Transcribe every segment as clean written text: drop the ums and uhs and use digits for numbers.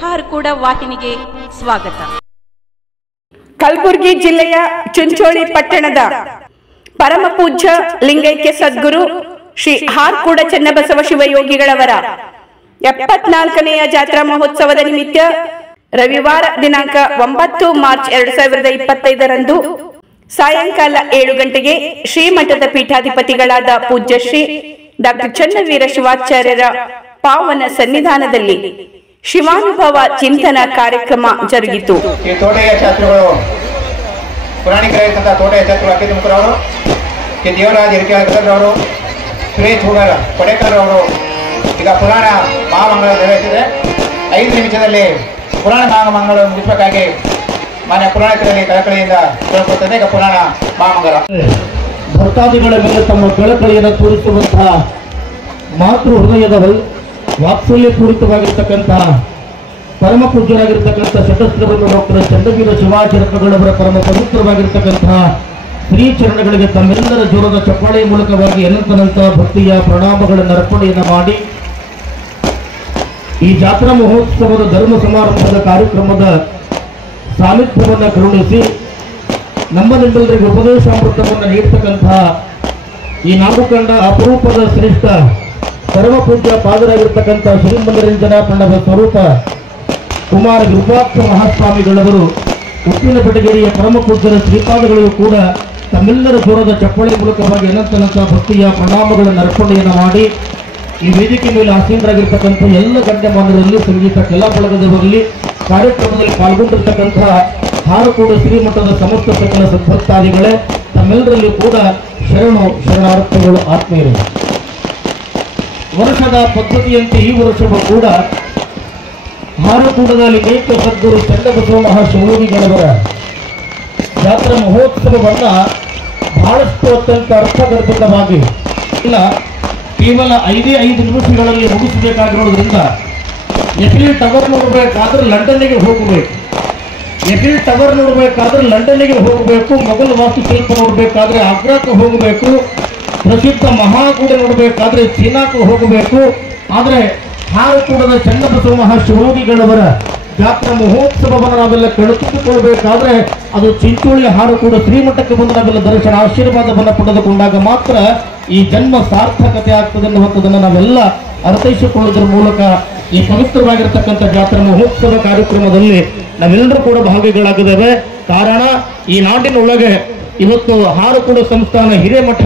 ಹಾರ್ಕೂಡ ವಾಹಿನಿಗೆ ಸ್ವಾಗತ. ಕಲಬುರಗಿ ಜಿಲ್ಲೆಯ ಚುಂಚೋಳಿ ಪಟ್ಟಣದ ಪರಮ ಪೂಜ್ಯ ಲಿಂಗೈಕ್ಯ ಸದ್ಗುರು ಶ್ರೀ ಹಾರ್ಕೂಡ ಚನ್ನಬಸವ ಶಿವಯೋಗಿಗಳವರ 74ನೆಯ ಜಾತ್ರಾ ಮಹೋತ್ಸವದ ನಿಮಿತ್ತ ರವಿವಾರ ದಿನಾಂಕ 9 ಮಾರ್ಚ್ 2025ರಂದು ಸಾಯಂಕಾಲ 7 ಗಂಟೆಗೆ ಶ್ರೀಮಠದ ಪೀಠಾಧಿಪತಿಗಳಾದ ಪೂಜ್ಯ ಶ್ರೀ ಡಾಕ್ಟರ್ ಚನ್ನವೀರ ಶಿವಾಚಾರ್ಯರ ಪಾವನ ಸನ್ನಿಧಾನದಲ್ಲಿ ಶಿವಾನುಭವ ಚಿಂತನ ಕಾರ್ಯಕ್ರಮ ಜರುಗಿತು. ಈ ತೋಟೆಯ ಶಾಸ್ತ್ರಿಗಳು ಪುರಾಣಿಕರಾಗಿರ್ತಕ್ಕಂಥ ತೋಟೆಯ ಶಾಸ್ತ್ರಿಗಳು ಅಕ್ಕಿ ತುಮಕೂರವರು, ಕೆ ದೇವರಾಜ ಹಿರಿಕೆರವರು, ಸುರೇಶ್ ಹೂಗಾರ ಕೊಡೇಕರ್ ಅವರು ಈಗ ಪುರಾಣ ಮಹಾಮಂಗಳ ನೆರವೇರಿಸಿದೆ. 5 ನಿಮಿಷದಲ್ಲಿ ಪುರಾಣ ಮಹಾಮಂಗಳ ಮುಗಿಸಬೇಕಾಗಿ ಮಾನ್ಯ ಪುರಾಣಿಕರಲ್ಲಿ ಕಳಕಳಿಯಿಂದ ಕೇಳಿಕೊಳ್ಳುತ್ತದೆ. ಈಗ ಪುರಾಣ ಮಹಾಮಂಗಳ ಭಕ್ತಾದಿಗಳ ಮೇಲೆ ತಮ್ಮ ಕಳಕಳಿಯನ್ನು ತೋರಿಸುವಂತಹ ಮಾತೃ ಹೃದಯದ ವಾತ್ಸಲ್ಯ ಪೂರಿತವಾಗಿರ್ತಕ್ಕಂತಹ ಪರಮ ಪೂಜ್ಯರಾಗಿರ್ತಕ್ಕಂಥ ಶತಸ್ತ್ರವನ್ನು ಡಾಕ್ಟರ್ ಚನ್ನವೀರ ಶಿವಾಚಾರ್ಯಗಳವರ ಪರಮ ಪವಿತ್ರವಾಗಿರ್ತಕ್ಕಂತಹ ಶ್ರೀಚರಣಗಳಿಗೆ ತಮ್ಮೆಲ್ಲರ ಜೋರದ ಚಪ್ಪಾಳೆಯ ಮೂಲಕವಾಗಿ ಅನಂತ ಭಕ್ತಿಯ ಪ್ರಣಾಮಗಳನ್ನು ಅರ್ಪಣೆಯನ್ನು ಮಾಡಿ ಈ ಜಾತ್ರಾ ಮಹೋತ್ಸವದ ಧರ್ಮ ಸಮಾರಂಭದ ಕಾರ್ಯಕ್ರಮದ ಸಾನ್ನಿಧ್ಯವನ್ನು ಕರುಣಿಸಿ ನಮ್ಮ ನಿಮ್ಮೆಲ್ಲರಿಗೆ ಉಪದೇಶಾಮೃತವನ್ನು ನೀಡತಕ್ಕಂತಹ ಈ ನಾಡು ಕಂಡ ಅಪರೂಪದ ಶ್ರೇಷ್ಠ ಪರಮ ಪೂಜ್ಯ ಪಾದರಾಗಿರ್ತಕ್ಕಂಥ ಶ್ರೀಮಂದಿರಂಜನ ಪ್ರಣವ ಸ್ವರೂಪ ಕುಮಾರ ವಿರೂಪಾಕ್ಷ ಮಹಾಸ್ವಾಮಿಗಳವರು ಉಪ್ಪಿನ ಬೆಟಗೇರಿಯ ಪರಮ ಪೂಜ್ಯರ ಶ್ರೀಪಾದಗಳಿಗೂ ಕೂಡ ತಮ್ಮೆಲ್ಲರ ಜೋರದ ಚಪ್ಪಳೆ ಮೂಲಕವಾಗಿ ಅನಂತ ಭಕ್ತಿಯ ಪ್ರಣಾಮಗಳನ್ನು ಅರ್ಪಣೆಯನ್ನು ಮಾಡಿ ಈ ವೇದಿಕೆ ಮೇಲೆ ಆಸೀನರಾಗಿರ್ತಕ್ಕಂಥ ಎಲ್ಲ ಗಣ್ಯಮಾನ್ಯರಲ್ಲಿ ಸಂಗೀತ ಕಲಾ ಬಳಗದವರಲ್ಲಿ ಕಾರ್ಯಕ್ರಮದಲ್ಲಿ ಪಾಲ್ಗೊಂಡಿರ್ತಕ್ಕಂತಹ ಹಾರಕೂಡು ಶ್ರೀಮಠದ ಸಮಸ್ತ ಸಕಲ ಸದ್ಭಕ್ತಾದಿಗಳೇ ತಮ್ಮೆಲ್ಲರಲ್ಲಿ ಕೂಡ ಶರಣಾರ್ಥಿಗಳು ಆತ್ಮೀಯರು. ವರ್ಷದ ಪದ್ಧತಿಯಂತೆ ಈ ವರ್ಷವೂ ಕೂಡ ಹಾರಕೂಡದ ಲಿಂಗೈಕ್ಯ ಸದ್ಗುರು ಚನ್ನಬಸವ ಮಹಾಶಿವಯೋಗಿಗಳವರ ಜಾತ್ರಾ ಮಹೋತ್ಸವವನ್ನು ಬಹಳಷ್ಟು ಅತ್ಯಂತ ಅರ್ಥಗರ್ಭಿತವಾಗಿ ಇಲ್ಲ ಕೇವಲ 5 ನಿಮಿಷಗಳಲ್ಲಿ ಮುಗಿಸಬೇಕಾಗಿರೋದ್ರಿಂದ ಎಫಿಲ್ ಟವರ್ ನೋಡಬೇಕಾದ್ರೆ ಲಂಡನ್ನಿಗೆ ಹೋಗಬೇಕು, ಎಫಿಲ್ ಟವರ್ ನೋಡಬೇಕಾದ್ರೆ ಲಂಡನ್ನಿಗೆ ಹೋಗಬೇಕು, ಮೊಘಲ್ ವಾಸ್ತುಶಿಲ್ಪ ನೋಡಬೇಕಾದ್ರೆ ಆಗ್ರಾಕ್ಕೆ ಹೋಗಬೇಕು, ಪ್ರಸಿದ್ಧ ಮಹಾಕೂಡ ನೋಡಬೇಕಾದ್ರೆ ಚೀನಾಕ್ಕೆ ಹೋಗಬೇಕು. ಆದರೆ ಹಾರಕೂಡದ ಚನ್ನಬಸವ ಮಹಾಶಿವಯೋಗಿಗಳವರ ಜಾತ್ರಾ ಮಹೋತ್ಸವವನ್ನು ನಾವೆಲ್ಲ ಕಳೆದುಕೊಳ್ಳಬೇಕಾದ್ರೆ ಅದು ಚಿಂಚೋಳಿ ಹಾರಕೂಡ ಶ್ರೀಮಠಕ್ಕೆ ಬಂದು ನಾವೆಲ್ಲ ದರ್ಶನ ಆಶೀರ್ವಾದವನ್ನು ಪಡೆದುಕೊಂಡಾಗ ಮಾತ್ರ ಈ ಜನ್ಮ ಸಾರ್ಥಕತೆ ಆಗ್ತದೆ ಅನ್ನುವಂಥದ್ದನ್ನು ನಾವೆಲ್ಲ ಅರ್ಥೈಸಿಕೊಳ್ಳುವುದರ ಮೂಲಕ ಈ ಪವಿತ್ರವಾಗಿರ್ತಕ್ಕಂಥ ಜಾತ್ರಾ ಮಹೋತ್ಸವ ಕಾರ್ಯಕ್ರಮದಲ್ಲಿ ನಾವೆಲ್ಲರೂ ಕೂಡ ಭಾಗಿಗಳಾಗಿದ್ದೇವೆ. ಕಾರಣ ಈ ನಾಡಿನೊಳಗೆ ಇವತ್ತು ಹಾರಕೂಡ ಸಂಸ್ಥಾನ ಹಿರೇಮಠ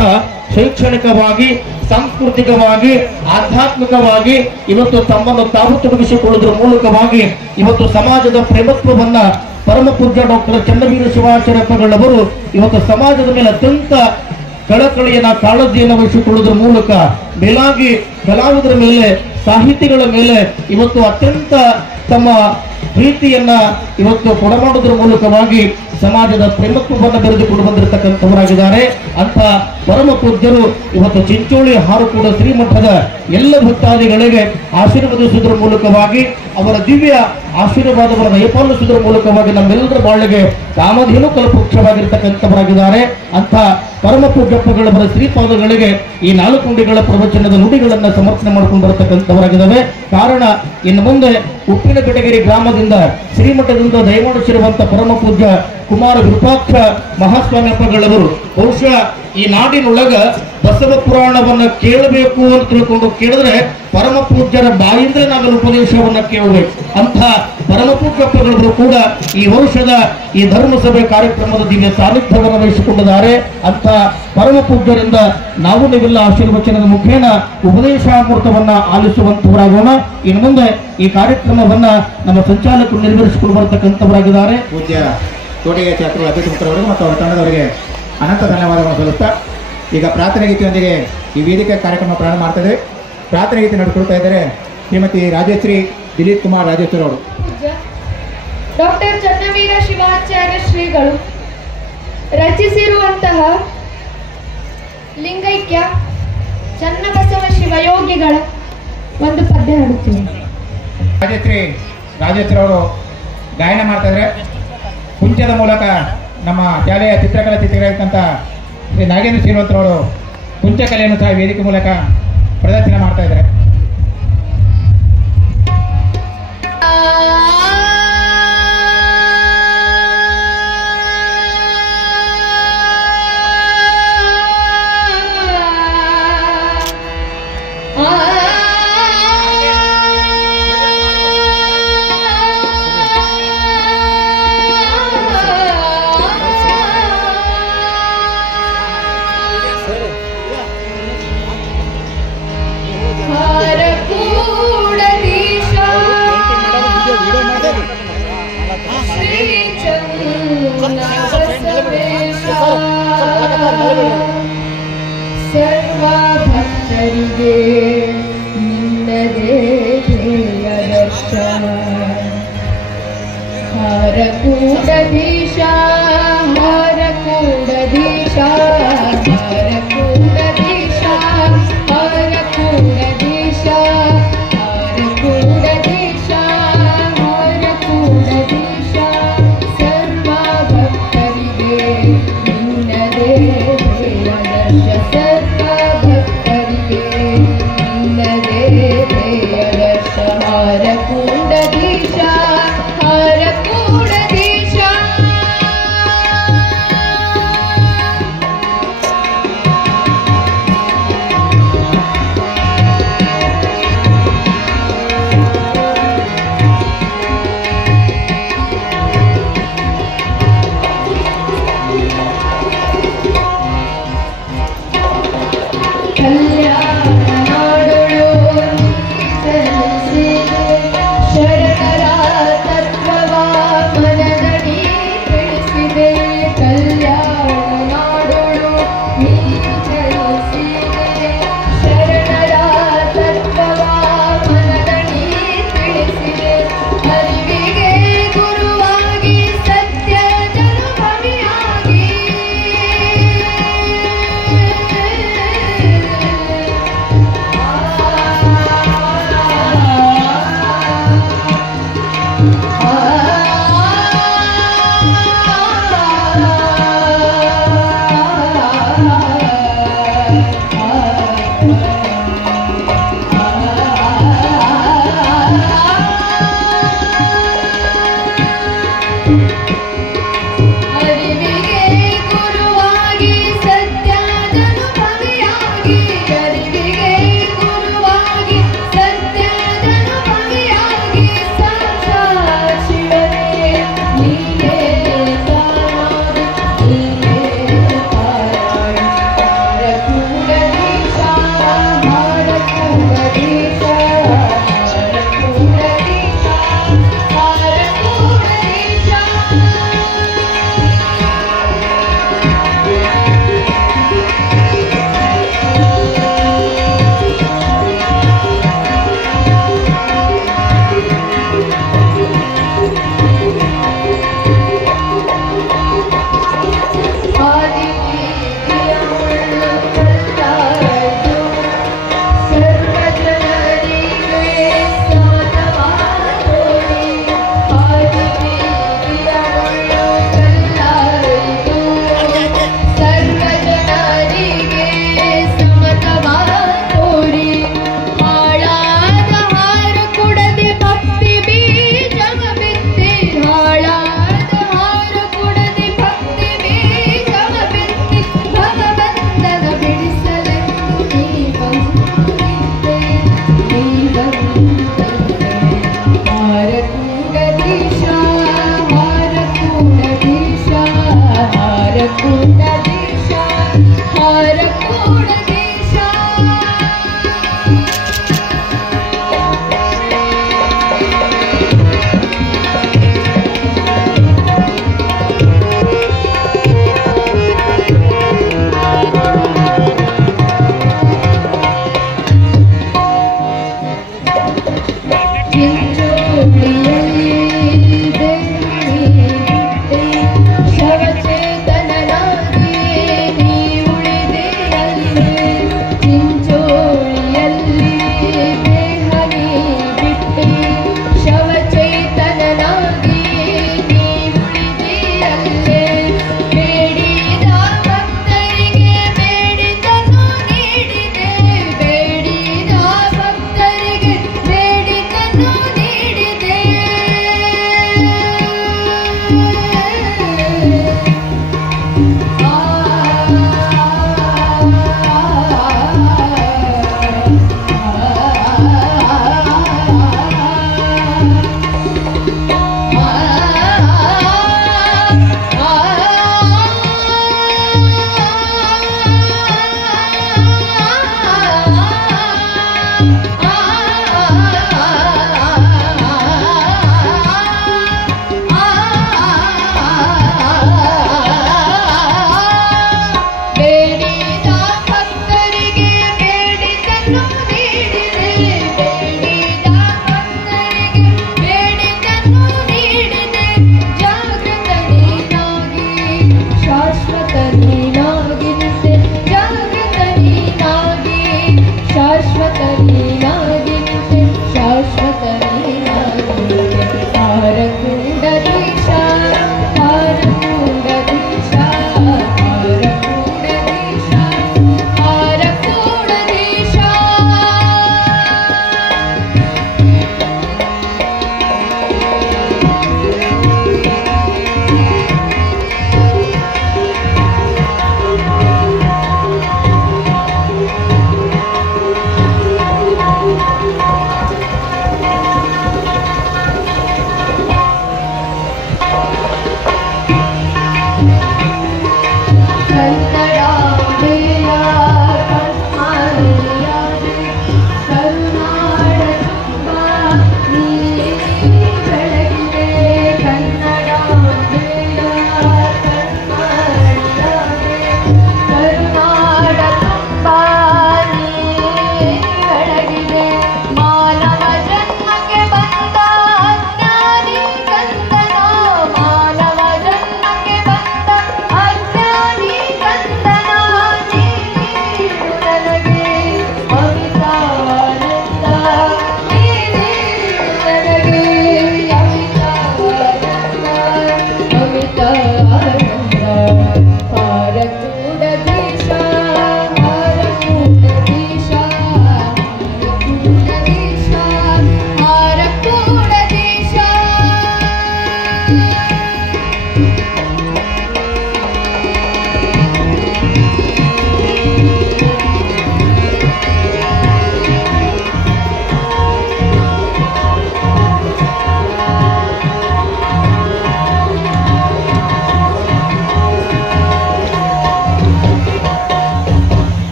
ಶೈಕ್ಷಣಿಕವಾಗಿ, ಸಾಂಸ್ಕೃತಿಕವಾಗಿ, ಆಧ್ಯಾತ್ಮಿಕವಾಗಿ ಇವತ್ತು ತಮ್ಮನ್ನು ತಾವು ತೊಡಗಿಸಿಕೊಳ್ಳುವುದರ ಮೂಲಕವಾಗಿ ಇವತ್ತು ಸಮಾಜದ ಪ್ರೇಮತ್ವವನ್ನ ಪರಮ ಪೂಜ್ಯ ಡಾಕ್ಟರ್ ಚನ್ನವೀರ ಶಿವಾಚಾರ್ಯಗಳವರು ಇವತ್ತು ಸಮಾಜದ ಮೇಲೆ ಅತ್ಯಂತ ಕಳಕಳಿಯನ್ನ ಕಾಳಜಿಯನ್ನು ವಹಿಸಿಕೊಳ್ಳುವುದರ ಮೂಲಕ ಮೇಲಾಗಿ ಕಲಾವಿದರ ಮೇಲೆ, ಸಾಹಿತಿಗಳ ಮೇಲೆ ಇವತ್ತು ಅತ್ಯಂತ ತಮ್ಮ ಪ್ರೀತಿಯನ್ನ ಇವತ್ತು ಕೊಡಮಾಡುವುದರ ಮೂಲಕವಾಗಿ ಸಮಾಜದ ಪ್ರೇಮತ್ವವನ್ನು ಬೆರೆದುಕೊಂಡು ಬಂದಿರತಕ್ಕಂಥವರಾಗಿದ್ದಾರೆ. ಅಂತ ಪರಮ ಪೂಜ್ಯರು ಇವತ್ತು ಚಿಂಚೋಳಿ ಹಾರಕೂಡ ಶ್ರೀಮಠದ ಎಲ್ಲ ಭಕ್ತಾದಿಗಳಿಗೆ ಆಶೀರ್ವದಿಸುವುದರ ಮೂಲಕವಾಗಿ ಅವರ ದಿವ್ಯ ಆಶೀರ್ವಾದವನ್ನು ದಯಪಾಲಿಸುವುದರ ಮೂಲಕವಾಗಿ ನಮ್ಮೆಲ್ಲರ ಬಾಳಿಗೆ ಕಾಮಧೇನು ಕಲ್ಪವೃಕ್ಷವಾಗಿರ್ತಕ್ಕಂಥವರಾಗಿದ್ದಾರೆ. ಅಂತ ಪರಮ ಪೂಜ್ಯಪ್ಪಗಳವರ ಶ್ರೀಪಾದಗಳಿಗೆ ಈ 4 ನುಡಿಗಳ ಪ್ರವಚನದ ನುಡಿಗಳನ್ನು ಸಮರ್ಪಣೆ ಮಾಡಿಕೊಂಡು ಬರತಕ್ಕಂಥವರಾಗಿದ್ದಾವೆ. ಕಾರಣ ಇನ್ನು ಮುಂದೆ ಉಪ್ಪಿನ ಬೆಟಗೇರಿ ಗ್ರಾಮದಿಂದ ಶ್ರೀಮಠದಿಂದ ದಯಮಾಡಿಸಿರುವಂಥ ಪರಮ ಪೂಜ್ಯ ಕುಮಾರ ವಿರೂಪಾಕ್ಷ ಮಹಾಸ್ವಾಮಿಯಪ್ಪಗಳವರು ಬಹುಶಃ ಈ ನಾಡಿನೊಳಗ ಬಸವ ಪುರಾಣವನ್ನು ಕೇಳಬೇಕು ಅಂತ ತಿಳ್ಕೊಂಡು ಕೇಳಿದ್ರೆ ಪರಮ ಪೂಜ್ಯರ ಬಾಯಿಂದ ನಾವೆಲ್ಲ ಉಪದೇಶವನ್ನ ಕೇಳಬೇಕು. ಅಂತ ಪರಮ ಪೂಜ್ಯಪ್ಪಗಳವರು ಕೂಡ ಈ ವರ್ಷದ ಈ ಧರ್ಮಸಭೆ ಕಾರ್ಯಕ್ರಮದ ದಿವ್ಯ ಸಾನ್ನಿಧ್ಯವನ್ನು ವಹಿಸಿಕೊಂಡಿದ್ದಾರೆ. ಅಂತ ಪರಮ ಪೂಜ್ಯರಿಂದ ನಾವು ನೀವೆಲ್ಲ ಆಶೀರ್ವಚನದ ಮುಖೇನ ಉಪದೇಶಾಮೃತವನ್ನ ಆಲಿಸುವಂತವರಾಗೋಣ. ಇನ್ನು ಮುಂದೆ ಈ ಕಾರ್ಯಕ್ರಮವನ್ನ ನಮ್ಮ ಸಂಚಾಲಕರು ನಿರ್ವಹಿಸಿಕೊಂಡು ಬರತಕ್ಕಂಥವರಾಗಿದ್ದಾರೆ. ಪೂಜ್ಯ ತೋಟೆಯ ಶಾಸ್ತ್ರಿಗಳು ಅಕ್ಕಿ ತುಮಕೂರವರಿಗೆ ಮತ್ತು ಅವರ ತಂಡದವರಿಗೆ ಅನಂತ ಧನ್ಯವಾದಗಳನ್ನು ಸಲ್ಲಿಸ್ತಾ ಈಗ ಪ್ರಾರ್ಥನೆ ಗೀತೆಯೊಂದಿಗೆ ಈ ವೇದಿಕೆ ಕಾರ್ಯಕ್ರಮ ಪ್ರಾರಂಭ ಮಾಡ್ತಾರೆ. ಪ್ರಾರ್ಥನೆ ಗೀತೆ ನಡೆಸಿಕೊಳ್ತಾ ಇದ್ದಾರೆ ಶ್ರೀಮತಿ ರಾಜಶ್ರೀ ದಿಲೀಪ್ ಕುಮಾರ್ ರಾಜೇಶ್ವರ ಅವರು. ಡಾಕ್ಟರ್ ಚನ್ನವೀರ ಶಿವಾಚಾರ್ಯ ಶ್ರೀಗಳು ರಚಿಸಿರುವಂತಹ ಲಿಂಗೈಕ್ಯ ಚನ್ನಬಸವ ಶಿವಯೋಗಿಗಳ ಒಂದು ಪದ್ಯ ಹಾಡುತ್ತೀನಿ. ರಾಜಶ್ರೀ ರಾಜೇಶ್ವರ ಅವರು ಗಾಯನ ಮಾಡ್ತಾ ಇದ್ದಾರೆ. ಕುಂಚದ ಮೂಲಕ ನಮ್ಮ ಶಾಲೆಯ ಚಿತ್ರಕಲಾ ಚಿತ್ರಗಳಿರ್ತಂಥ ಶ್ರೀ ನಾಗೇಂದ್ರ ಶ್ರೀನಿವಾಸರವರು ಕುಂಚಕಲೆಯನ್ನು ಸಹ ವೇದಿಕೆ ಮೂಲಕ ಪ್ರದರ್ಶನ ಮಾಡ್ತಾ ಇದ್ದಾರೆ. ಹರಕೂಡದೀಶಾ ಹರಕೂಡದೀಶಾ ಹರಕೂಡದೀಶಾ ಹರಕೂಡದೀಶಾ ಹರಕೂಡದೀಶಾ ಹರಕೂಡದೀಶಾ ಸರ್ವ ಭಕ್ತರಿಗೆ ನಿನ್ನದೇ ಪ್ರಿಯದರ್ಶ ಸರ್ವ ಭಕ್ತರಿಗೆ ನಿನ್ನದೇ ಪ್ರಿಯದರ್ಶ ಹರಕೂಡದೀಶಾ ಹರಕೂಡದೀಶಾ ಕಲ್ಯಾಣ ನಾಡುಳು ಸಲ್ಲಿಸಿದೆ ಶರಣರ ತತ್ವವ ಮನದಡಿ ತಿಳಿಸಿದೆ ಕಲ್ಯಾಣ ನಾಡುಳು ಸಲ್ಲಿಸಿದೆ ಶರಣರ ತತ್ವವ ಮನದಡಿ ತಿಳಿಸಿದೆ ಅರಿವಿಗೆ ಗುರುವಾಗಿ ಸತ್ಯ ಜನುಭವಿಯಾಗಿ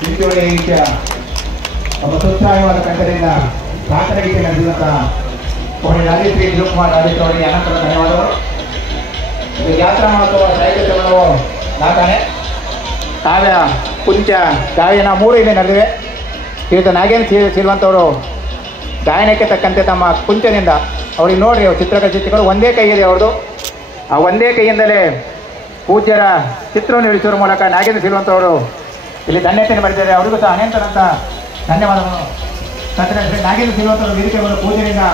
ಚಿಂಚೋಳಿ ಈಚ ಒಬ್ಬ ಸುತ್ಸಾಯವಾದ ಕಂಠದಿಂದ ಪ್ರಾರ್ಥನೆಗೆ ನಡೆಸಿದಂಥ ಕೋಣೆ ರಾಜೇಶ್ರೀ ಶಿವಕುಮಾರ್ ರಾಜೇಶ್ ಅವರಿಗೆ ಅನಂತರ ಧನ್ಯವಾದಗಳು. ಇದು ಜಾತ್ರಾ ಮಹೋತ್ಸವ ಸಾಹಿತ್ಯ ಸಮ್ಮೇಳನವು ನಾಲ್ಕನೇ ಕಾವ್ಯ ಕುಂಚ ಕಾವ್ಯನ 3 ಇಲ್ಲಿ ನಡೆದಿವೆ. ಇವತ್ತು ನಾಗೇಂದ್ರ ಸಿಲ್ವಂತವರು ಗಾಯನಕ್ಕೆ ತಕ್ಕಂತೆ ತಮ್ಮ ಕುಂಚನಿಂದ ಅವ್ರಿಗೆ ನೋಡ್ರಿ ಚಿತ್ರಗಳು ಒಂದೇ ಕೈಯಿದೆ ಅವ್ರದ್ದು. ಆ ಒಂದೇ ಕೈಯಿಂದಲೇ ಪೂಜ್ಯರ ಚಿತ್ರವನ್ನು ಇಳಿಸುವ ಮೂಲಕ ನಾಗೇಂದ್ರ ಸಿಲ್ವಂತವರು ಇಲ್ಲಿ ಧನ್ಯತೆಯನ್ನು ಬರೆದಿದ್ದಾರೆ. ಅವರಿಗೂ ಸಹ ಅನಂತರಂತ ಧನ್ಯವಾದಗಳು. ನಾಗೇಂದ್ರ ಸಿಲ್ವಂತವರು ವೇದಿಕೆ ಬಂದು ಪೂಜೆಯಿಂದ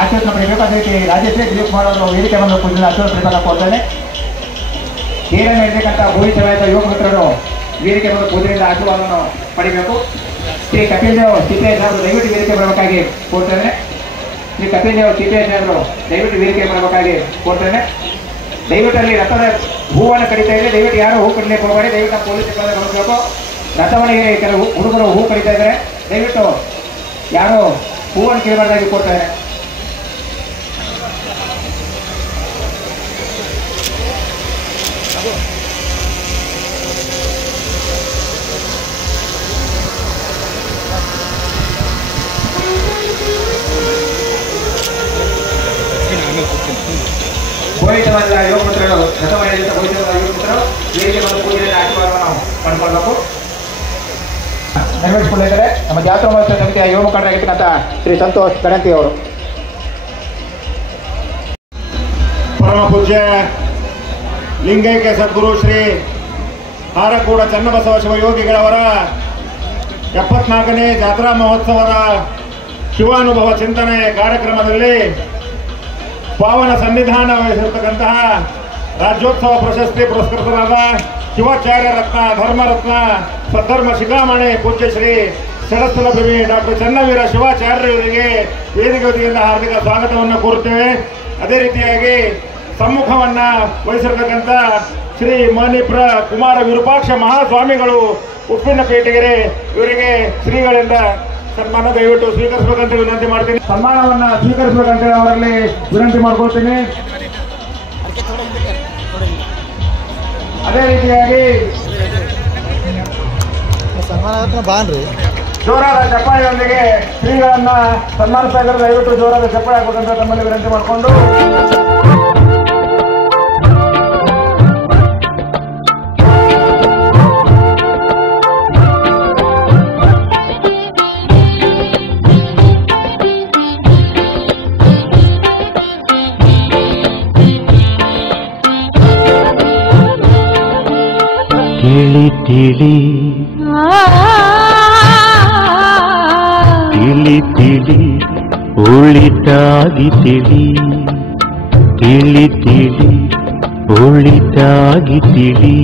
ಆಶೀರ್ವಾದ ಪಡೆಯಬೇಕು. ಅದೇ ರೀತಿ ರಾಜೇಶ್ವರಿ ಶಿವಕುಮಾರ್ ಅವರು ವೇದಿಕೆ ಬಂದು ಪೂಜೆಯಿಂದ ಆಶೀರ್ವಾದ ಪಡೆಯಬೇಕು ಕೊಡ್ತಾರೆ. ಕೇರಳ ಇರತಕ್ಕಂಥ ಭೂಮಿ ಸಮಾಜದ ಯುವಕ ಮಿತ್ರರು ವೇದಿಕೆ ಬಂದು ಪೂಜೆಯಿಂದ ಆಶೀರ್ವಾದವನ್ನು ಪಡೆಯಬೇಕು. ಶ್ರೀ ಕಪಿಲ್ ದೇವ್ ಸಿದ್ದೇಶ್ ಅವರು ದಯವಿಟ್ಟು ವೇದಿಕೆ ಬರಬೇಕಾಗಿ ಕೋರ್ತೇನೆ. ಶ್ರೀ ಕಪಿಲ್ ದೇವ್ ಸಿದ್ದೇಶ್ ಅವರು ದಯವಿಟ್ಟು ವೇದಿಕೆ ಬರಬೇಕಾಗಿ ಕೋರ್ತೇನೆ. ದಯವಿಟ್ಟು ಅಲ್ಲಿ ರಥದ ಹೂವನ್ನು ಕಡಿತಾ ಇದೆ. ದಯವಿಟ್ಟು ಯಾರು ಹೂ ಕಡಿಲಿಕ್ಕೆ ಹೋಗಬೇಡಿ. ದಯವಿಟ್ಟು ನಮ್ಮ ಪೊಲೀಸ್ ಗಮನಿಸಬೇಕು. ರಥವನಿಗೆ ಕೆಲವು ಹುಡುಗರು ಹೂ ಕಡಿತಾ ಇದ್ದಾರೆ. ದಯವಿಟ್ಟು ಯಾರು ಹೂವನ್ನು ಕೇಳಬಾರ್ದಾಗಿ ಕೋರ್ತಾರೆ. ಭೋಯಿತವಾದ ಯುವ ಮಿತ್ರರು ರಥವಣಿಯಿಂದ ಭೋಯಿತವಾದ ಯುವ ಮಿತ್ರರು ವೇದಿಕೆ ಮತ್ತು ಪೂಜೆಯ ಆಶೀರ್ವಾದವನ್ನು ಪಡ್ಕೊಳ್ಬೇಕು ನೆರವೇರಿಸಿಕೊಂಡಿದ್ದಾರೆ. ನಮ್ಮ ಜಾತ್ರಾ ಮಹೋತ್ಸವ ಸಮಿತಿಯ ಯುವ ಮುಖಂಡರಾಗಿರ್ತಕ್ಕಂಥ ಶ್ರೀ ಸಂತೋಷ್ ಗಣಂತಿ ಅವರು. ಪರಮ ಪೂಜ್ಯ ಲಿಂಗೈಕ್ಯ ಸದ್ಗುರು ಶ್ರೀ ಹಾರಕೂಡ ಚನ್ನಬಸವ ಶಿವಯೋಗಿಗಳವರ 74ನೇ ಜಾತ್ರಾ ಮಹೋತ್ಸವದ ಶಿವಾನುಭವ ಚಿಂತನೆ ಕಾರ್ಯಕ್ರಮದಲ್ಲಿ ಪಾವನ ಸನ್ನಿಧಾನ ವಹಿಸಿರ್ತಕ್ಕಂತಹ ರಾಜ್ಯೋತ್ಸವ ಪ್ರಶಸ್ತಿ ಪುರಸ್ಕೃತರಾದ ಶಿವಾಚಾರ್ಯ ರತ್ನ ಧರ್ಮರತ್ನ ಸದ್ಧರ್ಮ ಶಿಖಾಮಣಿ ಪೂಜ್ಯ ಶ್ರೀ ಸಡಸ್ಥಲಭೂಮಿ ಡಾಕ್ಟರ್ ಚನ್ನವೀರ ಶಿವಾಚಾರ್ಯರಿಗೆ ವೇದಿಕೆ ವತಿಯಿಂದ ಹಾರ್ದಿಕ ಸ್ವಾಗತವನ್ನು ಕೋರುತ್ತೇವೆ. ಅದೇ ರೀತಿಯಾಗಿ ಸಮ್ಮುಖವನ್ನು ವಹಿಸಿರ್ತಕ್ಕಂಥ ಶ್ರೀ ಮಣಿಪ್ರ ಕುಮಾರ ವಿರೂಪಾಕ್ಷ ಮಹಾಸ್ವಾಮಿಗಳು ಉಪ್ಪಿನ ಪೇಟೆಗೆರೆ ಇವರಿಗೆ ಶ್ರೀಗಳಿಂದ ಸನ್ಮಾನ ದಯವಿಟ್ಟು ಸ್ವೀಕರಿಸಬೇಕಂತ ವಿನಂತಿ ಮಾಡ್ತೀನಿ. ಸನ್ಮಾನವನ್ನ ಸ್ವೀಕರಿಸಬೇಕಂತ ಅವರಲ್ಲಿ ವಿನಂತಿ ಮಾಡ್ಕೊಳ್ತೀನಿ. ಅದೇ ರೀತಿಯಾಗಿ ಜೋರಾದ ಚಪ್ಪಾಳೆಯೊಂದಿಗೆ ಶ್ರೀಗಳನ್ನ ಸನ್ಮಾನಿಸ್ತಾ ಇದ್ದಾರೆ. ದಯವಿಟ್ಟು ಜೋರಾದ ಚಪ್ಪಾಳೆ ಹಾಕಬೇಕಂತ ತಮ್ಮಲ್ಲಿ ವಿನಂತಿ ಮಾಡಿಕೊಂಡು ತಿಳಿ ತಿಳಿ ತಿಳಿ ತಿಳಿ ಒಳಿತಾಗಿ ತಿಳಿ ತಿಳಿ ತಿಳಿ ಒಳಿತಾಗಿ ತಿಳಿ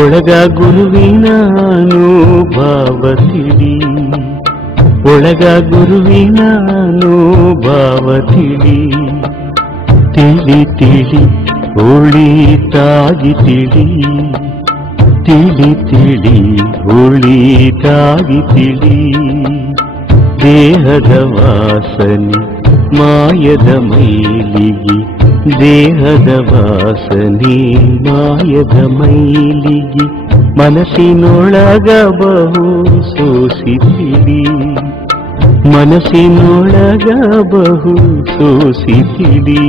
ಒಳಗ ಗುರುವಿನ ಅನುಭವ ತಿಳಿ ಒಳಗ ಗುರುವಿನ ಅನುಭವ ತಿಳಿ ತಿಳಿ ತಿಳಿ ಒಳಿತಾಗಿ ತಿಳಿ ತಿಳಿ ತಿಳಿ ಒಳಿತಾಗಿ ತಿಳಿ ದೇಹದ ವಾಸನೆ ಮಾಯದ ಮೈಲಿಗೆ ದೇಹದ ವಾಸನೆ ಮಾಯದ ಮೈಲಿಗೆ ಮನಸ್ಸಿನೊಳಗ ಬಹು ಸೋಸಿತಿಳಿ ಮನಸ್ಸಿನೊಳಗ ಬಹು ಸೋಸಿತಿಳಿ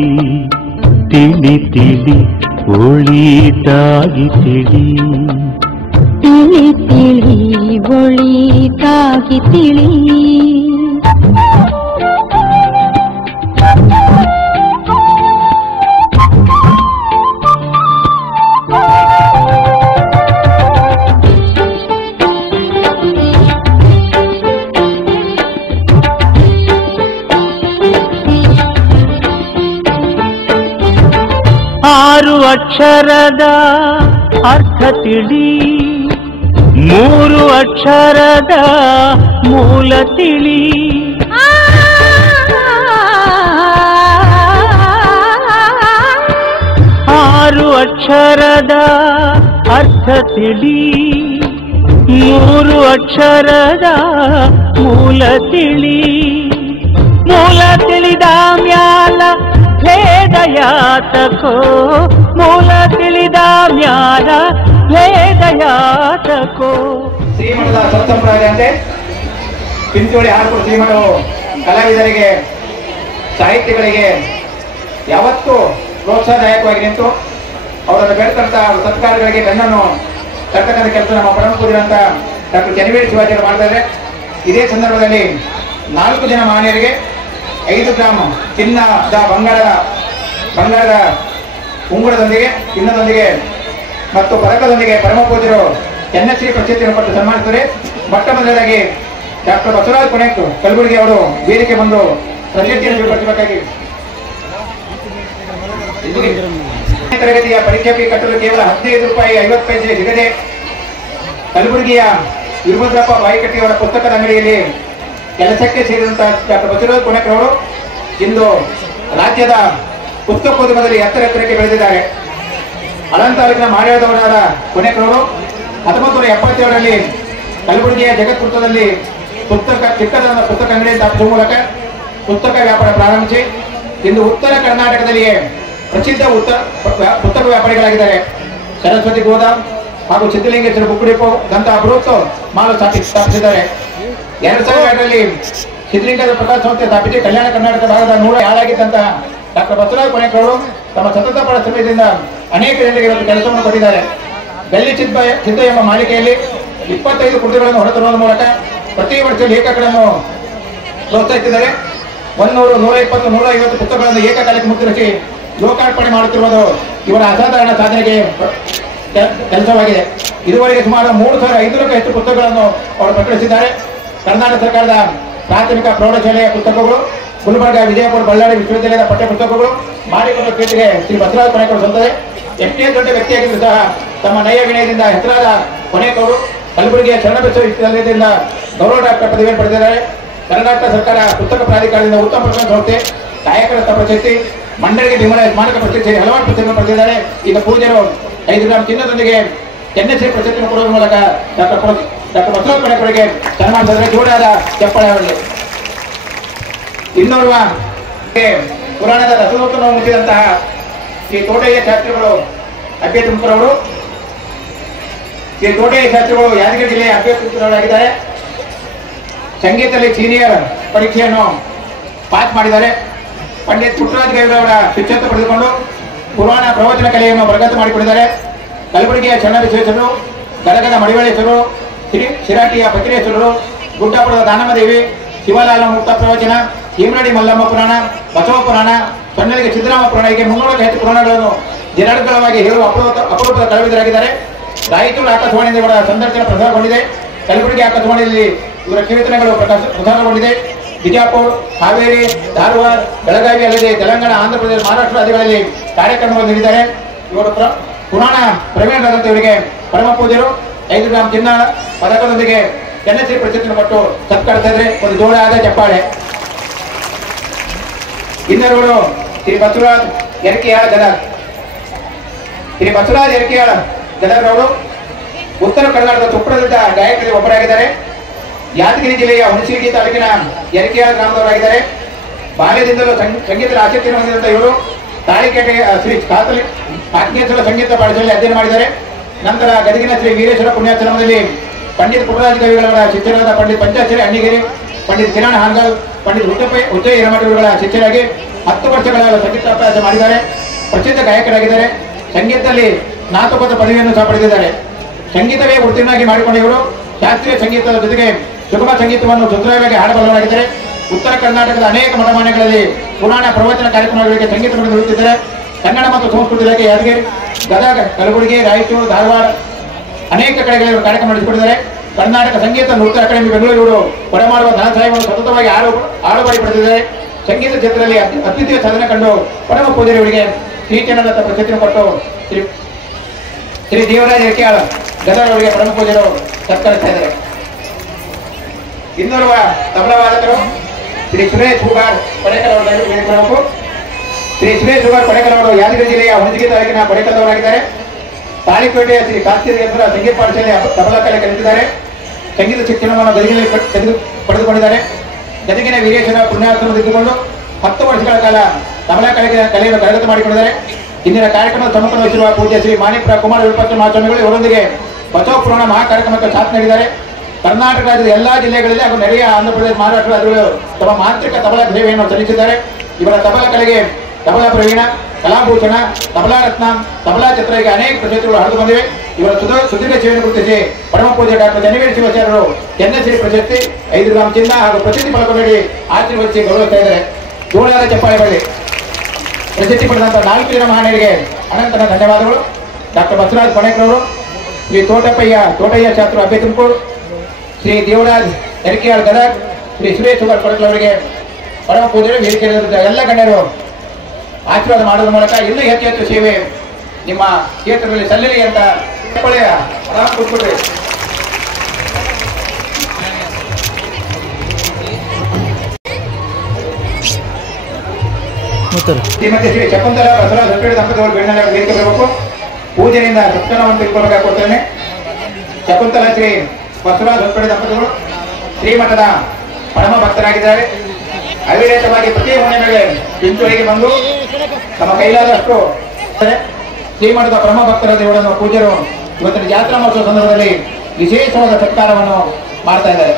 ತಿಳಿ ತಿಳಿ ಒಳಿತಾಗಿ ತಿಳಿ ತಿಳಿ ತಿಳಿ ಒಳಿತಾಗಿ ತಿಳಿ ಆರು ಅಕ್ಷರದ ಅರ್ಥ ತಿಳಿ ಮೂರು ಅಕ್ಷರದ ಮೂಲ ತಿಳಿ ಆರು ಅಕ್ಷರದ ಅರ್ಥ ತಿಳಿ ಮೂರು ಅಕ್ಷರದ ಮೂಲ ತಿಳಿ ಮೂಲ ತಿಳಿದ ಮ್ಯಾಲ ಭೇದಯಾತಕೋ ಮೂಲ ತಿಳಿದ ಮ್ಯಾಲ ಭೇದಯಾತಕೋ ಸಂಪ್ರದಾಯದಂತೆ ಚಿಂಚೋಳಿ ಹಾರ್ಕೂರು ಶ್ರೀಮಠವು ಕಲಾವಿದರಿಗೆ ಸಾಹಿತ್ಯಗಳಿಗೆ ಯಾವತ್ತೂ ಪ್ರೋತ್ಸಾಹದಾಯಕವಾಗಿ ನಿಂತು ಅವರನ್ನು ಬೆಳೆದಂಥ ಸತ್ಕಾರಗಳಿಗೆ ಬೆನ್ನನ್ನು ತರ್ತಕ್ಕಂಥ ಕೆಲಸ ನಮ್ಮ ಪರಮ ಪೂಜ್ಯರಂತ ಡಾಕ್ಟರ್ ಚನ್ನವೀರ ಶಿವಾಜಿಯವರು ಮಾಡ್ತಾರೆ. ಇದೇ ಸಂದರ್ಭದಲ್ಲಿ 4 ಜನ ಮಹನೀಯರಿಗೆ 5 ಗ್ರಾಂ ಚಿನ್ನದ ಬಂಗಾರದ ಉಂಗುರದೊಂದಿಗೆ ಚಿನ್ನದೊಂದಿಗೆ ಮತ್ತು ಪದಕದೊಂದಿಗೆ ಪರಮ ಪೂಜ್ಯರು ಎನ್ಎಸ್ಸಿ ಪ್ರಶಸ್ತಿಯನ್ನು ಕೊಟ್ಟು ಸನ್ಮಾನಿಸಿದರೆ ಮೊಟ್ಟ ಮೊದಲಾಗಿ ಡಾಕ್ಟರ್ ಬಸವರಾಜ ಕೊನೆಕ್ ಕಲಬುರಗಿ ಅವರು ವೇದಿಕೆ ಬಂದು ಪ್ರಶಸ್ತಿಯನ್ನು ಸ್ವೀಕರಿಸಬೇಕಾಗಿ ತರಗತಿಯ ಪರೀಕ್ಷಾ ಫೀ ಕಟ್ಟಲು ಕೇವಲ 15 ರೂಪಾಯಿ 50 ಪೈಸೆ ಸಿಗದೆ ಕಲಬುರಗಿಯ ವೀರಭದ್ರಪ್ಪ ಬಾಯಿಕಟ್ಟಿಯವರ ಪುಸ್ತಕದ ಅಂಗಡಿಯಲ್ಲಿ ಕೆಲಸಕ್ಕೆ ಸೇರಿದಂತಹ ಡಾಕ್ಟರ್ ಬಸವರಾಜ ಕೊನೆಕ್ ಅವರು ಇಂದು ರಾಜ್ಯದ ಪುಸ್ತಕೋದ್ಯಮದಲ್ಲಿ ಎತ್ತರಕ್ಕೆ ಬೆಳೆದಿದ್ದಾರೆ. ಅಳಂದ ತಾಲೂಕಿನ ಮಾರ್ಯಾದವರಾದ ಕೊನೆಕರವರು 1977ರಲ್ಲಿ ಕಲಬುರಗಿಯ ಜಗತ್ಪುರದಲ್ಲಿ ಚಿಕ್ಕದಾದ ಪುಸ್ತಕ ಅಂಗಡಿ ಸ್ಥಾಪಿಸುವ ಮೂಲಕ ಪುಸ್ತಕ ವ್ಯಾಪಾರ ಪ್ರಾರಂಭಿಸಿ ಇಂದು ಉತ್ತರ ಕರ್ನಾಟಕದಲ್ಲಿಯೇ ಪ್ರಸಿದ್ಧ ಪುಸ್ತಕ ವ್ಯಾಪಾರಿಗಳಾಗಿದ್ದಾರೆ. ಸರಸ್ವತಿ ಗೋದಾಮ್ ಹಾಗೂ ಸಿದ್ಧಲಿಂಗೇಶ್ವರ ಬುಕ್ ಡಿಪೋ ದಂತಹ ಬೃಹತ್ ಮಾಲು ಸ್ಥಾಪಿಸಿದ್ದಾರೆ. 2002ರಲ್ಲಿ ಸಿದ್ಧಲಿಂಗದ ಪ್ರಕಾಶ ಸಂಸ್ಥೆ ಸ್ಥಾಪಿಸಿ ಕಲ್ಯಾಣ ಕರ್ನಾಟಕ ಭಾಗದ 100 ಹಾಳಾಗಿದ್ದಂತಹ ಡಾಕ್ಟರ್ ಬಸವರಾಜ ಕೊನೆಕ್ ಅವರು ತಮ್ಮ ಸತತ ಪರಿಶ್ರಮದಿಂದ ಅನೇಕ ಜನರಿಗೆ ಕೆಲಸವನ್ನು ಕೊಟ್ಟಿದ್ದಾರೆ. ಬೆಳ್ಳಿ ಸಿದ್ಧ ಎಂಬ ಮಾಲಿಕೆಯಲ್ಲಿ 25 ಕೃತಿಗಳನ್ನು ಹೊರತರುವ ಮೂಲಕ ಪ್ರತಿ ವರ್ಷ ಲೇಖಕಗಳನ್ನು ಪ್ರೋತ್ಸಾಹಿಸಿದ್ದಾರೆ. 100, 120, 150 ಪುಸ್ತಕಗಳನ್ನು ಏಕಕಾಲಕ್ಕೆ ಮುದ್ರಿಸಿ ಲೋಕಾರ್ಪಣೆ ಮಾಡುತ್ತಿರುವುದು ಇವರ ಅಸಾಧಾರಣ ಸಾಧನೆಗೆ ಕೆಲಸವಾಗಿದೆ. ಇದುವರೆಗೆ ಸುಮಾರು 3500ಕ್ಕೂ ಹೆಚ್ಚು ಪುಸ್ತಕಗಳನ್ನು ಅವರು ಪ್ರಕಟಿಸಿದ್ದಾರೆ. ಕರ್ನಾಟಕ ಸರ್ಕಾರದ ಪ್ರಾಥಮಿಕ ಪ್ರೌಢಶಾಲೆಯ ಪುಸ್ತಕಗಳು, ಗುಲ್ಬರ್ಗ, ವಿಜಯಪುರ, ಬಳ್ಳಾರಿ ವಿಶ್ವವಿದ್ಯಾಲಯದ ಪಠ್ಯ ಪುಸ್ತಕಗಳು, ಮಾಡಿಕೊಟ್ಟ ಕೀರ್ತಿಗೆ ಶ್ರೀ ಬಸವರಾಜ ಕೊನೆಕ್ ಅವರು ಸಲ್ಲುತ್ತದೆ. ಎಷ್ಟೇ ದೊಡ್ಡ ವ್ಯಕ್ತಿಯಾಗಿದ್ದರೂ ಸಹ ತಮ್ಮ ನಯ ವಿನಯದಿಂದ ಹೆಸರಾದ ಕೊನೆಕ್ ಅವರು ಕಲಬುರಗಿಯ ಶರಣಬಸವ ವಿಶ್ವವಿದ್ಯಾಲಯದಿಂದ ಗೌರವ ಡಾಕ್ಟರ್ ಪದವಿಯನ್ನು ಪಡೆದಿದ್ದಾರೆ. ಕರ್ನಾಟಕ ಸರ್ಕಾರ ಪುಸ್ತಕ ಪ್ರಾಧಿಕಾರದಿಂದ ಉತ್ತಮ ಪ್ರಶಸ್ತಿ ಸಂಸ್ಥೆ, ಕಾಯಕರತ್ನ ಪ್ರಶಸ್ತಿ, ಮಂಡಳಿಗೆ ಭೀಮರ ಸ್ಮಾರಕ ಪ್ರಶಸ್ತಿ ಹಲವಾರು ಪ್ರಶಸ್ತಿಗಳನ್ನು ಪಡೆದಿದ್ದಾರೆ. ಈಗ ಪೂಜ್ಯರು 5 ಗ್ರಾಂ ಚಿನ್ನದೊಂದಿಗೆ ಎನ್ಎಸ್ಸಿ ಪ್ರಶಸ್ತಿಯನ್ನು ಕೊಡುವ ಮೂಲಕ ಡಾಕ್ಟರ್ ಬಸವರಾಜ ಕೊನೆಕ್ ಅವರಿಗೆ ಸನ್ಮಾನಿಸಿದರೆ ಜೋರಾದ ಚಪ್ಪಾಳೆ ಅವರಿಗೆ. ಇನ್ನೋರ್ವ ಪುರಾಣದ ರಸದೂತವನ್ನು ಮುಚ್ಚಿದಂತಹ ಶ್ರೀ ತೋಟಯ್ಯ ಶಾಸ್ತ್ರಿಗಳು ಅಭ್ಯರ್ಥಿ ಮುಖರವರು. ಶ್ರೀ ತೋಟಯ್ಯ ಶಾಸ್ತ್ರಿಗಳು ಯಾದಗಿರಿ ಜಿಲ್ಲೆಯ ಅಭ್ಯರ್ಥಿ ಮುಖರವರಾಗಿದ್ದಾರೆ. ಸಂಗೀತದಲ್ಲಿ ಸೀನಿಯರ್ ಪರೀಕ್ಷೆಯನ್ನು ಪಾಸ್ ಮಾಡಿದ್ದಾರೆ. ಪಂಡಿತ್ ಪುಟ್ಟರಾಜ ಗೈರವರ ಶಿಕ್ಷಣ ಪಡೆದುಕೊಂಡು ಪುರಾಣ ಪ್ರವಚನ ಕಲೆಯನ್ನು ಪ್ರಗತಿ ಮಾಡಿಕೊಂಡಿದ್ದಾರೆ. ಕಲಬುರಗಿಯ ಶರಣಬಸವೇಶ್ವರರು, ಗದಗದ ಮಡಿವಾಳೇಶ್ವರರು, ಶಿರಾಟಿಯ ಫಕೀರೇಶ್ವರರು, ಗುಡ್ಡಾಪುರದ ದಾನಮದೇವಿ, ಶಿವಲಾಲ ಮುಕ್ತ ಪ್ರವಚನ, ಹೇಮರಡಿ ಮಲ್ಲಮ್ಮ ಪುರಾಣ, ಬಸವ ಪುರಾಣ, ಸೊನ್ನಲಿಗೆ ಸಿದ್ದರಾಮ ಪುರಾಣ ಹೀಗೆ 300ಕ್ಕೂ ಹೆಚ್ಚು ಪುರಾಣಗಳನ್ನು ಜನಾರ್ದಳವಾಗಿ ಹೇಳುವ ಅಪರೂಪದ ಕಲಾವಿದರಾಗಿದ್ದಾರೆ. ರಾಯಚೂರು ಆಕಾಶವಾಣಿಯಿಂದ ಇವರ ಸಂದರ್ಶನ ಪ್ರಸಾರಗೊಂಡಿದೆ. ಕಲಬುರಗಿ ಆಕಾಶವಾಣಿಯಲ್ಲಿ ಇವರ ಕೀರ್ತನೆಗಳು ಪ್ರಸಾರಗೊಂಡಿದೆ. ಬಿಜಾಪುರ, ಹಾವೇರಿ, ಧಾರವಾಡ, ಬೆಳಗಾವಿ ಅಲ್ಲದೆ ತೆಲಂಗಾಣ, ಆಂಧ್ರಪ್ರದೇಶ, ಮಹಾರಾಷ್ಟ್ರ ರಾಜ್ಯಗಳಲ್ಲಿ ಕಾರ್ಯಕ್ರಮಗಳು ನೀಡಿದ್ದಾರೆ. ಇವರು ಪುರಾಣ ಪ್ರವೀಣರಾದಂಥ ಇವರಿಗೆ ಪರಮ ಪೂಜ್ಯರು 5 ಗ್ರಾಂ ಚಿನ್ನ ಪದಕದೊಂದಿಗೆ ಎನ್ಎಸ್ಸಿ ಪ್ರಶಸ್ತಿಯನ್ನು ಕೊಟ್ಟು ಸತ್ಕರಿಸ್ತಾ ಇದ್ರೆ ಒಂದು ಜೋರಾದ ಚಪ್ಪಾಳೆ. ಇನ್ನವರು ಶ್ರೀ ಬಸವರಾಜ್ ಯರಕಿಯಾಳ ಗದಗ್. ಶ್ರೀ ಬಸವರಾಜ್ ಯರಕಿಯಾಳ ಗದಗ್ ಅವರು ಉತ್ತರ ಕರ್ನಾಟಕದ ಸುಪ್ರಸಿದ್ಧ ಗಾಯಕರಲ್ಲಿ ಒಬ್ಬರಾಗಿದ್ದಾರೆ. ಯಾದಗಿರಿ ಜಿಲ್ಲೆಯ ಹುಣಸಗಿ ತಾಲೂಕಿನ ಯರಕಿಯಾಳ ಗ್ರಾಮದವರಾಗಿದ್ದಾರೆ. ಬಾಲ್ಯದಿಂದಲೂ ಸಂಗೀತದ ಆಸಕ್ತಿಯನ್ನು ಹೊಂದಿದಂಥ ಇವರು ತಾಳಿಕೇಟೆ ಶ್ರೀ ಕಾತ್ನೇಶ್ವರ ಸಂಗೀತ ಪಾಠಶಾಲೆ ಅಧ್ಯಯನ ಮಾಡಿದ್ದಾರೆ. ನಂತರ ಗದಗಿನ ಶ್ರೀ ವೀರೇಶ್ವರ ಪುಣ್ಯಾಶ್ರಮದಲ್ಲಿ ಪಂಡಿತ್ ಪುಟ್ಟರಾಜ ಕವಿಗಳವರ ಶಿಷ್ಯರಾದ ಪಂಡಿತ್ ಪಂಚಾಚಾರ್ಯ ಅಣ್ಣಿಗಿರಿ, ಪಂಡಿತ್ ಕಿರಣ್ ಹಾನ್ಗಲ್, ಪಂಡಿತ್ ಹುಚ್ಚಯ್ಯ ಹಿರೇಮಠಗಳ ಶಿಷ್ಯರಾಗಿ 10 ವರ್ಷಗಳ ಸಂಗೀತಾಭ್ಯಾಸ ಮಾಡಿದ್ದಾರೆ. ಪ್ರಸಿದ್ಧ ಗಾಯಕರಾಗಿದ್ದಾರೆ. ಸಂಗೀತದಲ್ಲಿ ಸ್ನಾತಕೋತ್ತರ ಪದವಿಯನ್ನು ಸಹ ಪಡೆದಿದ್ದಾರೆ. ಸಂಗೀತವೇ ವೃತ್ತಿಯನ್ನಾಗಿ ಮಾಡಿಕೊಂಡ ಇವರು ಶಾಸ್ತ್ರೀಯ ಸಂಗೀತದ ಜೊತೆಗೆ ಸುಗಮ ಸಂಗೀತವನ್ನು ಸುಂದರವಾಗಿ ಹಾಡಬಲ್ಲವರಾಗಿದ್ದಾರೆ. ಉತ್ತರ ಕರ್ನಾಟಕದ ಅನೇಕ ಮಠಮಾನ್ಯಗಳಲ್ಲಿ ಪುರಾಣ ಪ್ರವಚನ ಕಾರ್ಯಕ್ರಮಗಳಿಗೆ ಸಂಗೀತವನ್ನು ನೀಡುತ್ತಿದ್ದಾರೆ. ಕನ್ನಡ ಮತ್ತು ಸಂಸ್ಕೃತಿ ಇಲಾಖೆ ಯಾದಗಿರಿ, ಗದಗ, ಕಲಬುರಗಿ, ರಾಯಚೂರು, ಧಾರವಾಡ ಅನೇಕ ಕಡೆಗಳಲ್ಲಿ ಕಾರ್ಯಕ್ರಮ ನಡೆಸಿಕೊಂಡಿದ್ದಾರೆ. ಕರ್ನಾಟಕ ಸಂಗೀತ ನೃತ್ಯ ಅಕಾಡೆಮಿ ಬೆಂಗಳೂರು ಕೊಡಮಾಡುವ ಧನ ಸಹಾಯವನ್ನು ಸತತವಾಗಿ ಆಡುಬಾರಿ ಪಡೆದಿದ್ದಾರೆ. ಸಂಗೀತ ಕ್ಷೇತ್ರದಲ್ಲಿ ಅದ್ವಿತೀಯ ಸಾಧನೆ ಕಂಡು ಪರಮ ಪೂಜ್ಯರಿಗೆ ಶ್ರೀಚನ್ನದತ್ತ ಪ್ರಶಸ್ತಿಯನ್ನು ಕೊಟ್ಟು ಶ್ರೀ ದೇವರಾಜ ಯರಕಿಯಾಳ ಗದಗ ಅವರಿಗೆ ಪರಮ ಪೂಜ್ಯರು ಸತ್ಕರಿಸ್ತಾ ಇದ್ದಾರೆ. ಇನ್ನೋರ್ವ ತಬಲವಾದಕರು ಶ್ರೀ ಸುರೇಶ್ ಹೂಗಾರ್ ಕೊಡೆಕಲ್ ಅವರು. ಶ್ರೀ ಸುರೇಶ್ ಹೂಗಾರ್ ಕೊಡೆಕಲ್ ಅವರು ಯಾದಗಿರಿ ಜಿಲ್ಲೆಯ ಹುಣಸಗಿ ತಾಲೂಕಿನ ಕೊಡೆಕಲ್ದವರಾಗಿದ್ದಾರೆ. ತಾಳಿಕೋಟೆಯ ಶ್ರೀ ಶಾಸ್ತ್ರೀಯ ಸಂಗೀತ ಪಾಠಶಾಲೆ ತಬಲಾ ಕಲೆ ಕಲಿತಿದ್ದಾರೆ. ಸಂಗೀತ ಶಿಕ್ಷಣವನ್ನು ಗದಗಿನಲ್ಲಿ ಪಡೆದುಕೊಂಡಿದ್ದಾರೆ. ಗದಗಿನ ವೀರೇಶ್ವರ ಪುಣ್ಯಾಶ್ರಮ ತೆಗೆದುಕೊಂಡು 10 ವರ್ಷಗಳ ಕಾಲ ತಬಲಾ ಕಲೆಯನ್ನು ಕರಗತ ಮಾಡಿಕೊಂಡಿದ್ದಾರೆ. ಇಂದಿನ ಕಾರ್ಯಕ್ರಮದ ಸಮ್ಮುಖ ವಹಿಸಿರುವ ಪೂಜ್ಯ ಶ್ರೀ ಮಾಣಿಕ್ಯ ಕುಮಾರ ವಿಪತ್ತು ಮಹಾಸ್ವಾಮಿಗಳು ಇವರೊಂದಿಗೆ ಬಸವ ಪುರಾಣ ಮಹಾ ಕಾರ್ಯಕ್ರಮಕ್ಕೆ ಸಾಥ್ ನೀಡಿದ್ದಾರೆ. ಕರ್ನಾಟಕ ರಾಜ್ಯದ ಎಲ್ಲಾ ಜಿಲ್ಲೆಗಳಲ್ಲಿ ಹಾಗೂ ನೆರೆಯ ಆಂಧ್ರಪ್ರದೇಶ, ಮಹಾರಾಷ್ಟ್ರ ರಾಜ್ಯಗಳು ತಮ್ಮ ಮಾಂತ್ರಿಕ ತಬಲಾ ಸೇವೆಯನ್ನು ಸಲ್ಲಿಸಿದ್ದಾರೆ. ಇವರ ತಬಲಾ ಕಲೆಗೆ ತಬಲಾ ಪ್ರವೀಣ, ಕಲಾಭೂಷಣ, ತಬಲಾ ರತ್ನ, ತಬಲಾ ಚಿತ್ರ ಹೀಗೆ ಅನೇಕ ಪ್ರಶಸ್ತಿಗಳು ಹರಿದು ಬಂದಿವೆ. ಇವರ ಸುದೀರ್ಘ ಸೇವೆಯನ್ನು ಗುರುತಿಸಿ ಪರಮ ಪೂಜ್ಯ ಡಾಕ್ಟರ್ ಚನ್ನವೀರ ಶಿವಾಚಾರ್ಯರು ಎನ್ಎಸ್ಸಿ ಪ್ರಶಸ್ತಿ 5 ಗ್ರಾಂ ಚಿನ್ನ ಹಾಗೂ ಪ್ರಸಿದ್ಧಿ ಫಲಕ ನೀಡಿ ಆಶೀರ್ವದಿಸಿ ಗೌರವಿಸ್ತಾ ಇದ್ದಾರೆ. ಜೋಳಾದ ಚಪ್ಪಾಳೆ ಬಳ್ಳಿ ಪ್ರಶಸ್ತಿ ಪಡೆದಂತಹ 4 ಜನ ಮಹನೀಯರಿಗೆ ಅನಂತ ಧನ್ಯವಾದಗಳು. ಡಾಕ್ಟರ್ ಬಸವರಾಜ್ ಕೊಣೆಕ್ರವರು, ಶ್ರೀ ತೋಟಯ್ಯ ಶಾಸ್ತ್ರ ಅಬ್ಬೆ ತುಮಕೂರು, ಶ್ರೀ ದೇವರಾಜ್ ಎರ್ಕಿಯಾಳ್ ಗದಗ್, ಶ್ರೀ ಸುರೇಶ್ ಕೊಡಕ್ಲವರಿಗೆ ಪರಮ ಪೂಜೆಗಳು ವೇದಿಕೆ ಎಲ್ಲ ಗಣ್ಯರು ಆಶೀರ್ವಾದ ಮಾಡೋದ್ರ ಮೂಲಕ ಇನ್ನೂ ಹೆಚ್ಚು ಹೆಚ್ಚು ಸೇವೆ ನಿಮ್ಮ ಕ್ಷೇತ್ರದಲ್ಲಿ ಸಲ್ಲಲಿ ಅಂತ ಆರಾಮ್ ಕೂತ್ಬಿಟ್ರಿ. ಶ್ರೀಮತಿ ಶ್ರೀ ಶಕುಂತಲಾ ಬಸವರಾಜ್ ಹೊಸಪೇಟೆ ದಂಪತಿಗಳು ಬೆಣ್ಣೆ ವೇದಿಕೆ ಬರಬೇಕು. ಪೂಜೆಯಿಂದ ಸತ್ಕಾರವನ್ನು ತಿಳ್ಕೊಳ್ಬೇಕಾಗುತ್ತೇನೆ. ಶಕುಂತಲಾ ಶ್ರೀ ಬಸವರಾಜ್ ಹೊಸಪೇಟೆ ದಂಪತಿಗಳು ಶ್ರೀಮಠದ ಪರಮ ಭಕ್ತರಾಗಿದ್ದಾರೆ. ಅವಿರತವಾಗಿ ಪ್ರತಿ ಹುಣ್ಣಿಮೆಗೆ ಚಿಂಚೋಳಿಗೆ ಬಂದು ತಮ್ಮ ಕೈಲಾದಷ್ಟು ಶ್ರೀಮಠದ ಪರಮ ಭಕ್ತರ ದೇವರನ್ನು ಪೂಜ್ಯರು ಇವತ್ತಿನ ಜಾತ್ರಾ ಮಹೋತ್ಸವ ಸಂದರ್ಭದಲ್ಲಿ ವಿಶೇಷವಾದ ಸತ್ಕಾರವನ್ನು ಮಾಡ್ತಾ ಇದ್ದಾರೆ.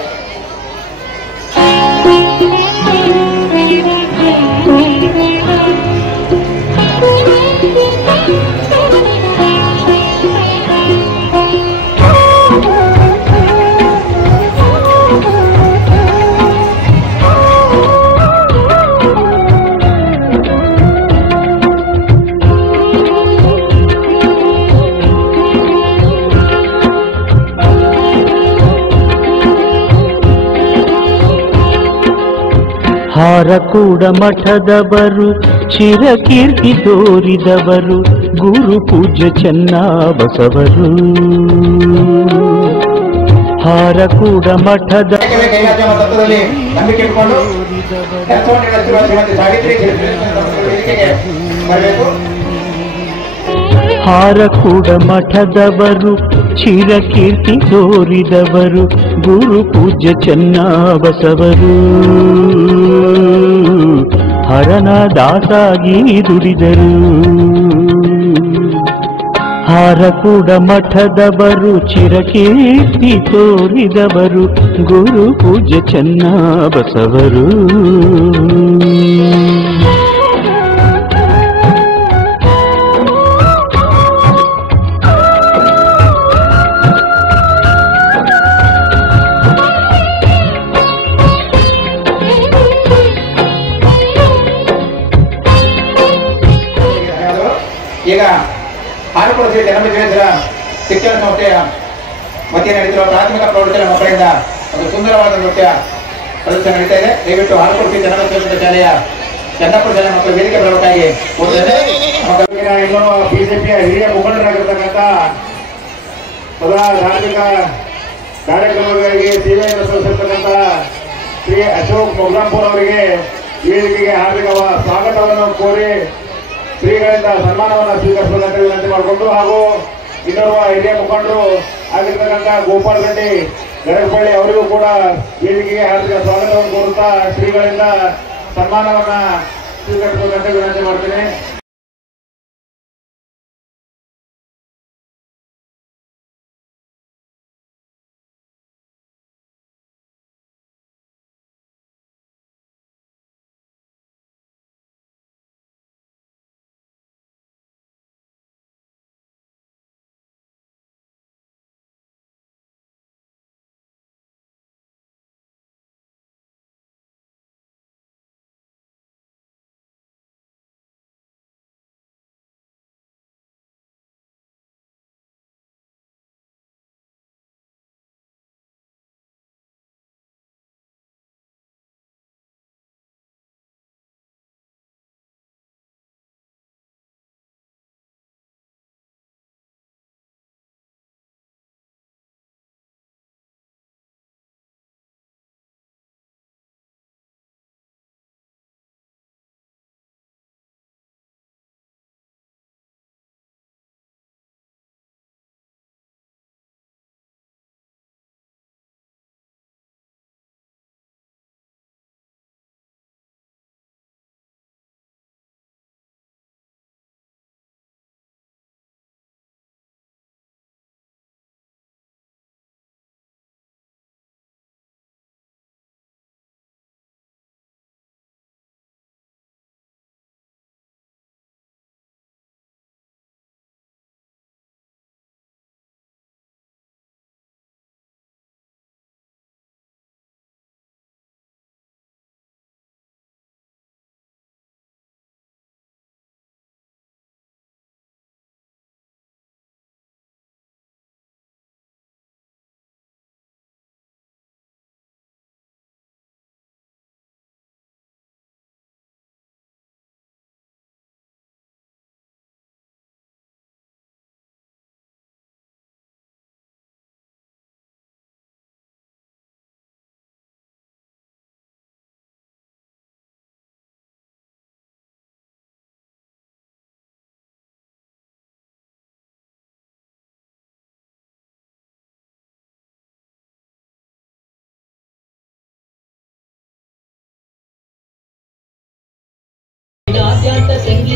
ಹಾರಕೂಡ ಮಠದವರು ಚಿರಕೀರ್ತಿ ತೋರಿದವರು ಗುರು ಪೂಜ್ಯ ಚೆನ್ನಬಸವರು. ಹಾರಕೂಡ ಮಠದ ತತ್ವದಲ್ಲಿ ನಂಬಿಕೆ ಇಟ್ಟುಕೊಂಡು ಸಾವಿತ್ರಿ ಬರಬೇಕು. ಹಾರಕೂಡ ಮಠದವರು ಚಿರಕೀರ್ತಿ ತೋರಿದವರು ಗುರು ಪೂಜ್ಯ ಚೆನ್ನಬಸವರು. ಹರನ ದಾಸಾಗಿ ದುಡಿದರು. ಹಾರಕೂಡ ಮಠದವರು ಚಿರಕೀರ್ತಿ ತೋರಿದವರು ಗುರು ಪೂಜ್ಯ ಚೆನ್ನಬಸವರು. ಈಗ ಹಾರಕೂಡ ಶ್ರೀ ಚೆನ್ನಬಸವೇಶ್ವರ ಶಿಕ್ಷಣ ಸಂಸ್ಥೆಯ ವತಿಯಲ್ಲಿ ನಡೆದಿರುವ ಪ್ರಾಥಮಿಕ ಪ್ರೌಢಶಾಲೆ ಮಕ್ಕಳಿಂದ ಒಂದು ಸುಂದರವಾದ ನೃತ್ಯ ಪ್ರದರ್ಶನ ನಡೀತಾ ಇದೆ. ದಯವಿಟ್ಟು ಹಾರಕೂಡ ಶ್ರೀ ಚೆನ್ನಬಸವೇಶ್ವರ ಶಾಲೆಯ ಚನ್ನಪುರ ಶಾಲೆ ಮಕ್ಕಳು ವೇದಿಕೆ ಬರಬೇಕಾಗಿ ಇನ್ನೂ ಬಿಜೆಪಿಯ ಹಿರಿಯ ಮುಖಂಡರಾಗಿರ್ತಕ್ಕಂಥ ಸದಾ ಧಾರ್ಮಿಕ ಕಾರ್ಯಕ್ರಮಗಳಿಗೆ ಸೇವೆಯನ್ನು ಸಲ್ಲಿಸಿರ್ತಕ್ಕಂಥ ಶ್ರೀ ಅಶೋಕ್ ಮೊಗ್ಲಾಂಪುರ್ ಅವರಿಗೆ ವೇದಿಕೆಗೆ ಹಾರ್ದಿಕ ಸ್ವಾಗತವನ್ನು ಕೋರಿ ಶ್ರೀಗಳಿಂದ ಸನ್ಮಾನವನ್ನು ಸ್ವೀಕರಿಸಬೇಕಂತ ವಿನಂತಿ ಮಾಡಿಕೊಂಡು, ಹಾಗೂ ಇನ್ನೋರ್ವ ಹಿರಿಯ ಮುಖಂಡರು ಆಗಿರ್ತಕ್ಕಂಥ ಗೋಪಾಲ್ ರೆಡ್ಡಿ ಗರಗಪಳ್ಳಿ ಅವರಿಗೂ ಕೂಡ ವೇದಿಕೆಗೆ ಹಾರ್ದಿಕ ಸ್ವಾಗತವನ್ನು ಕೋರುತ್ತಾ ಶ್ರೀಗಳಿಂದ ಸನ್ಮಾನವನ್ನ ಸ್ವೀಕರಿಸಬೇಕಂತ ವಿನಂತಿ ಮಾಡ್ತೀನಿ.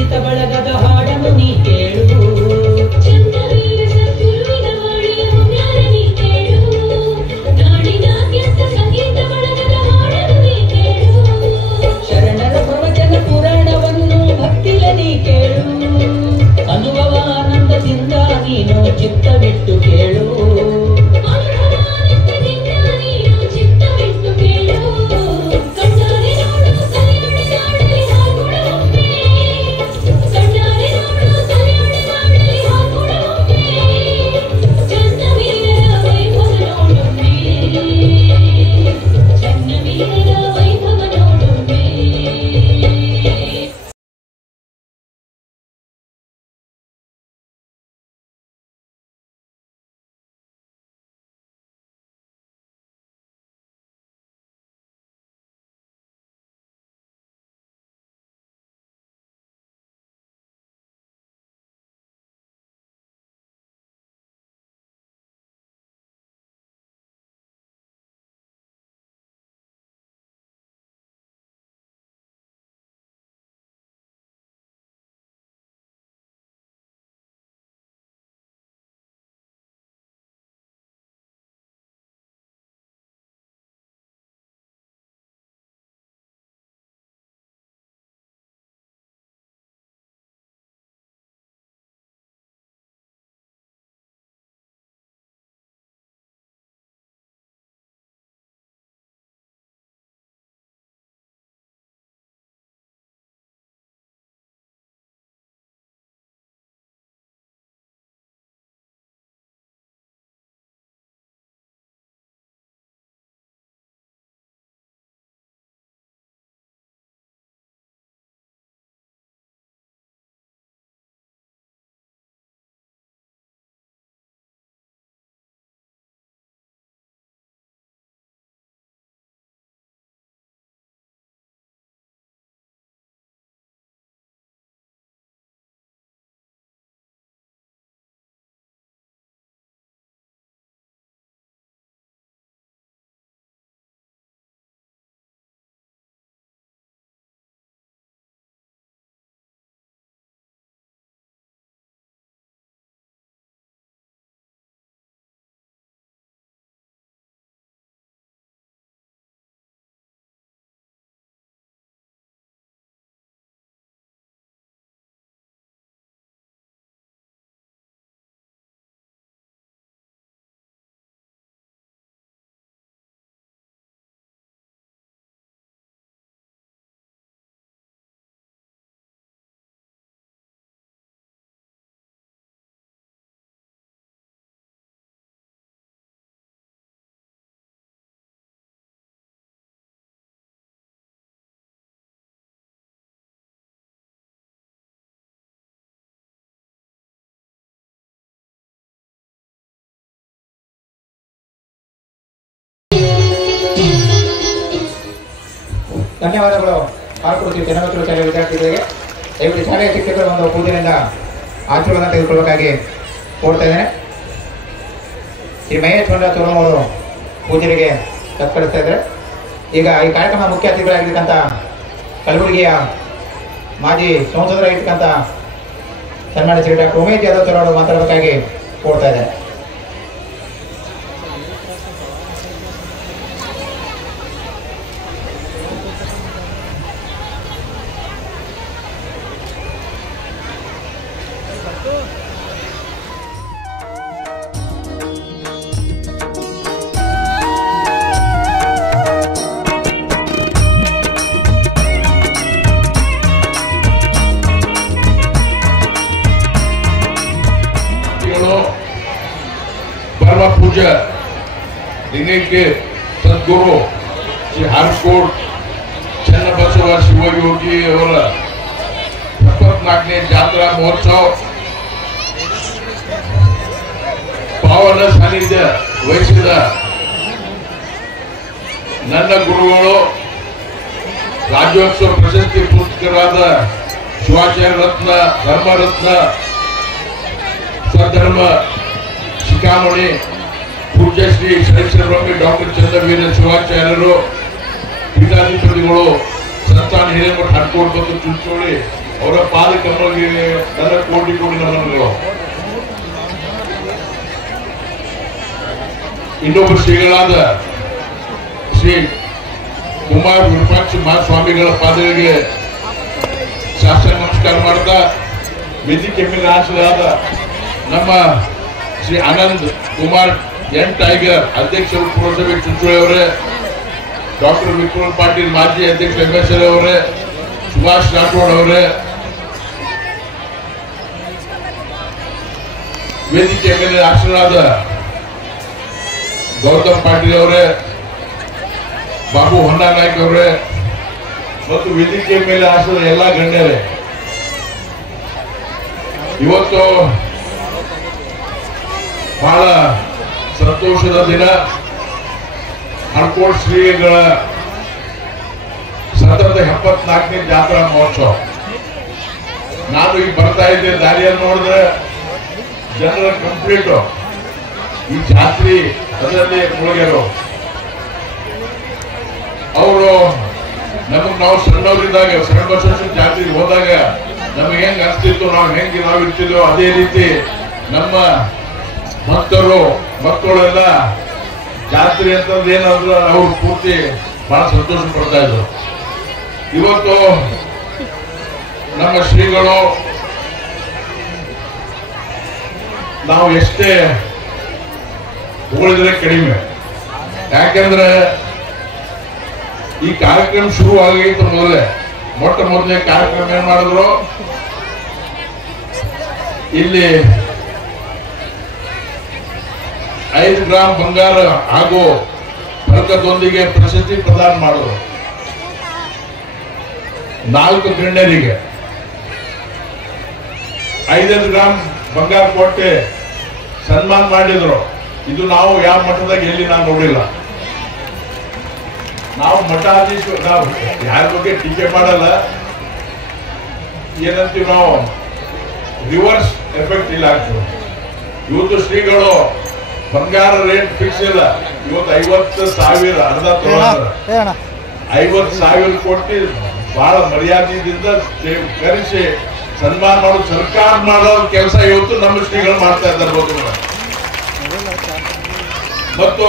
ಸಂಗೀತ ಬಳಗದ ಹಾಡನ್ನು ನೀ ಕೇಳು. ಶರಣರ ಪ್ರವಚನ ಪುರಾಣವನ್ನು ಭಕ್ತಿಲ ನೀ ಕೇಳು. ಅನುಭವಾನಂದದಿಂದ ನೀನು ಚಿತ್ತವಿಟ್ಟು ಕೇಳು. ಧನ್ಯವಾದಗಳು. ಹಾರ್ಕೊಡ್ತೀವಿ ಜನಮಕ್ಕಳು ಶಾಲೆಯ ವಿದ್ಯಾರ್ಥಿಗಳಿಗೆ. ದಯವಿಟ್ಟು ಶಾಲೆಯ ಶಿಕ್ಷಕರು ಒಂದು ಪೂಜೆಯಿಂದ ಆಶೀರ್ವಾದ ತೆಗೆದುಕೊಳ್ಳಬೇಕಾಗಿ ಕೋರ್ತಾ ಇದ್ದೇನೆ. ಶ್ರೀ ಮಹೇಶ್ ಹೊಂಡ ತುರುಮೂರು ಪೂಜೆಗೆ ಸತ್ಕರಿಸ್ತಾ ಇದ್ದಾರೆ. ಈಗ ಈ ಕಾರ್ಯಕ್ರಮ ಮುಖ್ಯ ಅತಿಥಿಗಳಾಗಿರ್ತಕ್ಕಂಥ ಕಲಬುರಗಿಯ ಮಾಜಿ ಸಂಸದರಾಗಿರ್ತಕ್ಕಂಥ ಸನ್ಮಾನ್ಯ ಶ್ರೀ ಡಾಕ್ಟರ್ ಉಮೇಶ್ ಯಾದವ್ ಸರ್ ಅವರು ಮಾತಾಡಬೇಕಾಗಿ ಕೋರ್ತಾ ಇದ್ದಾರೆ. परम पूज्य लिंगैक्य सद्गुरु श्री हारकोट चन्नबसव शिवयोगी ಅವರ 74ನೇ ಜಾತ್ರಾ ಮಹೋತ್ಸವ ಪಾವನ ಸಾನ್ನಿಧ್ಯ ವಹಿಸಿದ ನನ್ನ ಗುರುಗಳು ರಾಜ್ಯೋತ್ಸವ ಪ್ರಶಸ್ತಿ ಪುರಸ್ಕೃತರಾದ ಶಿವಾಚಾರ್ಯ ರತ್ನ ಧರ್ಮರತ್ನ ಸ್ವಧರ್ಮ ಶಿಖಾಮಣಿ ಪೂಜ್ಯ ಶ್ರೀ ಶ್ರೀ ಡಾಕ್ಟರ್ ಚಂದ್ರವೀರ ಶಿವಾಚಾರ್ಯರು ಪೀಠಾಧಿಪತಿಗಳು ಸಂಸ್ಥಾನ ಹಿರೇಮಠ ಹಡ್ಕೋಡ್ ಮತ್ತು ಚುಂಚೋಳಿ ಅವರ ಪಾಲಕರಿಗೆ ನನ್ನ ಕೋಟಿ ಕೋಟಿ ನಮನಗಳು. ಇನ್ನೊಬ್ಬರು ಶ್ರೀಗಳಾದ ಶ್ರೀ ಕುಮಾರ್ ವಿರೂಪಾಕ್ಷ ಮಹಾಸ್ವಾಮಿಗಳ ಪಾದಗಳಿಗೆ ಶಾಸನ ನಮಸ್ಕಾರ ಮಾಡ್ತಾ, ವೇದಿಕೆ ಮೇಲೆ ಆಸರಾದ ನಮ್ಮ ಶ್ರೀ ಆನಂದ್ ಕುಮಾರ್ ಎನ್ ಟೈಗರ್ ಅಧ್ಯಕ್ಷರು ಪುರಸಭೆ ಚುಂಚೋಳಿ ಅವರೇ, ಡಾಕ್ಟರ್ ವಿಕ್ರಮ್ ಪಾಟೀಲ್ ಮಾಜಿ ಅಧ್ಯಕ್ಷ ಎಂಎಸ್ಎಲ್ ಅವರೇ, ಸುಭಾಷ್ ರಾಠೋಡ್ ಅವರೇ, ವೇದಿಕೆ ಮೇಲೆ ಆಸರಾದ ಗೌತಮ್ ಪಾಟೀಲ್ ಅವರೇ, ಬಾಬು ಹೊಂಡಾನಾಯ್ಕ ಅವರೇ ಮತ್ತು ವೇದಿಕೆ ಮೇಲೆ ಆಸದ ಎಲ್ಲ ಗಣ್ಯರೇ, ಇವತ್ತು ಬಹಳ ಸಂತೋಷದ ದಿನ. ಹರ್ಕೋಡ್ ಶ್ರೀಗಳ ಸತತ 74ನೇ ಜಾತ್ರಾ ಮಹೋತ್ಸವ. ನಾನು ಈಗ ಬರ್ತಾ ಇದ್ದೆ, ದಾರಿಯಲ್ಲಿ ನೋಡಿದ್ರೆ ಜನರ ಕಂಪ್ಲೀಟ್ ಈ ಜಾತ್ರೆ ಅದರಲ್ಲಿ ಮುಳುಗ್ಯಾರು. ಅವರು ನಾವು ಸಣ್ಣವರಿದ್ದಾಗ ಶರಣ ಬಸವೇಶ್ವರ ಜಾತ್ರೆಗೆ ಹೋದಾಗ ನಮ್ಗೆ ಹೆಂಗ್ ಅನಿಸ್ತಿತ್ತು, ನಾವು ಇರ್ತಿದ್ವೋ ಅದೇ ರೀತಿ ನಮ್ಮ ಮಕ್ಕಳೆಲ್ಲ ಜಾತ್ರೆ ಅಂತಂದ್ರೆ ಏನಾದ್ರು ಅವ್ರು ಪೂರ್ತಿ ಬಹಳ ಸಂತೋಷ ಪಡ್ತಾ ಇದ್ರು. ಇವತ್ತು ನಮ್ಮ ಶ್ರೀಗಳು ನಾವು ಎಷ್ಟೇ ಹೊಗಳಿದ್ರೆ ಕಡಿಮೆ. ಯಾಕೆಂದ್ರೆ ಈ ಕಾರ್ಯಕ್ರಮ ಶುರು ಆಗಿತ್ತು ಮೊದಲನೇ ಕಾರ್ಯಕ್ರಮ ಏನ್ ಮಾಡಿದ್ರು, ಇಲ್ಲಿ 5 ಗ್ರಾಮ್ ಬಂಗಾರ ಹಾಗೂ ಫಲಕದೊಂದಿಗೆ ಪ್ರಶಸ್ತಿ ಪ್ರದಾನ ಮಾಡಿದ್ರು. 4 ಗಣ್ಯರಿಗೆ 5 ಗ್ರಾಮ್ ಬಂಗಾರ ಕೊಟ್ಟು ಸನ್ಮಾನ ಮಾಡಿದ್ರು. ಇದು ನಾವು ಯಾವ ಮಠದಾಗ ಎಲ್ಲಿ ನಾನು ನೋಡಿಲ್ಲ. ನಾವು ಮಠಾಧೀಶ, ನಾವು ಯಾರ ಬಗ್ಗೆ ಟೀಕೆ ಮಾಡಲ್ಲ. ಏನಂತೀವಿ ನಾವು, ರಿವರ್ಸ್ ಎಫೆಕ್ಟ್ ಇಲ್ಲ ಆಗ್ತದೆ. ಇವತ್ತು ಶ್ರೀಗಳು ಬಂಗಾರ ರೇಟ್ ಫಿಕ್ಸ್ ಇಲ್ಲ. ಇವತ್ತು 50,000 ಅರ್ಧ ತೊಗೊಂಡ್ರ 50,000 ಕೊಟ್ಟು ಬಹಳ ಮರ್ಯಾದೆಯಿಂದ ಕರೆಸಿ ಸನ್ಮಾನ ಮಾಡೋದು, ಸರ್ಕಾರ ಮಾಡೋ ಕೆಲಸ ಇವತ್ತು ನಮ್ಮ ಶ್ರೀಗಳು ಮಾಡ್ತಾ ಇದ್ದಾರೆ. ಮತ್ತು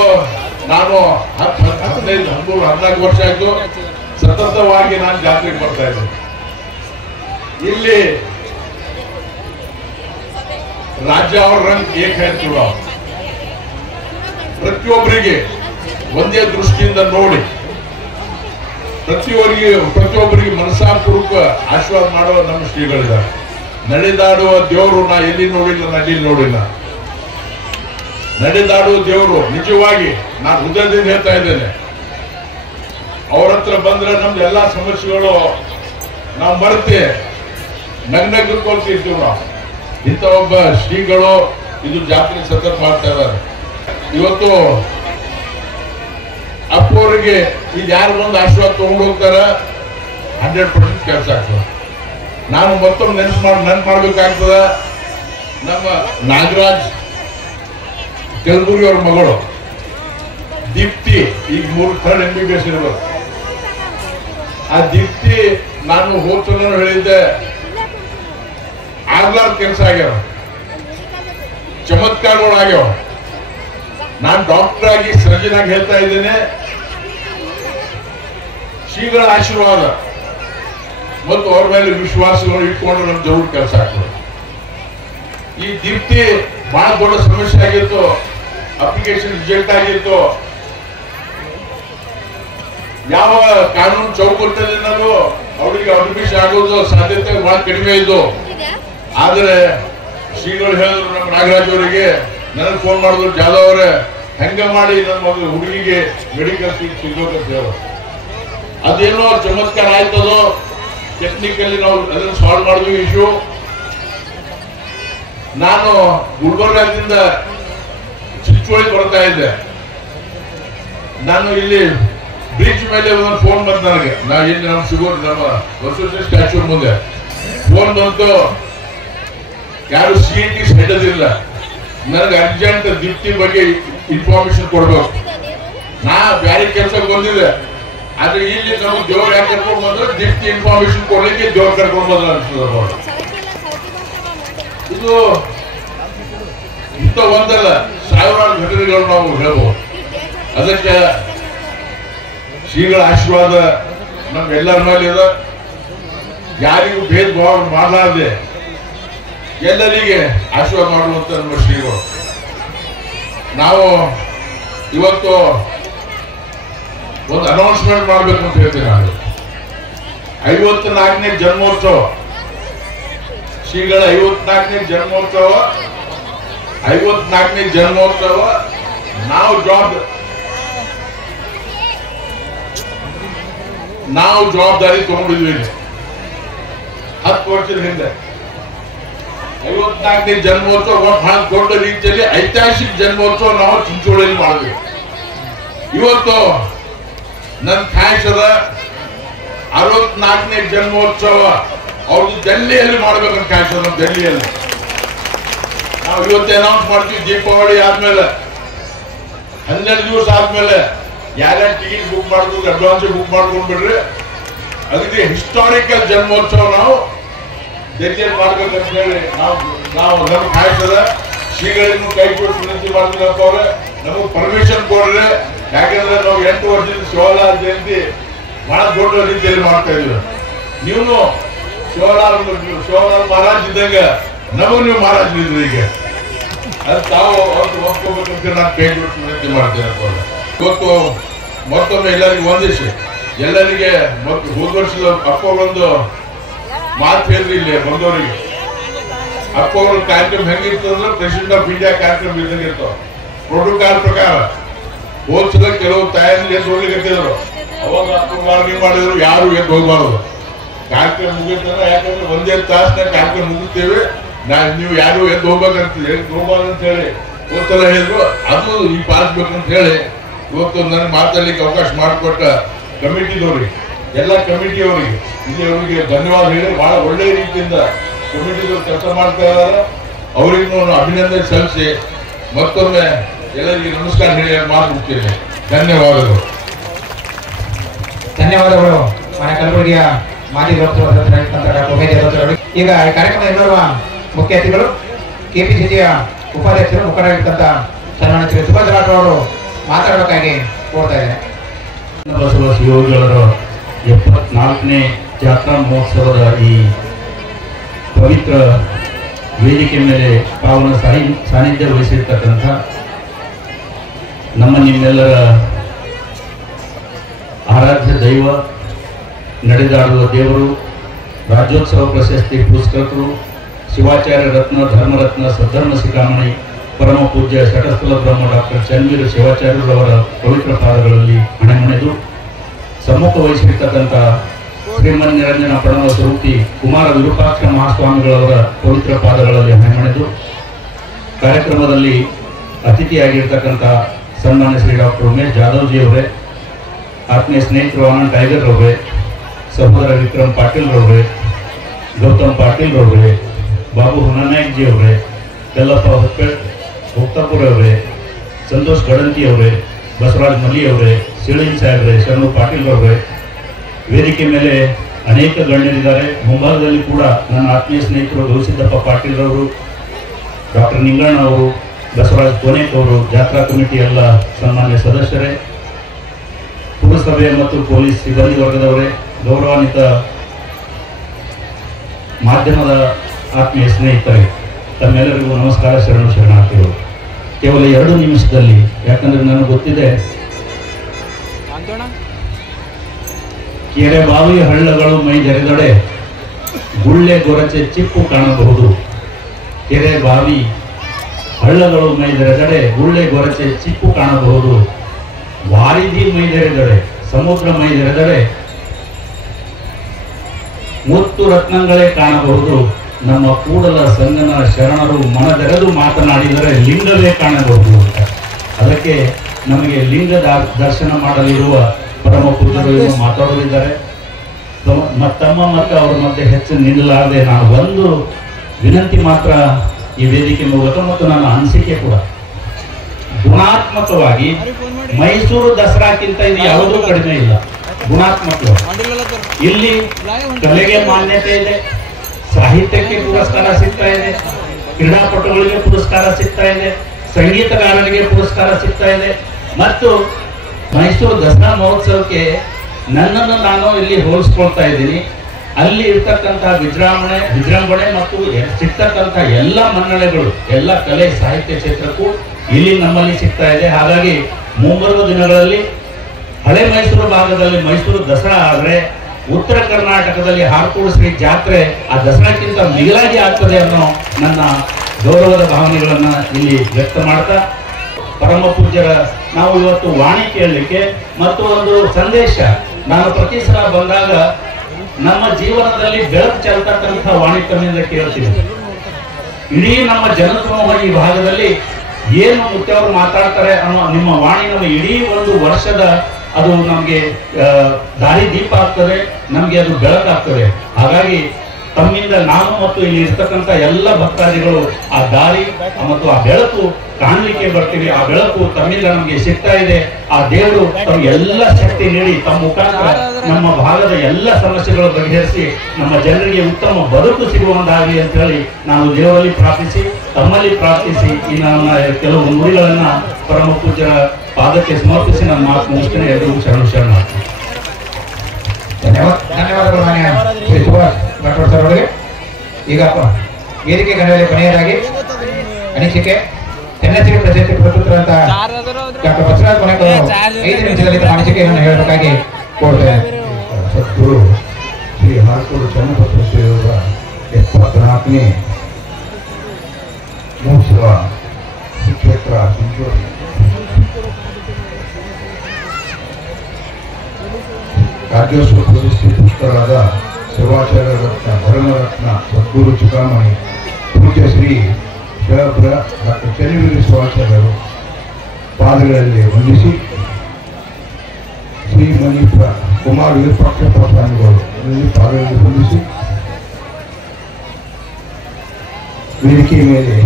ನಾನು 15, 13, 14 ವರ್ಷ ಆಯ್ತು ಸತತವಾಗಿ ನಾನು ಜಾತ್ರೆಗೆ ಬರ್ತಾ ಇದ್ದೆ. ಇಲ್ಲಿ ರಾಜ್ಯ ಅವ್ರ ರಂಗ್ ಏಕ ಹೇಳ್ತೀವಿ. ಪ್ರತಿಯೊಬ್ಬರಿಗೆ ಒಂದೇ ದೃಷ್ಟಿಯಿಂದ ನೋಡಿ, ಪ್ರತಿಯೊಬ್ಬರಿಗೆ ಮನಸ್ಸಾಪೂರ್ವಕ ಆಶೀರ್ವಾದ ಮಾಡುವ ನಮ್ಮ ಶ್ರೀಗಳಿದ್ದಾರೆ. ನಡೆದಾಡುವ ದೇವರು ನಾ ಎಲ್ಲಿ ನೋಡಿಲ್ಲ, ನಡಿಲಿ ನೋಡಿಲ್ಲ. ನಡೆದಾಡುವ ದೇವರು ನಿಜವಾಗಿ ನಾನು ಹೃದಯದಿಂದ ಹೇಳ್ತಾ ಇದ್ದೇನೆ. ಅವ್ರ ಹತ್ರ ಬಂದ್ರೆ ನಮ್ದು ಎಲ್ಲಾ ಸಮಸ್ಯೆಗಳು ನಾವು ಮರೆತೆ ನಗ್ನಗ್ಕೊಳ್ತಿರ್ತೀವಿ ನಾವು. ಇಂಥ ಒಬ್ಬ ಶ್ರೀಗಳು ಇದು ಜಾತ್ರೆ ಸತತ ಮಾಡ್ತಾ ಇದ್ದಾರೆ. ಇವತ್ತು ಅಪ್ಪವರಿಗೆ ಇಲ್ಲಿ ಯಾರು ಒಂದು ಆಶೀರ್ವಾದ ತಗೊಂಡು ಹೋಗ್ತಾರ 100% ಕೆಲಸ ಆಗ್ತದೆ. ನಾನು ಮತ್ತೊಮ್ಮೆ ನೆನ್ಪು ಮಾಡ್ಬೇಕಾಗ್ತದ. ನಮ್ಮ ನಾಗರಾಜ್ ಕಲಬುರ್ಗಿ ಅವ್ರ ಮಗಳು ದೀಪ್ತಿ ಈಗ 3 MBBS ಇರ್ಬೋದು. ಆ ದೀಪ್ತಿ ನಾನು ಹೋಗ್ತಾನು ಹೇಳಿದ್ದೆ, ಆಗ್ಲಾರ್ದ ಕೆಲಸ ಆಗ್ಯಾವ, ಚಮತ್ಕಾರಗಳು ಆಗ್ಯಾವ. ನಾನು ಡಾಕ್ಟರ್ ಆಗಿ ಸರ್ಜನ್ ಆಗಿ ಹೇಳ್ತಾ ಇದ್ದೇನೆ, ಶ್ರೀಗಳ ಆಶೀರ್ವಾದ ಮತ್ತು ಅವ್ರ ಮೇಲೆ ವಿಶ್ವಾಸಗಳು ಇಟ್ಕೊಂಡು ನಮ್ ಜರೂರ್ ಕೆಲಸ ಆಗ್ತದೆ. ಈ ದೀಪ್ತಿ ಬಹಳ ದೊಡ್ಡ ಸಮಸ್ಯೆ ಆಗಿತ್ತು, ಅಪ್ಲಿಕೇಶನ್ ರಿಜೆಕ್ಟ್ ಆಗಿತ್ತು. ಯಾವ ಕಾನೂನು ಚೌಕಟ್ಟಿನಲ್ಲಿ ಅವರಿಗೆ ಅಡ್ಮಿಷನ್ ಆಗೋದು ಸಾಧ್ಯತೆ ಬಹಳ ಕಡಿಮೆ ಇದ್ದು. ಆದ್ರೆ ಶ್ರೀಗಳು ಹೇಳಿದ್ರು ನಮ್ಮ ನಾಗರಾಜ್ ಅವರಿಗೆ, ನನಗೆ ಫೋನ್ ಮಾಡಿದ್ರು, ಜಾಧವ್ ಅವರೇ ಹೆಂಗ ಮಾಡಿ ನನ್ನ ಮಗಳು ಹುಡುಗಿಗೆ ಮೆಡಿಕಲ್ ಸೀಟ್ ಸಿಗೋಕಂತ ಹೇಳೋ. ಅದೇನೋ ಚಮತ್ಕಾರ ಆಯ್ತದೋ, ಟೆಕ್ನಿಕಲಿ ನಾವು ಅದನ್ನು ಸಾಲ್ವ್ ಮಾಡಿದ್ವಿ ಇಶ್ಯೂ. ನಾನು ಗುಲ್ಬರ್ಗದಿಂದ ಚಿಂಚೋಳಿ ಬರ್ತಾ ಇದ್ದೆ. ನಾನು ಇಲ್ಲಿ ಬ್ರಿಡ್ಜ್ ಮೇಲೆ ಒಂದು ಫೋನ್ ಬಂತು ನನಗೆ. ನಾವು ಇಲ್ಲಿ ನಮ್ಮ ಶುಗರ್ ನಮ್ಮ ಬಸವೇಶ್ವರ ಸ್ಟ್ಯಾಚ್ಯೂ ಮುಂದೆ ಫೋನ್ ಬಂತು, ಯಾರು CET ಹಿಡಿದಿಲ್ಲ, ನನಗೆ ಅರ್ಜೆಂಟ್ ದೀಪ್ತಿ ಬಗ್ಗೆ ಇನ್ಫಾರ್ಮೇಶನ್ ಕೊಡ್ಬೇಕು. ನಾ ಬ್ಯಾರೆ ಕೆಲಸಕ್ಕೆ ಬಂದಿದ್ದೆ. ಆದ್ರೆ ಇಲ್ಲಿ ನಾವು ದೇವ್ರು ಯಾಕೆ ಕರ್ಕೊಂಡು ಬಂದ್ರೆ ದಿಟ್ಟಿ ಇನ್ಫಾರ್ಮೇಶನ್ ಕೊಡ್ಲಿಕ್ಕೆ ದೇವ್ರು ಕರ್ಕೊಂಡು ಬಂದ್ರೆ ಅನ್ಸ್ತದ. ಇದು ಇಂಥ ಒಂದಲ್ಲ ಸಾವಿರಾರು ಘಟನೆಗಳು ನಾವು ಹೇಳ್ಬೋದು. ಅದಕ್ಕೆ ಶ್ರೀಗಳ ಆಶೀರ್ವಾದ ನಮ್ಮೆಲ್ಲರ ಮೇಲೆ ಇದೆ. ಯಾರಿಗೂ ಭೇದ ಭಾವ ಮಾಡಲಾರದೆ ಎಲ್ಲರಿಗೆ ಆಶೀರ್ವಾದ ಮಾಡುವಂತ ನಮ್ಮ ಶ್ರೀಗಳು. ನಾವು ಇವತ್ತು ಒಂದು ಅನೌನ್ಸ್ಮೆಂಟ್ ಮಾಡ್ಬೇಕು ಅಂತ ಹೇಳ್ತೀನಿ. ನಾನು 54ನೇ ಜನ್ಮೋತ್ಸವ, ಶ್ರೀಗಳ 54ನೇ ಜನ್ಮೋತ್ಸವ ನಾವು ಜವಾಬ್ದಾರಿ ತಗೊಂಡಿದ್ವಿ. 10 ವರ್ಷದ ಹಿಂದೆ 54ನೇ ಜನ್ಮೋತ್ಸವ ಬಹಳ ದೊಡ್ಡ ರೀತಿಯಲ್ಲಿ ಐತಿಹಾಸಿಕ ಜನ್ಮೋತ್ಸವ ನಾವು ಚಿಂಚೋಳಿಯಲ್ಲಿ ಮಾಡಿದ್ವಿ. ಇವತ್ತು ನನ್ನ ಖ್ಯಾಸದ 64ನೇ ಜನ್ಮೋತ್ಸವ ಅವ್ರದ್ದು ಡೆಲ್ಲಿಯಲ್ಲಿ ಮಾಡ್ಬೇಕಂತ ಖ್ಯಾಸದ. ನಮ್ಮ ಡೆಲ್ಲಿಯಲ್ಲಿ ನಾವು ಇವತ್ತು ಅನೌನ್ಸ್ ಮಾಡ್ತೀವಿ. ದೀಪಾವಳಿ ಆದ್ಮೇಲೆ 12 ದಿವಸ ಆದ್ಮೇಲೆ ಯಾರ್ಯಾರು ಟಿಕೆಟ್ ಬುಕ್ ಮಾಡಿದ್ರು ಅಡ್ವಾನ್ಸ್ ಬುಕ್ ಮಾಡ್ಕೊಂಡ್ಬಿಡ್ರಿ. ಅದಕ್ಕೆ ಹಿಸ್ಟಾರಿಕಲ್ ಜನ್ಮೋತ್ಸವ ನಾವು ಡೆಲ್ಲಿಯಲ್ಲಿ ಮಾಡ್ಬೇಕಂತ ಹೇಳಿ ನಾವು ನಮ್ಮ ಕಾಯ್ತದ ಶ್ರೀಗಳನ್ನು ಕೈ ಕೊಟ್ಟು ವಿನಂತಿ ಮಾಡ್ತೀನಪ್ಪ ಅವ್ರೆ, ನಮಗೆ ಪರ್ಮಿಷನ್ ಕೊಡ್ರಿ. ಯಾಕಂದ್ರೆ ನಾವು 8 ವರ್ಷದಿಂದ ಶಿವಲಾಲ್ ಜಯಂತಿ ಬಹಳ ದೊಡ್ಡ ರೀತಿಯಲ್ಲಿ ಮಾಡ್ತಾ ಇದ್ದೀವಿ. ನೀವು ಶಿವಲಾಲ್ ಮಹಾರಾಜ್ ಇದ್ದಾಗ ನಮಗೆ ನೀವು ಮಹಾರಾಜ್ ಇದ್ರಿ. ಈಗ ಅದು ತಾವು ಒಪ್ಕೋಬೇಕಂತ ನಾನು ಕೈ ಕೊಟ್ಟು ವಿನಂತಿ ಮಾಡ್ತೀನಪ್ಪ ಅವ್ರೆ. ಇವತ್ತು ಮತ್ತೊಮ್ಮೆ ಎಲ್ಲರಿಗೂ ಒಂದಿಸಿ ಎಲ್ಲರಿಗೆ ಹೋದ ವರ್ಷದ ಅಪ್ಪ ಒಂದು ಮಾತು ಹೇಳಿದ್ರಿ ಇಲ್ಲಿ ಬಂದವರಿಗೆ. ಅಪ್ಪ ಅವ್ರ ಕಾರ್ಯಕ್ರಮ ಹೆಂಗಿತ್ತು ಅಂದ್ರೆ ಪ್ರೆಸಿಡೆಂಟ್ ಆಫ್ ಇಂಡಿಯಾ ಕಾರ್ಯಕ್ರಮ ಇದ್ದಂಗೆ ಇರ್ತಾವ. ಪ್ರೋಟೋಕಾಲ್ ಪ್ರಕಾರ ಹೋಲ್ಸಲ ಕೆಲವು ತಾಯಂದ್ರೆ ಎದ್ದು ಹೋಗ್ಲಿಕ್ಕಿದ್ರು. ಅವಾಗ ಅಪ್ಪ ಮಾಡಿದ್ರು ಯಾರು ಎದ್ದು ಹೋಗ್ಬಾರ್ದು. ಕಾರ್ಯಕ್ರಮ ಮುಗಿತಂದ್ರೆ ಯಾಕಂದ್ರೆ ಒಂದೇ ತಾಸಿನ ಕಾರ್ಯಕ್ರಮ ಮುಗಿಸ್ತೇವೆ, ನೀವು ಯಾರು ಎದ್ದು ಹೋಗ್ಬಾರ್ದು ಅಂತ ಹೇಳಿ ಹೋಲ್ಸಲ ಹೇಳಿದ್ರು. ಅದು ಈ ಪಾಲಿಸ್ಬೇಕಂತ ಹೇಳಿ ಇವತ್ತು ನನಗೆ ಮಾತಾಡ್ಲಿಕ್ಕೆ ಅವಕಾಶ ಮಾಡಿಕೊಟ್ಟ ಕಮಿಟಿದವ್ರಿಗೆ, ಎಲ್ಲ ಕಮಿಟಿಯವರಿಗೆ ಇಲ್ಲಿ ಅವರಿಗೆ ಧನ್ಯವಾದ ಹೇಳಿ ಬಹಳ ಒಳ್ಳೆ ರೀತಿಯಿಂದ ಕಮಿಟಿದವ್ರು ಕೆಲಸ ಮಾಡ್ತಾ ಇದ್ದಾರೆ. ಅವರಿಗೂ ಅಭಿನಂದನೆ ಸಲ್ಲಿಸಿ ಮತ್ತೊಮ್ಮೆ ಎಲ್ಲರಿಗೆ ನಮಸ್ಕಾರ ಹೇಳಿ ಮಾತುಡ್ತೇನೆ. ಧನ್ಯವಾದಗಳು. ಧನ್ಯವಾದಗಳು ಮಾನ್ಯ ಕಲಬುರಗಿಯ ಮಾಜಿ ಈಗ ಕಾರ್ಯಕ್ರಮದ ಇನ್ನೋರ್ವ ಮುಖ್ಯ ಅತಿಥಿಗಳು ಕೆಪಿಸಿಸಿಯ ಉಪಾಧ್ಯಕ್ಷರು ಮುಖಂಡರಾಗಿರ್ತಂತ ಸನ್ಮಾನ್ಯ ಶ್ರೀ ಸುಭಾಷ್ ರಾಠೋಡ್ ಅವರು ಮಾತಾಡಬೇಕಾಗಿ ಕೋರ್ತಾ ಇದೆ. ಬಸವ ಶಿವಯೋಗಿಗಳವರ 74ನೇ ಜಾತ್ರಾ ಮಹೋತ್ಸವದ ಈ ಪವಿತ್ರ ವೇದಿಕೆ ಮೇಲೆ ಪಾವನ ಸಾನ್ನಿಧ್ಯ ವಹಿಸಿರ್ತಕ್ಕಂಥ ನಮ್ಮ ನಿಮ್ಮೆಲ್ಲರ ಆರಾಧ್ಯ ದೈವ, ನಡೆದಾಡುವ ದೇವರು, ರಾಜ್ಯೋತ್ಸವ ಪ್ರಶಸ್ತಿ ಪುರಸ್ಕೃತರು, ಶಿವಾಚಾರ್ಯ ರತ್ನ, ಧರ್ಮರತ್ನ, ಸದ್ಧರ್ಮ ಶಿಖಾಮಣಿ, ಪರಮ ಪೂಜ್ಯ ಶಟಸ್ಥಲ ಬ್ರಹ್ಮ ಡಾಕ್ಟರ್ ಚನ್ವೀರ ಶಿವಾಚಾರ್ಯರವರ ಪವಿತ್ರ ಪಾದಗಳಲ್ಲಿ ಹಣೆಮಣೆದು ಸಮ್ಮುಖ ವಹಿಸಿರ್ತಕ್ಕಂಥ ಶ್ರೀಮನ್ ನಿರಂಜನ ಪ್ರಣವ ಸ್ವರೂಪಿ ಕುಮಾರ ವಿರೂಪಾಕ್ಷ ಮಹಾಸ್ವಾಮಿಗಳವರ ಪವಿತ್ರ ಪಾದಗಳಲ್ಲಿ ಹಣೆಮಣೆದು ಕಾರ್ಯಕ್ರಮದಲ್ಲಿ ಅತಿಥಿಯಾಗಿರ್ತಕ್ಕಂಥ ಸನ್ಮಾನ್ಯ ಶ್ರೀ ಡಾಕ್ಟರ್ ಉಮೇಶ್ ಜಾಧವ್ಜಿ ಅವರೇ, ಆತ್ಮೀಯ ಸ್ನೇಹಿತರು ಆನಂದ್ ಟೈಗರ್ ರವರೇ, ಸಹೋದರ ವಿಕ್ರಮ್ ಪಾಟೀಲ್ ರವರೇ, ಗೌತಮ್ ಪಾಟೀಲ್ ರವರೇ, ಬಾಬು ಹುನಾನಾಯಕ್ ಜಿ ಅವರೇ, ಯಲ್ಲಪ್ಪ ಮುಕ್ತಾಪುರ ಅವರೇ, ಸಂತೋಷ್ ಗಡಂತಿ ಅವರೇ, ಬಸವರಾಜ್ ಮಲ್ಲಿ ಅವರೇ, ಶಿಳಿನ್ ಸಾಹೇಬ್ರೆ, ಶರಣು ಪಾಟೀಲ್ ಅವರೇ, ವೇದಿಕೆ ಮೇಲೆ ಅನೇಕ ಗಣ್ಯರಿದ್ದಾರೆ. ಮುಂಭಾಗದಲ್ಲಿ ಕೂಡ ನನ್ನ ಆತ್ಮೀಯ ಸ್ನೇಹಿತರು ಗೌಸಿದ್ದಪ್ಪ ಪಾಟೀಲ್ ಅವರು, ಡಾಕ್ಟರ್ ನಿಂಗಣ್ಣ ಅವರು, ಬಸವರಾಜ್ ಕೋನೇಕ್ ಅವರು, ಜಾತ್ರಾ ಕಮಿಟಿ ಎಲ್ಲ ಸನ್ಮಾನ್ಯ ಸದಸ್ಯರೇ, ಪುರಸಭೆ ಮತ್ತು ಪೊಲೀಸ್ ಸಿಬ್ಬಂದಿ ವರ್ಗದವರೇ, ಗೌರವಾನ್ವಿತ ಮಾಧ್ಯಮದ ಆತ್ಮೀಯ ಸ್ನೇಹಿತರೆ, ತಮ್ಮೆಲ್ಲರಿಗೂ ನಮಸ್ಕಾರ, ಶರಣಾರ್ಥಿಗಳು. ಕೇವಲ 2 ನಿಮಿಷದಲ್ಲಿ, ಯಾಕಂದ್ರೆ ನನಗೆ ಗೊತ್ತಿದೆ ಕೆರೆ ಬಾವಿ ಹಳ್ಳಗಳು ಮೈ ಜರೆದಡೆ ಗುಳ್ಳೆ ಗೊರಚೆ ಚಿಪ್ಪು ಕಾಣಬಹುದು. ಕೆರೆ ಬಾವಿ ಹಳ್ಳಗಳು ಮೈ ಜರೆದಡೆ ಗುಳ್ಳೆ ಗೊರಚೆ ಚಿಪ್ಪು ಕಾಣಬಹುದು. ವಾರಿಧಿ ಮೈ ಜರೆದಡೆ, ಸಮುದ್ರ ಮೈ ಜರೆದಡೆ ಮುತ್ತು ರತ್ನಗಳೇ ಕಾಣಬಹುದು. ನಮ್ಮ ಕೂಡಲ ಸಂಗನ ಶರಣರು ಮನದೆರೆದು ಮಾತನಾಡಿದರೆ ಲಿಂಗವೇ ಕಾಣಬಹುದು ಅಂತ. ಅದಕ್ಕೆ ನಮಗೆ ಲಿಂಗ ದರ್ಶನ ಮಾಡಲಿರುವ ಪರಮ ಪೂಜ್ಯರು ಮಾತಾಡಲಿದ್ದಾರೆ. ತಮ್ಮ ಮತ್ತು ಅವರ ಮಧ್ಯೆ ಹೆಚ್ಚು ನಿಲ್ಲಲಾರದೆ ನಾನು ಒಂದು ವಿನಂತಿ ಮಾತ್ರ ಈ ವೇದಿಕೆ ಮೂಲಕ ಮತ್ತು ನನ್ನ ಅನಿಸಿಕೆ ಕೂಡ, ಗುಣಾತ್ಮಕವಾಗಿ ಮೈಸೂರು ದಸರಾಕ್ಕಿಂತ ಇದು ಯಾವುದೂ ಕಡಿಮೆ ಇಲ್ಲ. ಗುಣಾತ್ಮಕರು. ಇಲ್ಲಿ ಕಲೆಗೆ ಮಾನ್ಯತೆ ಇದೆ, ಸಾಹಿತ್ಯಕ್ಕೆ ಪುರಸ್ಕಾರ ಸಿಗ್ತಾ ಇದೆ, ಕ್ರೀಡಾಪಟುಗಳಿಗೆ ಪುರಸ್ಕಾರ ಸಿಗ್ತಾ ಇದೆ, ಸಂಗೀತಗಾರರಿಗೆ ಪುರಸ್ಕಾರ ಸಿಗ್ತಾ ಇದೆ. ಮತ್ತು ಮೈಸೂರು ದಸರಾ ಮಹೋತ್ಸವಕ್ಕೆ ನನ್ನನ್ನು ನಾನು ಇಲ್ಲಿ ಹೋಲಿಸ್ಕೊಳ್ತಾ ಇದ್ದೀನಿ. ಅಲ್ಲಿ ಇರ್ತಕ್ಕಂತಹ ವಿಜೃಂಭಣೆ ಮತ್ತು ಸಿಗ್ತಕ್ಕಂಥ ಎಲ್ಲ ಮನ್ನಣೆಗಳು ಎಲ್ಲ ಕಲೆ ಸಾಹಿತ್ಯ ಕ್ಷೇತ್ರಕ್ಕೂ ಇಲ್ಲಿ ನಮ್ಮಲ್ಲಿ ಸಿಗ್ತಾ ಇದೆ. ಹಾಗಾಗಿ ಮುಂಬರುವ ದಿನಗಳಲ್ಲಿ ಹಳೆ ಮೈಸೂರು ಭಾಗದಲ್ಲಿ ಮೈಸೂರು ದಸರಾ ಆದರೆ ಉತ್ತರ ಕರ್ನಾಟಕದಲ್ಲಿ ಹಾರ್ಕೋಡು ಶ್ರೀ ಜಾತ್ರೆ ಆ ದಸರಾಕ್ಕಿಂತ ಮಿಗಿಲಾಗಿ ಆಗ್ತದೆ ಅನ್ನೋ ನನ್ನ ಗೌರವದ ಭಾವನೆಗಳನ್ನ ಇಲ್ಲಿ ವ್ಯಕ್ತ ಮಾಡ್ತಾ, ಪರಮ ಪೂಜ್ಯರ ನಾವು ಇವತ್ತು ವಾಣಿ ಕೇಳಲಿಕ್ಕೆ ಮತ್ತು ಒಂದು ಸಂದೇಶ, ನಾನು ಪ್ರತಿ ಸಲ ಬಂದಾಗ ನಮ್ಮ ಜೀವನದಲ್ಲಿ ಬೆಳಕು ಚೆಲ್ತಕ್ಕಂಥ ವಾಣಿ ತಮ್ಮಿಂದ ಕೇಳ್ತೀನಿ. ಇಡೀ ನಮ್ಮ ಜನಸಮೂಹ ಈ ಭಾಗದಲ್ಲಿ ಏನು ಮುಖ್ಯವರು ಮಾತಾಡ್ತಾರೆ ಅನ್ನೋ ನಿಮ್ಮ ವಾಣಿ ನಮ್ಮ ಇಡೀ ಒಂದು ವರ್ಷದ ಅದು ನಮಗೆ ದಾರಿ ದೀಪ ಆಗ್ತದೆ, ನಮಗೆ ಅದು ಬೆಳಕಾಗ್ತದೆ. ಹಾಗಾಗಿ ತಮ್ಮಿಂದ ನಾನು ಮತ್ತು ಇಲ್ಲಿ ಇರ್ತಕ್ಕಂಥ ಎಲ್ಲ ಭಕ್ತಾದಿಗಳು ಆ ದಾರಿ ಮತ್ತು ಆ ಬೆಳಕು ಕಾಣಲಿಕ್ಕೆ ಬರ್ತೀವಿ. ಆ ಬೆಳಕು ತಮ್ಮಿಂದ ನಮಗೆ ಸಿಗ್ತಾ ಇದೆ. ಆ ದೇವರು ತಮಗೆ ಎಲ್ಲ ಶಕ್ತಿ ನೀಡಿ ತಮ್ಮ ಮುಖಾಂತರ ನಮ್ಮ ಭಾಗದ ಎಲ್ಲ ಸಮಸ್ಯೆಗಳು ಬಗೆಹರಿಸಿ ನಮ್ಮ ಜನರಿಗೆ ಉತ್ತಮ ಬದುಕು ಸಿಗುವಂತಾಗಲಿ ಅಂತ ಹೇಳಿ ನಾನು ದೇವರಲ್ಲಿ ಪ್ರಾರ್ಥಿಸಿ, ತಮ್ಮಲ್ಲಿ ಪ್ರಾರ್ಥಿಸಿ ಈ ನನ್ನ ಕೆಲವು ನುಡಿಗಳನ್ನ ಪರಮ ಪೂಜ್ಯರ ಪಾದಕ್ಕೆ ಸಮರ್ಪಿಸಿ ನನ್ನ ಮಾತು ಮುಗಿಸ್ತೇನೆ. ಎಲ್ಲರಿಗೂ ಶರಣ ಮಾಡ್ತೀನಿ. ಧನ್ಯವಾದಗಳು ಮಾನ್ಯ ಶ್ರೀ ಸುಭಾಷ್ ರಾಠೋಡ್ ಸರ್ ಅವರಿಗೆ. ಈಗ ವೇದಿಕೆ ಗಣದಲ್ಲಿ ಕೊನೆಯದಾಗಿ ಅನಿಸಿಕೆ ಚೆನ್ನಸಿರಿ ಪ್ರಶಸ್ತಿ ಪುರಸ್ಕೃತರಂತ ಡಾಕ್ಟರ್ ಬಸವರಾಜ ಕೊನೆಯವರು 5 ನಿಮಿಷದಲ್ಲಿ ತಮ್ಮ ಅನಿಸಿಕೆಯನ್ನು ಹೇಳಬೇಕಾಗಿ ಕೋರ್ತೇನೆ. ಸದ್ಗುರು ಶ್ರೀ ಹಾರ್ಕೋಡು ಚನ್ನಬಸವೇಶ್ವರ 74ನೇ ಮಹೋತ್ಸವ ಕ್ಷೇತ್ರ ಚಿಂಚೋಳಿ ರಾಜ್ಯೋತ್ಸವ ಪ್ರಶಸ್ತಿ ಪುರಸ್ಕೃತರಾದ ಶಿವಾಚಾರ್ಯ ರತ್ನ ಧರ್ಮರತ್ನ ಸದ್ಗುರು ಚಿಕಾಮಣಿ ಪೂಜ್ಯ ಶ್ರೀ ಶಿವಪುರ ಡಾಕ್ಟರ್ ಚೆನ್ನವೀರ ಶಿವಾಚಾರ್ಯರು ಪಾದಗಳಲ್ಲಿ ವಂದಿಸಿ, ಶ್ರೀ ಮಣಿಪುರ ಕುಮಾರ ವಿರೂಪಾಕ್ಷಪ್ಪ ಸ್ವಾಮಿಗಳು ಪಾದಗಳಲ್ಲಿ ವಂದಿಸಿ, ವೇದಿಕೆ ಮೇಲೆ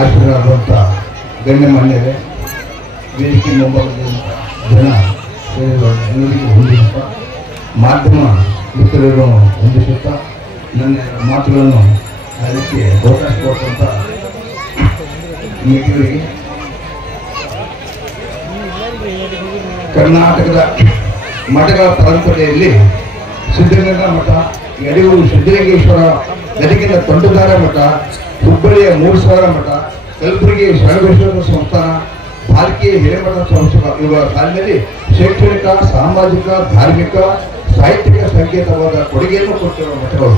ಆಶೀರ್ವಾದಂಥ ಗಣ್ಯಮಾನ್ಯರೇ, ವೇದಿಕೆ ಮುಂಭಾಗದಂಥ ಜನ ಎಲ್ಲರಿಗೂ ಹೊಂದಿಸುತ್ತಾ, ಮಾಧ್ಯಮ ಮಿತ್ರರನ್ನು ಹೊಂದಿಸುತ್ತಾ ನನ್ನ ಮಾತುಗಳನ್ನು ಅದಕ್ಕೆ ಅವಕಾಶ ಕೊಟ್ಟಂತ ಮಿತ್ರರಿಗೆ, ಕರ್ನಾಟಕದ ಮಠಗಳ ಪರಂಪರೆಯಲ್ಲಿ ಸಿದ್ಧಗಂಗಾ ಮಠ, ಯಡಿಯೂರು ಸಿದ್ದಲಿಂಗೇಶ್ವರ, ಗದಗಿನ ತೊಂಡದಾರ ಮಠ, ಹುಬ್ಬಳ್ಳಿಯ ಮೂರುಸಾಗರ ಮಠ, ಕಲಬುರಗಿ ಶರಣಬಸವೇಶ್ವರ ಸಂಸ್ಥಾನ, ಭಾರತೀಯ ಹಿರೇಮಠ ಸಂಸ್ಥೆ ಇರುವ ಸಾಲಿನಲ್ಲಿ ಶೈಕ್ಷಣಿಕ, ಸಾಮಾಜಿಕ, ಧಾರ್ಮಿಕ, ಸಾಹಿತ್ಯಿಕ ಸಂಕೇತವಾದ ಕೊಡುಗೆಯನ್ನು ಕೊಟ್ಟಿರುವ ಮಠಗಳು.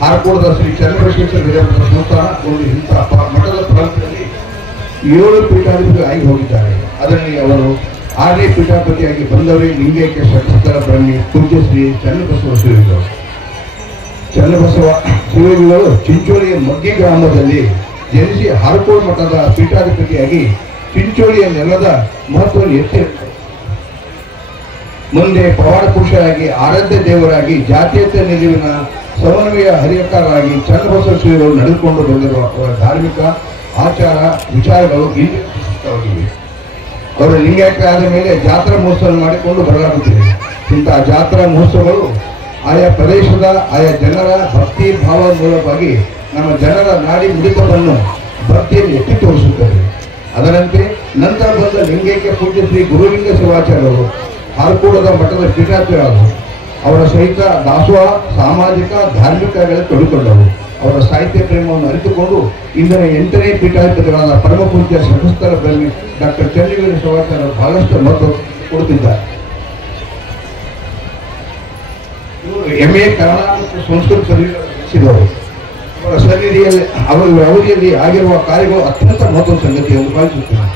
ಹಾರ್ಕೋಡದ ಶ್ರೀ ಚನ್ನಬಸವೇಶ್ವರ ಹಿರೇಮಠ ಸಂಸ್ಥಾನ ಒಂದು ಇಂಥ ಮಠದ ಪರಂಪರೆಯಲ್ಲಿ 7 ಪೀಠಾಧಿಪತಿಗಳಾಗಿ ಹೋಗಿದ್ದಾರೆ. ಅದರಲ್ಲಿ ಅವರು 6ನೇ ಪೀಠಾಧಿಪತಿಯಾಗಿ ಬಂದವರೇ ಲಿಂಗೈಕ್ಯ ಶತಸ್ಥಲ ಬ್ರಹ್ಮಿ ಪೂಜ್ಯ ಶ್ರೀ ಚನ್ನಬಸವ ಶಿವಯೋಗಿಗಳು. ಚನ್ನಬಸವ ಶಿವಯೋಗಿಗಳು ಚಿಂಚೋಳಿಯ ಮಗ್ಗಿ ಗ್ರಾಮದಲ್ಲಿ ಜನಿಸಿ ಹಾರ್ಕೋಡ್ ಮಠದ ಪೀಠಾಧಿಪತಿಯಾಗಿ ಚಿಂಚೋಳಿಯ ನೆಲದ ಮಹತ್ವವನ್ನು ಎತ್ತಿರುತ್ತಾರೆ. ಮುಂದೆ ಪವಾಡ ಪುರುಷರಾಗಿ, ಆರಾಧ್ಯ ದೇವರಾಗಿ, ಜಾತೀಯತೆ ನಿಲುವಿನ ಸಮನ್ವಯ ಹರಿಯಕಾರರಾಗಿ ಚನ್ನಬಸವ ಶಿವಯೋಗಿಗಳು ನಡೆದುಕೊಂಡು ಬಂದಿರುವ ಅವರ ಧಾರ್ಮಿಕ ಆಚಾರ ವಿಚಾರಗಳು ಇಂದು ಪ್ರಸಿದ್ಧವಾಗಿವೆ. ಅವರು ಲಿಂಗಾಯತ ಆದ ಮೇಲೆ ಜಾತ್ರಾ ಮಹೋತ್ಸವ ಮಾಡಿಕೊಂಡು ಬರಲಾಗುತ್ತಿದೆ. ಇಂತಹ ಜಾತ್ರಾ ಮಹೋತ್ಸವಗಳು ಆಯಾ ಪ್ರದೇಶದ ಆಯಾ ಜನರ ಭಕ್ತಿ ಭಾವ ಮೂಲಕವಾಗಿ ನಮ್ಮ ಜನರ ನಾಡಿ ಮಿಡಿತವನ್ನು ಭಕ್ತಿಯನ್ನು ಎತ್ತಿ ತೋರಿಸುತ್ತದೆ. ಅದರಂತೆ ನಂತರ ಬಂದ ಲಿಂಗೈಕ್ಯ ಪೂಜ್ಯ ಶ್ರೀ ಗುರುಲಿಂಗ ಶಿವಾಚಾರ್ಯರು ಹಾರ್ಕೋಡದ ಮಠದ ಪೀಠಾಧಿಪತಿಯಾದರು. ಅವರ ಸಹಿತ ದಾಸೋಹ, ಸಾಮಾಜಿಕ, ಧಾರ್ಮಿಕಗಳಲ್ಲಿ ತೊಡಗಿಕೊಂಡರು. ಅವರ ಸಾಹಿತ್ಯ ಪ್ರೇಮವನ್ನು ಅರಿತುಕೊಂಡು ಇಂದಿನ 8ನೇ ಪೀಠಾಧಿಪತಿಗಳಾದ ಪರಮ ಪೂಜ್ಯ ಶತಸ್ಥಲ ಬ್ರಹ್ಮಿ ಡಾಕ್ಟರ್ ಚೆನ್ನವೀರ ಶಿವಾಚಾರ್ಯರು ಬಹಳಷ್ಟು ಮಹತ್ವ ಕೊಡುತ್ತಿದ್ದಾರೆ. MA ಕನ್ನಡ ಮತ್ತು ಸಂಸ್ಕೃತ ಸಲ್ಲಿಸಿದವರು. ಅವರ ಸನ್ನಿಧಿಯಲ್ಲಿ ಅವರ ಅವಧಿಯಲ್ಲಿ ಆಗಿರುವ ಕಾರ್ಯಗಳು ಅತ್ಯಂತ ಮಹತ್ವದ ಸಂಗತಿ ಎಂದು ಭಾವಿಸುತ್ತೇನೆ.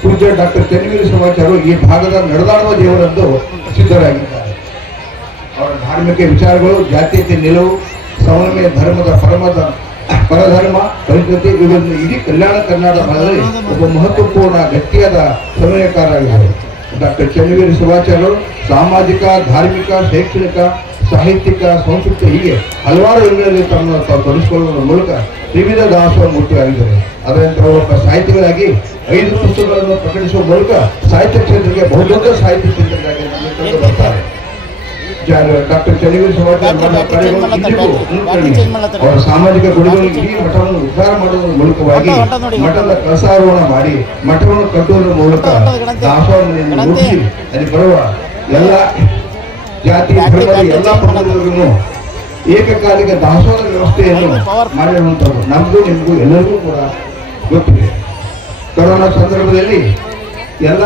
ಪೂಜ್ಯ ಡಾಕ್ಟರ್ ಚೆನ್ನವೀರ ಶಿವಾಚಾರ್ಯರು ಈ ಭಾಗದ ನಡೆದಾಡುವ ದೇವರೆಂದು ಪ್ರಸಿದ್ಧರಾಗಿದ್ದಾರೆ. ಅವರ ಧಾರ್ಮಿಕ ವಿಚಾರಗಳು, ಜಾತೀಯತೆ ನಿಲುವು, ಸಮನ್ವಯ, ಧರ್ಮದ ಪರಧರ್ಮ ಪರಿಸ್ಥಿತಿ ಇವುಗಳನ್ನು ಇಡೀ ಕಲ್ಯಾಣ ಕರ್ನಾಟಕ ಭಾಗದಲ್ಲಿ ಒಬ್ಬ ಮಹತ್ವಪೂರ್ಣ ಗಟ್ಟಿಯಾದ ಸಮನ್ವಯಕಾರರಾಗಿದ್ದಾರೆ. ಡಾಕ್ಟರ್ ಚೆನ್ನವೀರ ಶಿವಾಚಾರ್ಯರು ಸಾಮಾಜಿಕ, ಧಾರ್ಮಿಕ, ಶೈಕ್ಷಣಿಕ, ಸಾಹಿತ್ಯಿಕ, ಸಂಸ್ಕೃತಿ ಹೀಗೆ ಹಲವಾರು ರಂಗಗಳಲ್ಲಿ ತಮ್ಮನ್ನು ತಾವು ತೊಡಗಿಸಿಕೊಳ್ಳುವ ಮೂಲಕ ವಿವಿಧ ದಾಸೋಹ ಮೂರ್ತಿಯಾಗಿದ್ದಾರೆ. ಅದರಂತೆ ಅವರೊಬ್ಬ ಸಾಹಿತಿಗಳಾಗಿ 5 ಪುಸ್ತಕಗಳನ್ನು ಪ್ರಕಟಿಸುವ ಮೂಲಕ ಸಾಹಿತ್ಯ ಕ್ಷೇತ್ರಕ್ಕೆ ಬಹುದೊಡ್ಡ ಸಾಹಿತ್ಯ ಚಿಂತಕರಾಗಿ ಬರ್ತಾರೆ. ಡಾಕ್ಟರ್ ಚನ್ನವೀರ ಅವರ ಸಾಮಾಜಿಕ ಗುಣಗಳಿಗೆ ಇಡೀ ಮಠವನ್ನು ಉದ್ಧಾರ ಮಾಡುವುದರ ಮೂಲಕವಾಗಿ ಮಠದ ಕಳಸಾರೋಹಣ ಮಾಡಿ ಮಠವನ್ನು ಕಟ್ಟುವುದರ ಮೂಲಕ ದಾಸೋಹವನ್ನು ರೂಪಿಸಿ ಅಲ್ಲಿ ಬರುವ ಎಲ್ಲ ಜಾತಿ ಧರ್ಮದ ಎಲ್ಲ ಪಂಗಡಗಳಿಗೂ ಏಕಕಾಲಿಕ ದಾಸೋಹದ ವ್ಯವಸ್ಥೆಯನ್ನು ಮಾಡಿರುವಂಥದ್ದು ನಮಗೂ ನಿಮಗೂ ಎಲ್ಲರಿಗೂ ಕೂಡ ಗೊತ್ತಿದೆ. ಕೊರೋನಾ ಸಂದರ್ಭದಲ್ಲಿ ಎಲ್ಲ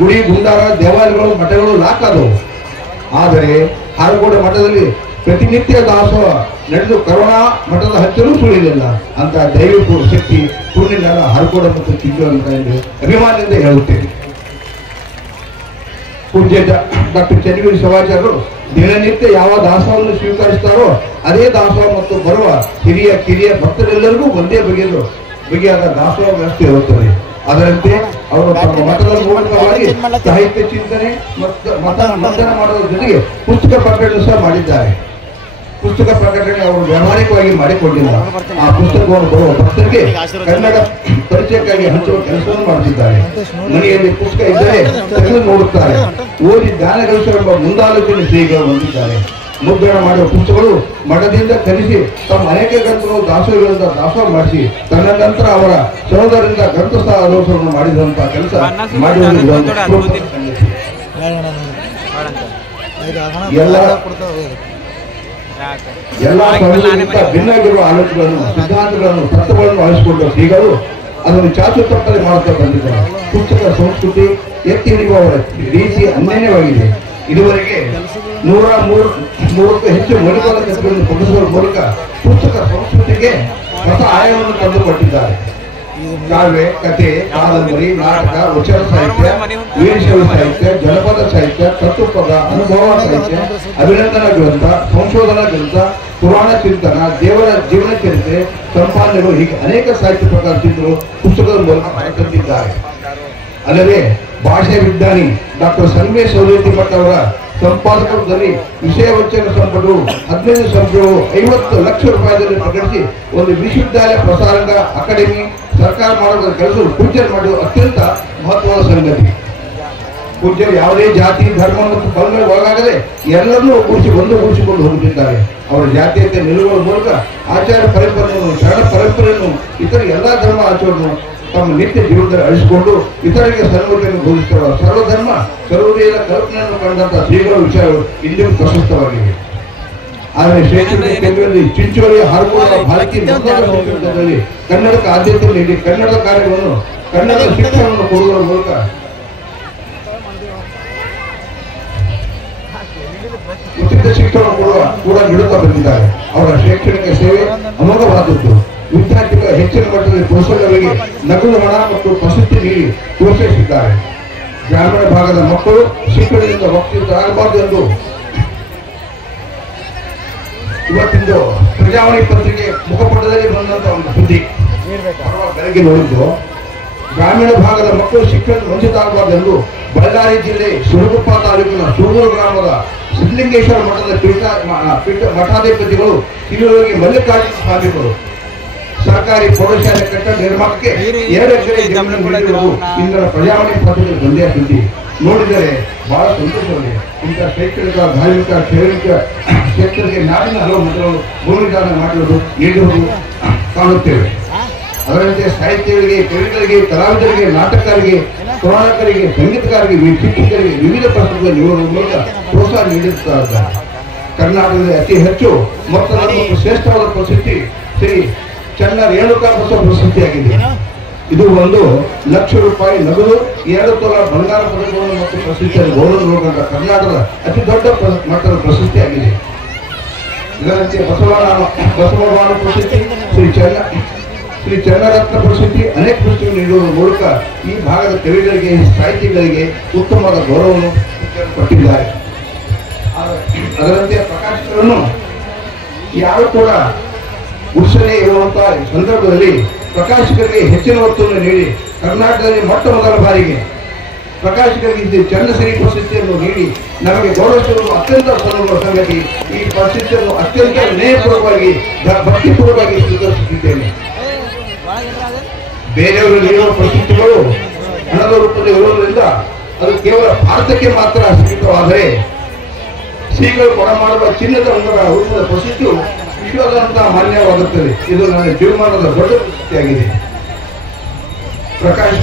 ಗುಡಿ ಗುಂಡಾರ ದೇವಾಲಯಗಳು ಮಠಗಳು ಲಾಕ್ ಆದವು. ಆದರೆ ಹಾರಗೋಡ ಮಠದಲ್ಲಿ ಪ್ರತಿನಿತ್ಯ ದಾಸೋಹ ನಡೆದು ಕರೋನಾ ಮಠದ ಹತ್ತಿರ ಸುಳಿಲಿಲ್ಲ ಅಂತ ದೈವಿಕ ಶಕ್ತಿ ಪೂರ್ಣಿಲ್ಲ ಹಾರಗೋಡ ಮತ್ತು ಚಿಂಚೋಳಿ ಅಂತ ಎಂದು ಅಭಿಮಾನದಿಂದ ಹೇಳುತ್ತೇನೆ. ಪೂಜ್ಯ ಡಾಕ್ಟರ್ ಚನ್ನವೀರ ಶಿವಾಚಾರ್ಯರು ದಿನನಿತ್ಯ ಯಾವ ದಾಸವನ್ನು ಸ್ವೀಕರಿಸ್ತಾರೋ ಅದೇ ದಾಸೋಹ ಮತ್ತು ಬರುವ ಹಿರಿಯ ಕಿರಿಯ ಭಕ್ತರೆಲ್ಲರಿಗೂ ಒಂದೇ ಬಗೆಯಾದ ದಾಸೋಹ ವ್ಯವಸ್ಥೆ ಇರುತ್ತದೆ. ಅದರಂತೆ ಅವರು ತಮ್ಮ ಮಠದ ಮೂಲಕವಾಗಿ ಸಾಹಿತ್ಯ ಚಿಂತನೆ ಮತ್ತು ಮಂಥನ ಮಾಡೋದ್ರ ಜೊತೆಗೆ ಪುಸ್ತಕ ಪ್ರಕಟಣೆ ಸಹ ಮಾಡಿದ್ದಾರೆ. ಪುಸ್ತಕ ಪ್ರಕಟಣೆ ಅವರು ವ್ಯಾವಹಾರಿಕವಾಗಿ ಮಾಡಿಕೊಂಡಿಲ್ಲ. ಆ ಪುಸ್ತಕವನ್ನು ಬರುವ ಭಕ್ತರಿಗೆ ಕನ್ನಡ ಪರಿಚಯಕ್ಕಾಗಿ ಹಂಚುವ ಕೆಲಸವನ್ನು ಮಾಡುತ್ತಿದ್ದಾರೆ. ಮನೆಯಲ್ಲಿ ಪುಸ್ತಕ ಇದ್ದರೆ ತೆಗೆದು ನೋಡುತ್ತಾರೆ. ಓದಿ ಜ್ಞಾನ ಗಳಿಸುವ ಮುಂದಾಲೋಚನೆ ಶ್ರೀಗಳು ಹೊಂದಿದ್ದಾರೆ. ಮುದ್ರಣ ಮಾಡುವ ಪುಸ್ತಕಗಳು ಮಠದಿಂದ ಕಲಿಸಿ ತಮ್ಮ ಅನೇಕ ಗ್ರಂಥಗಳು ದಾಸೋಹಗಳಿಂದ ದಾಸೋಹ ಮಾಡಿಸಿ ತನ್ನ ನಂತರ ಅವರ ಸಹೋದರರಿಂದ ಗ್ರಂಥಸ್ಥಾನ ಆಲೋಚನೆ ಮಾಡಿದಂತಹ ಕೆಲಸ ಎಲ್ಲ ಭಿನ್ನಾಗಿರುವ ಆಲೋಚನೆಗಳನ್ನು ಸಿದ್ಧಾಂತಗಳನ್ನು ತತ್ವಗಳನ್ನು ಅಳಿಸಿಕೊಂಡ ಶ್ರೀಗಳು ಅದನ್ನು ಚಾಚು ತಪ್ಪದೆ ಮಾಡುತ್ತಾ ಬಂದಿದ್ದಾರೆ. ಪುಸ್ತಕ ಸಂಸ್ಕೃತಿ ಎತ್ತಿ ಹಿಡಿಯುವವರ ರೀತಿ ಅನ್ಯಾಯವಾಗಿದೆ. ಇದುವರೆಗೆ 103ಕ್ಕೂ ಹೆಚ್ಚು ಮಣಿಪಾಲ ಕೃತಿಗಳನ್ನು ಪ್ರಕಟಿಸುವ ಮೂಲಕ ಪುಸ್ತಕ ಸಂಸ್ಕೃತಿಗೆ ಹೊಸ ಆಯಾಮವನ್ನು ತಂದುಕೊಟ್ಟಿದ್ದಾರೆ. ಕಾವ್ಯ, ಕಥೆ, ಕಾದಂಬರಿ, ನಾಟಕ, ವಚನ ಸಾಹಿತ್ಯ, ವೀರಶೈವ ಸಾಹಿತ್ಯ, ಜನಪದ ಸಾಹಿತ್ಯ, ತತ್ವಪದ, ಅನುಭವ ಸಾಹಿತ್ಯ, ಅಭಿನಂದನಾ ಗ್ರಂಥ, ಸಂಶೋಧನಾ ಗ್ರಂಥ, ಪುರಾಣ ಚಿಂತನ, ದೇವರ ಜೀವನ ಚರಿತ್ರೆ, ಸಂಪಾದನೆಗಳು ಹೀಗೆ ಅನೇಕ ಸಾಹಿತ್ಯ ಪ್ರಕಾಶಿತರು ಪುಸ್ತಕದ ಮೂಲಕ ಹೊರತಂದಿದ್ದಾರೆ. ಅಲ್ಲದೆ ಭಾಷೆ ವಿಜ್ಞಾನಿ ಡಾಕ್ಟರ್ ಸಂಗಮೇಶ್ ಸೌದೇತಿ ಭಟ್ ಅವರ ಸಂಪಾದಕರಲ್ಲಿ ವಿಷಯ ವಚನ ಸಂಪುಟವು 15 ಸಂಪುಟವು 50 ಲಕ್ಷ ರೂಪಾಯಿದಲ್ಲಿ ಪ್ರಕಟಿಸಿ ಒಂದು ವಿಶ್ವವಿದ್ಯಾಲಯ ಪ್ರಸಾರಂಗ ಅಕಾಡೆಮಿ ಸರ್ಕಾರ ಮಾಡುವ ಕೆಲಸ ಪೂಜ್ಯರು ಮಾಡುವ ಅತ್ಯಂತ ಮಹತ್ವದ ಸಂಗತಿ. ಪೂಜ್ಯರು ಯಾವುದೇ ಜಾತಿ ಧರ್ಮ ಮತ್ತು ಪಂಗಡ ಒಳಗಾಗದೆ ಎಲ್ಲರನ್ನೂ ಒಂದುಗೂಡಿಸಿಕೊಂಡು ಹೋಗುತ್ತಿದ್ದಾರೆ. ಅವರ ಜಾತೀಯತೆ ನಿಲ್ಲುವ ಮೂಲಕ ಆಚಾರ ಪರಂಪರೆಯನ್ನು ಶರಣ ಪರಂಪರೆಯನ್ನು ಇತರ ಎಲ್ಲಾ ಧರ್ಮ ಆಚರಣೆಯನ್ನು ತಮ್ಮ ನಿತ್ಯ ಜೀವನದಲ್ಲಿ ಅಳಿಸಿಕೊಂಡು ಇತರರಿಗೆ ಸರ್ವತೆಯನ್ನು ಬೋಧಿಸುವ ಸರ್ವಧರ್ಮ ಸರ್ವದೇವರ ಕಲ್ಪನೆಯನ್ನು ಕಂಡಂತಹ ಶ್ರೀಗಳ ವಿಚಾರಗಳು ಇಂದಿಗೂ ಪ್ರಶಸ್ತವಾಗಿವೆ. ಆದರೆ ಶೈಕ್ಷಣಿಕ ಕೇಂದ್ರದಲ್ಲಿ ಚಿಂಚೋಳಿ ಹಾರಗೋಡ ಭಾರತೀಯ ಕೇಂದ್ರದಲ್ಲಿ ಕನ್ನಡಕ್ಕೆ ಆದ್ಯತೆ ನೀಡಿ ಕನ್ನಡದ ಕಾರ್ಯವನ್ನು ಕನ್ನಡದ ಶಿಕ್ಷಣವನ್ನು ಕೊಡುವುದರ ಮೂಲಕ ಉಚಿತ ಶಿಕ್ಷಣ ಕೂಡ ನೀಡುತ್ತಾ ಬಂದಿದ್ದಾರೆ. ಅವರ ಶೈಕ್ಷಣಿಕ ಸೇವೆ ಅಮೋಘವಾದದ್ದು. ವಿದ್ಯಾರ್ಥಿಗಳ ಹೆಚ್ಚಿನ ಮಟ್ಟದಲ್ಲಿ ಕೌಶಲ್ಯಗಳಿಗೆ ನಗದು ಹಣ ಮತ್ತು ಪ್ರಶಸ್ತಿ ನೀಡಿ ಪ್ರೋತ್ಸಾಹಿಸಿದ್ದಾರೆ. ಗ್ರಾಮೀಣ ಭಾಗದ ಮಕ್ಕಳು ಶಿಕ್ಷಣದಿಂದ ವಂಚಿತರಾಗಬಾರದು ಎಂದು ಇವತ್ತಿಂದು ಪ್ರಜಾವಾಣಿ ಪತ್ರಿಕೆ ಮುಖಪುಟದಲ್ಲಿ ಬಂದಂತ ಒಂದು ಸುದ್ದಿ ಬೆಳಗ್ಗೆ ನೋಡಿದ್ದು. ಗ್ರಾಮೀಣ ಭಾಗದ ಮಕ್ಕಳು ಶಿಕ್ಷಣ ವಂಚಿತ ಆಗಬಾರದು ಎಂದು ಬಳ್ಳಾರಿ ಜಿಲ್ಲೆ ಶಿರಗುಪ್ಪ ತಾಲೂಕಿನ ಸೂಗೂರು ಗ್ರಾಮದ ಸಿದ್ಧಲಿಂಗೇಶ್ವರ ಮಠದ ಮಠಾಧಿಪತಿಗಳು ಕಿರಿಯರಿಗೆ ಮಲ್ಲಿಕಾರ್ಜುನ ಸ್ವಾಮಿಗಳು ಸರ್ಕಾರಿ ಪ್ರೌಢಶಾಲೆ ಕಟ್ಟಡ ನಿರ್ಮಾಣಕ್ಕೆ 2 ಎಕರೆ ಜಮೀನು ನೀಡಿರುವುದು ಇಂದಿನ ಪ್ರಜಾವಾಣಿ ಪತ್ರಿಕೆ ಬಂದೇ ಸುದ್ದಿ. ನೋಡಿದರೆ ಬಹಳ ಸಂತೋಷವಿದೆ. ಇಂತಹ ಶೈಕ್ಷಣಿಕ ಧಾರ್ಮಿಕ ಶೈಕ್ಷಣಿಕ ಕ್ಷೇತ್ರಕ್ಕೆ ನಾಡಿನ ಹಲವು ಮಠಗಳು ಭೂಮಿದಾನ ಮಾಡಿರುವುದು ನೀಡುವುದು ಕಾಣುತ್ತೇವೆ. ಅದರಂತೆ ಸಾಹಿತ್ಯಗಳಿಗೆ, ಕವಿಗಳಿಗೆ, ಕಲಾವಿದರಿಗೆ, ನಾಟಕರಿಗೆ, ಪುರಾಣಕರಿಗೆ, ಸಂಗೀತಗಾರರಿಗೆ, ಶಿಕ್ಷಕರಿಗೆ ವಿವಿಧ ಪ್ರಶ್ನೆಗಳನ್ನು ನೀಡುವ ಮೂಲಕ ಪ್ರೋತ್ಸಾಹ ನೀಡುತ್ತಾರೆ. ಕರ್ನಾಟಕದಲ್ಲಿ ಅತಿ ಹೆಚ್ಚು ಮೊತ್ತದ ಮತ್ತು ಶ್ರೇಷ್ಠವಾದ ಪ್ರಶಸ್ತಿ ಶ್ರೀ ಚನ್ನ ರೇಣುಕಾ ಬಸವ ಪ್ರಶಸ್ತಿಯಾಗಿದೆ. ಇದು 1 ಲಕ್ಷ ರೂಪಾಯಿ ನಗದು, 2 ತೊಲ ಬಂಗಾರ ಪದಕಗಳನ್ನು ಮತ್ತು ಪ್ರಶಸ್ತಿಯನ್ನು ಗೌರವ ಕರ್ನಾಟಕದ ಅತಿ ದೊಡ್ಡ ಮಟ್ಟದ ಪ್ರಶಸ್ತಿಯಾಗಿದೆ. ಇದರಂತೆ ಬಸವಣ್ಣ ಪ್ರಶಸ್ತಿ, ಶ್ರೀ ಚನ್ನರತ್ನ ಪ್ರಶಸ್ತಿ, ಅನೇಕ ಪ್ರಶಸ್ತಿಗಳನ್ನು ನೀಡುವ ಮೂಲಕ ಈ ಭಾಗದ ಕವಿಗಳಿಗೆ, ಸಾಹಿತಿಗಳಿಗೆ ಉತ್ತಮವಾದ ಗೌರವವನ್ನು ಕೊಟ್ಟಿದ್ದಾರೆ. ಅದರಂತೆ ಪ್ರಕಾಶಕರನ್ನು ಯಾರು ಕೂಡ ಗುರುಸನೆ ಇರುವಂತಹ ಸಂದರ್ಭದಲ್ಲಿ ಪ್ರಕಾಶಕರಿಗೆ ಹೆಚ್ಚಿನ ಒತ್ತನ್ನು ನೀಡಿ ಕರ್ನಾಟಕದಲ್ಲಿ ಮೊಟ್ಟ ಮೊದಲ ಬಾರಿಗೆ ಪ್ರಕಾಶಕರಿಗೆ ಚನ್ನಸಿರಿ ಪ್ರಶಸ್ತಿಯನ್ನು ನೀಡಿ ನಮಗೆ ಗೌರವಿಸುವುದು ಅತ್ಯಂತ ಸಂಭ್ರಮದ ಸಂಗತಿ. ಈ ಪ್ರಶಸ್ತಿಯನ್ನು ಅತ್ಯಂತ ನ್ಯಾಯಪೂರ್ವಕವಾಗಿ ಭಕ್ತಿಪೂರ್ವಕವಾಗಿ ಸ್ವೀಕರಿಸುತ್ತಿದ್ದೇನೆ. ಬೇರೆಯವರಿಗೆ ಇರುವ ಪ್ರಶಸ್ತಿಗಳು ಹಣದ ರೂಪದಲ್ಲಿ ಇರುವುದರಿಂದ ಅದು ಕೇವಲ ಭಾರತಕ್ಕೆ ಮಾತ್ರ ಸೀಮಿತವಾದರೆ ಶ್ರೀಗಳು ಕೊಡಮಾಡುವ ಚಿನ್ನದ ಉಂಗುರ ರೂಪದ ಪ್ರಸಿದ್ಧಿಯು ವಿಶ್ವಾದ್ಯಂತ ಮಾನ್ಯವಾಗುತ್ತದೆ. ಇದು ನನ್ನ ಜೀವಮಾನದ ದೊಡ್ಡ ಪ್ರಶಸ್ತಿಯಾಗಿದೆ. ಪ್ರಕಾಶ್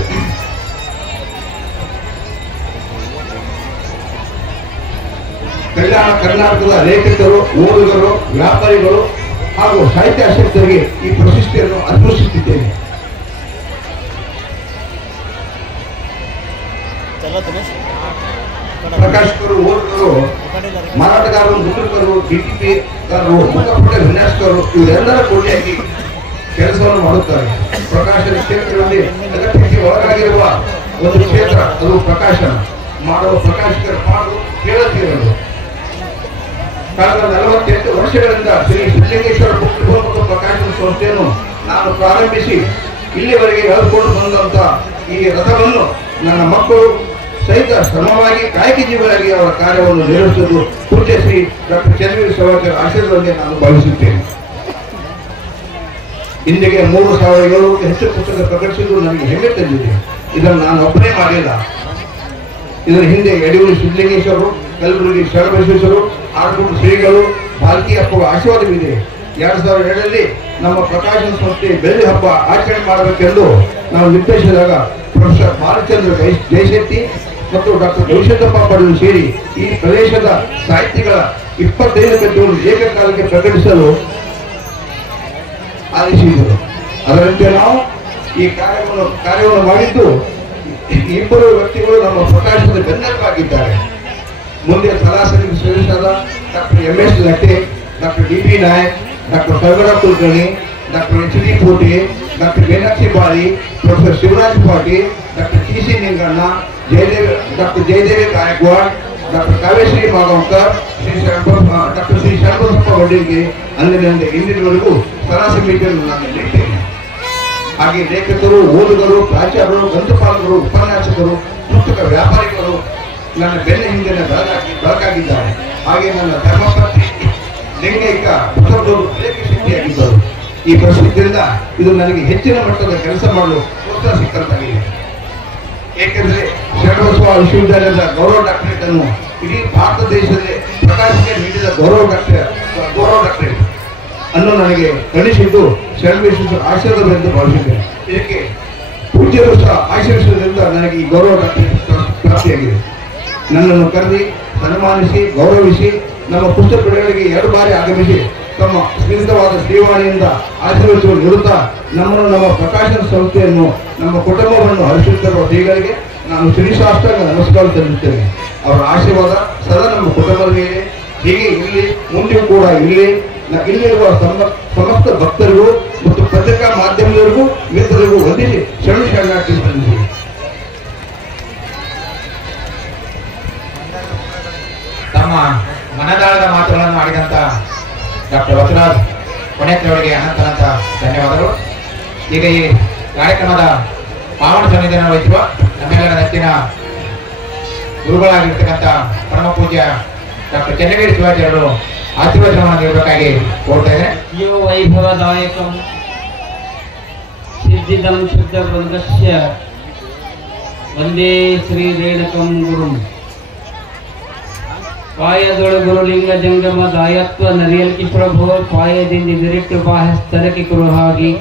ಕಲ್ಯಾಣ ಕರ್ನಾಟಕದ ಲೇಖಕರು, ಓದುಗರು, ವ್ಯಾಪಾರಿಗಳು ಹಾಗೂ ಸಾಹಿತ್ಯ ಆಸಕ್ತರಿಗೆ ಈ ಪ್ರಶಸ್ತಿಯನ್ನು ಅರ್ಪಿಸುತ್ತಿದ್ದೇನೆ. ಪ್ರಕಾಶಕರು, ಓದುಗರು, ಮಾರಾಟಗಾರರು, ಮುದ್ರಕರು, ಡಿಟಿಪಿಗಾರರು, ಮುಖಪುಟ ವಿನ್ಯಾಸಕರು ಇವರೆಲ್ಲರ ಕೂಡಿಯಾಗಿ ಕೆಲಸವನ್ನು ಮಾಡುತ್ತಾರೆ. ಪ್ರಕಾಶನ ಕ್ಷೇತ್ರದಲ್ಲಿ ಅಗತ್ಯಕ್ಕೆ ಒಳಗಾಗಿರುವ ಒಂದು ಕ್ಷೇತ್ರ ಅದು ಪ್ರಕಾಶನ ಮಾಡುವ ಪ್ರಕಾಶಕರ ಪಾಡು ಕೇಳತೀರಲು. ಕಳೆದ 48 ವರ್ಷಗಳಿಂದ ಶ್ರೀ ಸಿದ್ಧಲಿಂಗೇಶ್ವರ ಪುಸ್ತಕ ಮತ್ತು ಪ್ರಕಾಶನ ಸಂಸ್ಥೆಯನ್ನು ನಾನು ಪ್ರಾರಂಭಿಸಿ ಇಲ್ಲಿವರೆಗೆ ಎಳೆದುಕೊಂಡು ಬಂದಂತ ಈ ರಥವನ್ನು ನನ್ನ ಮಕ್ಕಳು ಸಹಿತ ಶ್ರಮವಾಗಿ ಕಾಯಕ ಜೀವಿಯಾಗಿ ಅವರ ಕಾರ್ಯವನ್ನು ನಿರ್ವಹಿಸುವುದು ಪೂಜ್ಯ ಶ್ರೀ ಡಾಕ್ಟರ್ ಚನ್ನವೀರ ಶಿವಾಚಾರ್ಯ ಆಶೀರ್ವಾದಕ್ಕೆ ನಾನು ಭಾವಿಸುತ್ತೇನೆ. ಇಂದಿಗೆ 3700ಕ್ಕೂ ಹೆಚ್ಚು ಪುಸ್ತಕ ಪ್ರಕಟಿಸಿದ್ದು ನನಗೆ ಹೆಮ್ಮೆ ತಂದಿದೆ. ಇದನ್ನು ನಾನು ಒಬ್ಬನೇ ಮಾಡಿಲ್ಲ. ಇದರ ಹಿಂದೆ ಯಡಿಯೂರು ಸಿದ್ಧಲಿಂಗೇಶ್ವರರು, ಕಲಬುರಗಿ ಶರಣಬಸವೇಶ್ವರರು, ಆರ್ಕೋಟ್ ಶ್ರೀಗಳು, ಬಾಲ್ಕಿ ಅಪ್ಪಗಳ ಆಶೀರ್ವಾದವಿದೆ. 2002ರಲ್ಲಿ ನಮ್ಮ ಪ್ರಕಾಶನ ಸಂಸ್ಥೆ ಬೆಳ್ಳಿ ಹಬ್ಬ ಆಚರಣೆ ಮಾಡಬೇಕೆಂದು ನಾವು ನಿರ್ದೇಶಿಸಿದಾಗ ಪ್ರೊಫೆಸರ್ ಬಾಲಚಂದ್ರ ಜಯಶೆಟ್ಟಿ ಮತ್ತು ಡಾಕ್ಟರ್ ಗವಿಸಿದ್ದಪ್ಪ ಪಡೆದು ಸೇರಿ ಈ ಪ್ರದೇಶದ ಸಾಹಿತಿಗಳ 25 ಕೃತಿಗಳನ್ನು ಏಕಕಾಲಕ್ಕೆ ಪ್ರಕಟಿಸಲು ಆದೇಶಿಸಿದರು. ಅದರಂತೆ ನಾವು ಈ ಕಾರ್ಯವನ್ನು ಮಾಡಿದ್ದು ಇಬ್ಬರು ವ್ಯಕ್ತಿಗಳು ನಮ್ಮ ಪ್ರಕಾಶನದ ಬೆನ್ನೆಲುಬಾಗಿದ್ದಾರೆ. ಮುಂದೆ ಸರಾಸರಿ ಶ್ರೇಷ್ಠರಾದ doctor MS Latte, doctor DP Nayak, doctor Sarvaraj Kulkarni, doctor HD Kote, doctor Meenakshi Bali, professor Shivaraj Patil, doctor TC Ninganna, doctor Jayadevi Gaikwad, doctor Kavyashree Magaonkar, doctor Shri Sharanabasappa Vaddige ಅಂದಿನಿಂದ ಇಂದಿನವರೆಗೂ ಸರಾಸಮಿತಿಯನ್ನು ನಾನು ನೀಡುತ್ತೇನೆ. ಹಾಗೆ ಲೇಖಕರು, ಓದುಗರು, ಪ್ರಾಚಾರ್ಯರು, ಗ್ರಂಥಪಾಲಕರು, ಉಪನ್ಯಾಸಕರು, ಪುಸ್ತಕ ವ್ಯಾಪಾರಿಗಳು ನನ್ನ ಬೆನ್ನ ಹಿಂದಿನ ಬೆಳಕಾಗಿದ್ದಾರೆ. ಹಾಗೆ ನನ್ನ ಧರ್ಮಪತ್ನಿ ಲಿಂಗೈಕ ಬಸವದವರು ಪ್ರೇರಕ ಶಕ್ತಿಯಾಗಿದ್ದರು. ಈ ಪ್ರಶಸ್ತಿಯಿಂದ ಇದು ನನಗೆ ಹೆಚ್ಚಿನ ಮಟ್ಟದ ಕೆಲಸ ಮಾಡಲು ಪ್ರೋತ್ಸಾಹ ಸಿಕ್ಕಂತಾಗಿದೆ. ಏಕೆಂದರೆ ಶರಣಬಸವ ವಿಶ್ವವಿದ್ಯಾಲಯದ ಗೌರವ ಡಾಕ್ಟರೇಟ್ ಅನ್ನು ಇಡೀ ಭಾರತ ದೇಶದಲ್ಲಿ ಪ್ರಕಾಶಕ್ಕೆ ನೀಡಿದ ಗೌರವ ಡಾಕ್ಟರೇಟ್ ಅನ್ನು ನನಗೆ ಕಳಿಸಿದ್ದು ಶರಣಬಸವೇಶ್ವರ ಆಶೀರ್ವಾದವೆಂದು ಭಾವಿಸಿದ್ದೇನೆ. ಇದಕ್ಕೆ ಪೂಜ್ಯರು ಸಹ ಆಶೀರ್ವಿಸುವುದರಿಂದ ನನಗೆ ಈ ಗೌರವ ಡಾಕ್ಟರೇಟ್ ಪ್ರಾಪ್ತಿಯಾಗಿದೆ. ನನ್ನನ್ನು ಕರೆದಿ ಸನ್ಮಾನಿಸಿ ಗೌರವಿಸಿ ನಮ್ಮ ಪುಸ್ತಕ ಬಿಡುಗಡೆಗೆ 2 ಬಾರಿ ಆಗಮಿಸಿ ತಮ್ಮ ಸ್ಮಿತವಾದ ಶ್ರೀವಾಣಿಯಿಂದ ಆಶೀರ್ವದಿಸುವ ನಿರುತ್ತ ನಮ್ಮನ್ನು, ನಮ್ಮ ಪ್ರಕಾಶನ ಸಂಸ್ಥೆಯನ್ನು, ನಮ್ಮ ಕುಟುಂಬವನ್ನು ಹರಿಸುತ್ತಿರುವ ಶ್ರೀಗಳಿಗೆ ನಾನು ಶ್ರೀಶಾಸ್ತ್ರಾಂಗ ನಮಸ್ಕಾರ ಸಲ್ಲಿಸುತ್ತೇನೆ. ಅವರ ಆಶೀರ್ವಾದ ಸದಾ ನಮ್ಮ ಕುಟುಂಬದ ಮೇಲೆ ಹೀಗೆ ಇಲ್ಲಿ ಮುಂದೆಯೂ ಕೂಡ ಇಲ್ಲಿರುವ ಸಮಸ್ತ ಭಕ್ತರಿಗೂ ಮತ್ತು ಪತ್ರಿಕಾ ಮಾಧ್ಯಮದವರಿಗೂ ಮಿತ್ರರಿಗೂ ವಂದಿಸಿ ಶರಣಾರ್ಥಿ ಸಲ್ಲಿಸಿ. ತಮ್ಮ ಮನದಾಳದ ಮಾತುಗಳನ್ನು ಆಡಿದಂತ ಡಾಕ್ಟರ್ ವಸರಾಜ್ ಕೊನೆಯವರಿಗೆ ಅನಂತ ಧನ್ಯವಾದಗಳು. ಈಗ ಈ ಕಾರ್ಯಕ್ರಮದ ಪಾವನ ಸನ್ನಿಧಿಯನ್ನು ವಹಿಸುವ ನಮ್ಮೆಲ್ಲರ ನೆಚ್ಚಿನ ಗುರುಗಳಾಗಿರ್ತಕ್ಕಂಥ ಪರಮ ಪೂಜ್ಯ ಡಾಕ್ಟರ್ ಚನ್ನವೀರ ಶಿವಾಚಾರ್ಯರು ಆಶೀರ್ವಚನವನ್ನು ನೀಡಬೇಕಾಗಿ ಕೋರ್ತಾ ಇದ್ದೇನೆ. ಯೋ ವೈಭವದಾಯಕಂ ಸಿದ್ಧಿದಂ ಶುದ್ಧ ವೃಂದಸ್ಯ ವಂದೇ ಶ್ರೀ ರೇಣುಕಂ ಗುರುಂ ಪಾಯದೊಳು ಗುರುಲಿಂಗ ಜಂಗಮ ದಾಯತ್ವ ನರಿಯಲ್ಕಿ ಪ್ರಭೋ ಪಾಯದಿಂದ ದಿರಿಟ್ಟು ಬಾಹ್ಯಸ್ಥಳಕ್ಕೆ ಕುರುಹಾಗಿ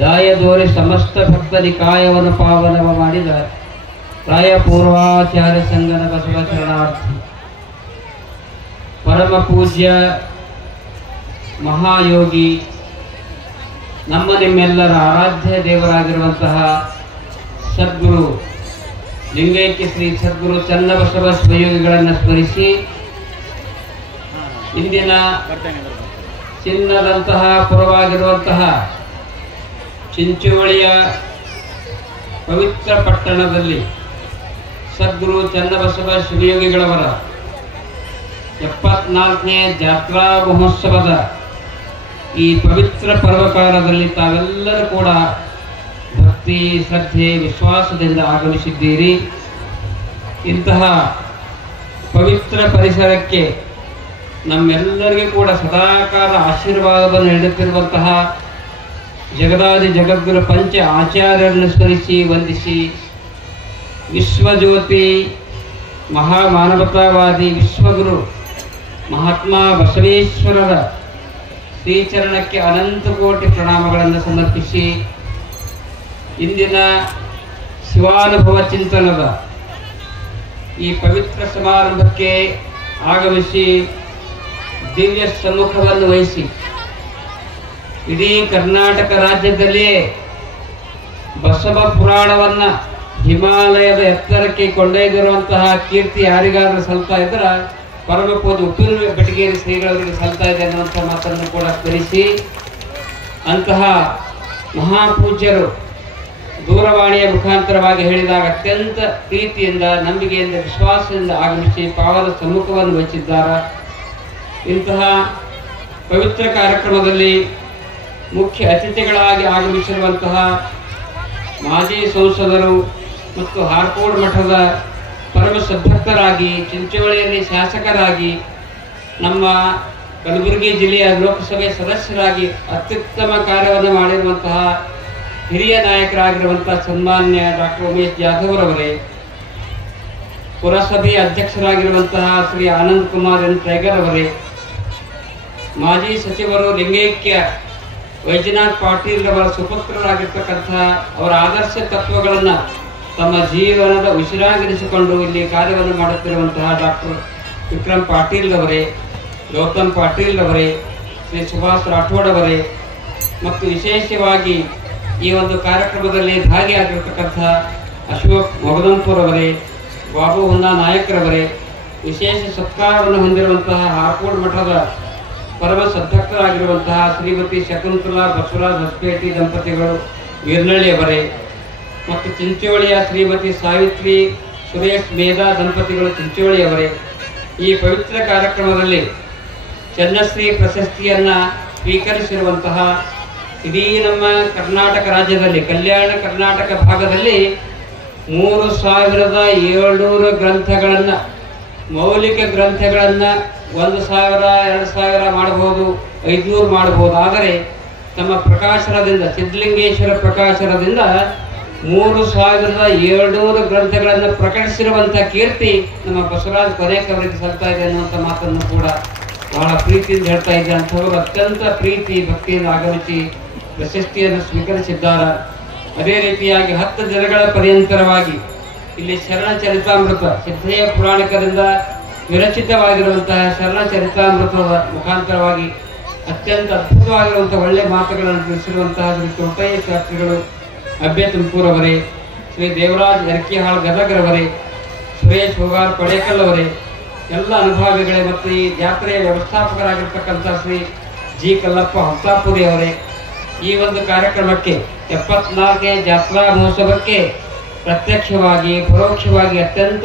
ದಾಯದೋರಿ ಸಮಸ್ತ ಭಕ್ತರಿ ಕಾಯವನ್ನು ಪಾವನವ ಮಾಡಿದ ಪ್ರಾಯ ಪೂರ್ವಾಚಾರ್ಯ ಸಂಗನ ಬಸವ ಶರಣಾರ್ಥಿ ಪರಮ ಪೂಜ್ಯ ಮಹಾಯೋಗಿ ನಮ್ಮ ನಿಮ್ಮೆಲ್ಲರ ಆರಾಧ್ಯ ದೇವರಾಗಿರುವಂತಹ ಸದ್ಗುರು ಲಿಂಗೈಕ್ಯ ಶ್ರೀ ಸದ್ಗುರು ಚನ್ನಬಸವ ಶಿವಯೋಗಿಗಳನ್ನು ಸ್ಮರಿಸಿ ಇಂದಿನ ಚಿನ್ನದಂತಹ ಪುರವಾಗಿರುವಂತಹ ಚಿಂಚೋಳಿಯ ಪವಿತ್ರ ಪಟ್ಟಣದಲ್ಲಿ ಸದ್ಗುರು ಚನ್ನಬಸವ ಶಿವಯೋಗಿಗಳವರ 74ನೇ ಜಾತ್ರಾ ಮಹೋತ್ಸವದ ಈ ಪವಿತ್ರ ಪರ್ವಕಾಲದಲ್ಲಿ ತಾವೆಲ್ಲರೂ ಕೂಡ ಭಕ್ತಿ, ಶ್ರದ್ಧೆ, ವಿಶ್ವಾಸದಿಂದ ಆಗಮಿಸಿದ್ದೀರಿ. ಇಂತಹ ಪವಿತ್ರ ಪರಿಸರಕ್ಕೆ ನಮ್ಮೆಲ್ಲರಿಗೂ ಕೂಡ ಸದಾಕಾಲ ಆಶೀರ್ವಾದವನ್ನು ನೀಡುತ್ತಿರುವಂತಹ ಜಗದಾದಿ ಜಗದ್ಗುರು ಪಂಚ ಆಚಾರ್ಯರನ್ನು ಸ್ಮರಿಸಿ ವಂದಿಸಿ ವಿಶ್ವಜ್ಯೋತಿ ಮಹಾಮಾನವತಾವಾದಿ ವಿಶ್ವಗುರು ಮಹಾತ್ಮ ಬಸವೇಶ್ವರರ ಶ್ರೀಚರಣಕ್ಕೆ ಅನಂತ ಕೋಟಿ ಪ್ರಣಾಮಗಳನ್ನು ಸಮರ್ಪಿಸಿ ಇಂದಿನ ಶಿವಾನುಭವ ಚಿಂತನದ ಈ ಪವಿತ್ರ ಸಮಾರಂಭಕ್ಕೆ ಆಗಮಿಸಿ ದಿವ್ಯ ಸಮ್ಮುಖವನ್ನು ವಹಿಸಿ ಇಡೀ ಕರ್ನಾಟಕ ರಾಜ್ಯದಲ್ಲಿಯೇ ಬಸವ ಪುರಾಣವನ್ನು ಹಿಮಾಲಯದ ಎತ್ತರಕ್ಕೆ ಕೊಂಡೊಯ್ದಿರುವಂತಹ ಕೀರ್ತಿ ಯಾರಿಗಾದ್ರೂ ಸಲ್ತಾ ಇದ್ರೆ ಪರಮ ಪೂಜ್ಯ ಉಪ್ಪಿನ ಬೆಟಗೇರಿ ಶ್ರೀಗಳವರಿಗೆ ಸಲ್ತಾ ಇದೆ ಅನ್ನುವಂಥ ಮಾತನ್ನು ಕೂಡ ಸ್ಮರಿಸಿ, ಅಂತಹ ಮಹಾಪೂಜ್ಯರು ದೂರವಾಣಿಯ ಮುಖಾಂತರವಾಗಿ ಹೇಳಿದಾಗ ಅತ್ಯಂತ ಪ್ರೀತಿಯಿಂದ, ನಂಬಿಕೆಯಿಂದ, ವಿಶ್ವಾಸದಿಂದ ಆಗಮಿಸಿ ಪಾವನ ಸಮ್ಮುಖವನ್ನು ವಹಿಸಿದ್ದಾರೆ. ಇಂತಹ ಪವಿತ್ರ ಕಾರ್ಯಕ್ರಮದಲ್ಲಿ ಮುಖ್ಯ ಅತಿಥಿಗಳಾಗಿ ಆಗಮಿಸಿರುವಂತಹ ಮಾಜಿ ಸಂಸದರು ಮತ್ತು ಹಾರ್ಕೋಡ್ ಮಠದ ಪರಮ ಸದ್ಭಕ್ತರಾಗಿ, ಚಿಂಚೋಳಿಯಲ್ಲಿ ಶಾಸಕರಾಗಿ, ನಮ್ಮ ಕಲಬುರಗಿ ಜಿಲ್ಲೆಯ ಲೋಕಸಭೆ ಸದಸ್ಯರಾಗಿ ಅತ್ಯುತ್ತಮ ಕಾರ್ಯವನ್ನು ಮಾಡಿರುವಂತಹ ಹಿರಿಯ ನಾಯಕರಾಗಿರುವಂತಹ ಸನ್ಮಾನ್ಯ ಡಾಕ್ಟರ್ ಉಮೇಶ್ ಜಾಧವ್ರವರೇ, ಪುರಸಭೆಯ ಅಧ್ಯಕ್ಷರಾಗಿರುವಂತಹ ಶ್ರೀ ಆನಂದ್ ಕುಮಾರ್ ಎನ್ ಟೈಗರ್ ಅವರೇ, ಮಾಜಿ ಸಚಿವರು ಲಿಂಗೈಕ್ಯ ವೈದ್ಯನಾಥ್ ಪಾಟೀಲ್ ಅವರ ಸುಪುತ್ರರಾಗಿರ್ತಕ್ಕಂಥ ಅವರ ಆದರ್ಶ ತತ್ವಗಳನ್ನು ತಮ್ಮ ಜೀವನದ ಉಸಿರಾಗಿರಿಸಿಕೊಂಡು ಇಲ್ಲಿ ಕಾರ್ಯವನ್ನು ಮಾಡುತ್ತಿರುವಂತಹ ಡಾಕ್ಟರ್ ವಿಕ್ರಮ್ ಪಾಟೀಲ್ ಅವರೇ, ಗೌತಮ್ ಪಾಟೀಲ್ ಅವರೇ, ಶ್ರೀ ಸುಭಾಷ್ ರಾಠೋಡ್ ಅವರೇ, ಮತ್ತು ವಿಶೇಷವಾಗಿ ಈ ಒಂದು ಕಾರ್ಯಕ್ರಮದಲ್ಲಿ ಭಾಗಿಯಾಗಿರ್ತಕ್ಕಂಥ ಅಶೋಕ್ ಮೊಗದಂಪುರ್ ಅವರೇ, ಬಾಬು ಹುನ್ನಾ ನಾಯಕರವರೇ, ವಿಶೇಷ ಸತ್ಕಾರವನ್ನು ಹೊಂದಿರುವಂತಹ ಹಾರ್ಕೋಡ್ ಮಠದ ಪರಮ ಸದ್ಭಕ್ತರಾಗಿರುವಂತಹ ಶ್ರೀಮತಿ ಶಕುಂತಲಾ ಬಸವರಾಜ್ ಹೊಸಪೇಟಿ ದಂಪತಿಗಳು ವೀರ್ನಳ್ಳಿಯವರೇ, ಮತ್ತು ಚಿಂಚೋಳಿಯ ಶ್ರೀಮತಿ ಸಾವಿತ್ರಿ ಸುರೇಶ್ ಮೇಧಾ ದಂಪತಿಗಳು ಚಿಂಚೋಳಿಯವರೇ, ಈ ಪವಿತ್ರ ಕಾರ್ಯಕ್ರಮದಲ್ಲಿ ಚನ್ನಶ್ರೀ ಪ್ರಶಸ್ತಿಯನ್ನು ಸ್ವೀಕರಿಸಿರುವಂತಹ ಇಡೀ ನಮ್ಮ ಕರ್ನಾಟಕ ರಾಜ್ಯದಲ್ಲಿ, ಕಲ್ಯಾಣ ಕರ್ನಾಟಕ ಭಾಗದಲ್ಲಿ 3700 ಗ್ರಂಥಗಳನ್ನು, ಮೌಲಿಕ ಗ್ರಂಥಗಳನ್ನು 1000, 2000 ಮಾಡಬಹುದು, 500 ಮಾಡಬಹುದು. ಆದರೆ ತಮ್ಮ ಪ್ರಕಾಶನದಿಂದ, ಸಿದ್ಧಲಿಂಗೇಶ್ವರ ಪ್ರಕಾಶನದಿಂದ 3700 ಗ್ರಂಥಗಳನ್ನು ಪ್ರಕಟಿಸಿರುವಂಥ ಕೀರ್ತಿ ನಮ್ಮ ಬಸವರಾಜ ಕೊನೆಯವರಿಗೆ ಸಲ್ತಾ ಇದೆ ಅನ್ನುವಂಥ ಮಾತನ್ನು ಕೂಡ ಬಹಳ ಪ್ರೀತಿಯಿಂದ ಹೇಳ್ತಾ ಇದೆ. ಅಂಥವರು ಅತ್ಯಂತ ಪ್ರೀತಿ ಭಕ್ತಿಯಿಂದ ಆಗಮಿಸಿ ಪ್ರಶಸ್ತಿಯನ್ನು ಸ್ವೀಕರಿಸಿದ್ದಾರೆ. ಅದೇ ರೀತಿಯಾಗಿ 10 ದಿನಗಳ ಪರ್ಯಂತರವಾಗಿ ಇಲ್ಲಿ ಶರಣ ಚರಿತಾಮೃತ, ಸಿದ್ಧಯ್ಯ ಪುರಾಣಿಕರಿಂದ ವಿರಚಿತವಾಗಿರುವಂತಹ ಶರಣ ಚರಿತಾಮೃತದ ಮುಖಾಂತರವಾಗಿ ಅತ್ಯಂತ ಅದ್ಭುತವಾಗಿರುವಂಥ ಒಳ್ಳೆ ಮಾತುಗಳನ್ನು ತಿಳಿಸಿರುವಂತಹ ಶ್ರೀ ಚೋಟಯ್ಯ ಶಾಸ್ತ್ರಿಗಳು ಅಬ್ಬೆ ತುಮಕೂರ್ ಅವರೇ, ಶ್ರೀ ದೇವರಾಜ್ ಯರಕಿಹಾಳ್ ಗದಗರವರೇ, ಸುರೇಶ್ ಹೋಗಾರ್ ಪಡೇಕಲ್ ಅವರೇ, ಎಲ್ಲ ಅನುಭಾವಿಗಳೇ, ಮತ್ತು ಈ ಜಾತ್ರೆಯ ವ್ಯವಸ್ಥಾಪಕರಾಗಿರ್ತಕ್ಕಂಥ ಶ್ರೀ ಜಿ ಕಲ್ಲಪ್ಪ ಹೊತ್ತಾಪುರಿ ಅವರೇ, ಈ ಒಂದು ಕಾರ್ಯಕ್ರಮಕ್ಕೆ 74ನೇ ಜಾತ್ರಾ ಮಹೋತ್ಸವಕ್ಕೆ ಪ್ರತ್ಯಕ್ಷವಾಗಿ ಪರೋಕ್ಷವಾಗಿ ಅತ್ಯಂತ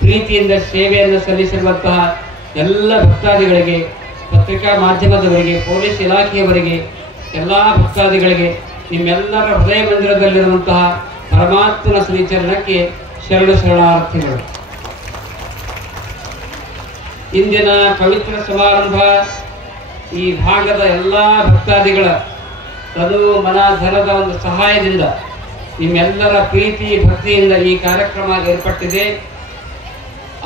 ಪ್ರೀತಿಯಿಂದ ಸೇವೆಯನ್ನು ಸಲ್ಲಿಸಿರುವಂತಹ ಎಲ್ಲ ಭಕ್ತಾದಿಗಳಿಗೆ, ಪತ್ರಿಕಾ ಮಾಧ್ಯಮದವರಿಗೆ, ಪೊಲೀಸ್ ಇಲಾಖೆಯವರಿಗೆ, ಎಲ್ಲ ಭಕ್ತಾದಿಗಳಿಗೆ ನಿಮ್ಮೆಲ್ಲರ ಹೃದಯ ಮಂದಿರದಲ್ಲಿರುವಂತಹ ಪರಮಾತ್ಮನ ಶ್ರೀಚರಣಕ್ಕೆ ಶರಣಾರ್ಥಿಗಳು. ಇಂದಿನ ಪವಿತ್ರ ಸಮಾರಂಭ ಈ ಭಾಗದ ಎಲ್ಲ ಭಕ್ತಾದಿಗಳ ತನು ಮನ ಧನದ ಒಂದು ಸಹಾಯದಿಂದ, ನಿಮ್ಮೆಲ್ಲರ ಪ್ರೀತಿ ಭಕ್ತಿಯಿಂದ ಈ ಕಾರ್ಯಕ್ರಮ ಏರ್ಪಟ್ಟಿದೆ.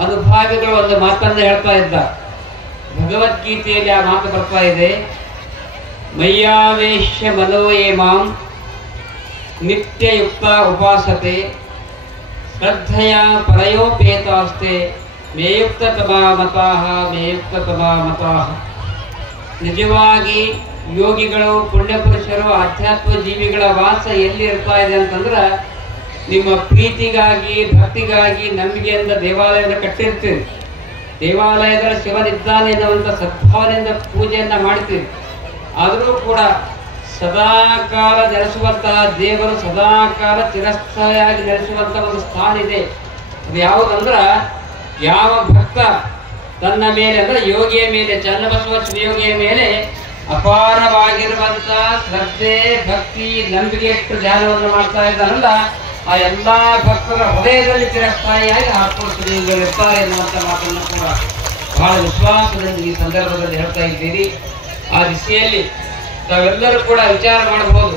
ಅನುಭಾವಿಗಳು ಒಂದು ಮಾತನ್ನು ಹೇಳ್ತಾ ಇದ್ದ, ಭಗವದ್ಗೀತೆಯಲ್ಲಿ ಆ ಮಾತು ಬರ್ತಾ ಇದೆ, ಮಯ್ಯಾವೇಶ್ಯ ಮನೋಯೇ ಮಾಂ ನಿತ್ಯಯುಕ್ತ ಉಪಾಸತೆ ಶ್ರದ್ಧೆಯ ಪರಯೋಪೇತಾಸ್ತೆ ಮೇಯುಕ್ತತಮಾ ಮತಾಃ ಮೇಯುಕ್ತತಮಾ ಮತಾಃ. ನಿಜವಾಗಿ ಯೋಗಿಗಳು, ಪುಣ್ಯಪುರುಷರು, ಆಧ್ಯಾತ್ಮ ಜೀವಿಗಳ ವಾಸ ಎಲ್ಲಿ ಇರ್ತಾ ಇದೆ ಅಂತಂದ್ರೆ ನಿಮ್ಮ ಪ್ರೀತಿಗಾಗಿ, ಭಕ್ತಿಗಾಗಿ, ನಂಬಿಕೆಯಿಂದ ದೇವಾಲಯವನ್ನು ಕಟ್ಟಿರ್ತೀರಿ. ದೇವಾಲಯದಲ್ಲಿ ಶಿವನಿದ್ದಾನೆ ಎನ್ನುವಂಥ ಸದ್ಭಾವನೆಯಿಂದ ಪೂಜೆಯನ್ನು ಮಾಡ್ತೀರಿ. ಆದರೂ ಕೂಡ ಸದಾಕಾಲ ನೆಲೆಸುವಂತಹ ದೇವರು, ಸದಾಕಾಲ ಚಿರಸ್ಥಾಯಿಯಾಗಿ ನೆಲೆಸುವಂಥ ಒಂದು ಸ್ಥಾನ ಇದೆ. ಅದು ಯಾವುದಂದ್ರೆ, ಯಾವ ಭಕ್ತ ತನ್ನ ಮೇಲೆ ಅಂದ್ರೆ ಯೋಗಿಯ ಮೇಲೆ, ಚನ್ನಬಸವ ಶಿವಯೋಗಿಯ ಮೇಲೆ ಅಪಾರವಾಗಿರುವಂಥ ಶ್ರದ್ಧೆ, ಭಕ್ತಿ, ನಂಬಿಕೆ ಇಟ್ಟು ಧ್ಯಾನವನ್ನು ಮಾಡ್ತಾ ಇದ್ದಾನಲ್ಲ, ಆ ಎಲ್ಲ ಭಕ್ತರ ಹೃದಯದಲ್ಲಿ ಚಿರಸ್ಥಾಯಿಯಾಗಿ ಇರ್ತಾರೆ ಎನ್ನುವಂಥ ಮಾತನ್ನು ಕೂಡ ಬಹಳ ವಿಶ್ವಾಸದಿಂದ ಈ ಸಂದರ್ಭದಲ್ಲಿ ಹೇಳ್ತಾ ಇದ್ದೀರಿ. ಆ ದಿಸೆಯಲ್ಲಿ ತಾವೆಲ್ಲರೂ ಕೂಡ ವಿಚಾರ ಮಾಡಬಹುದು.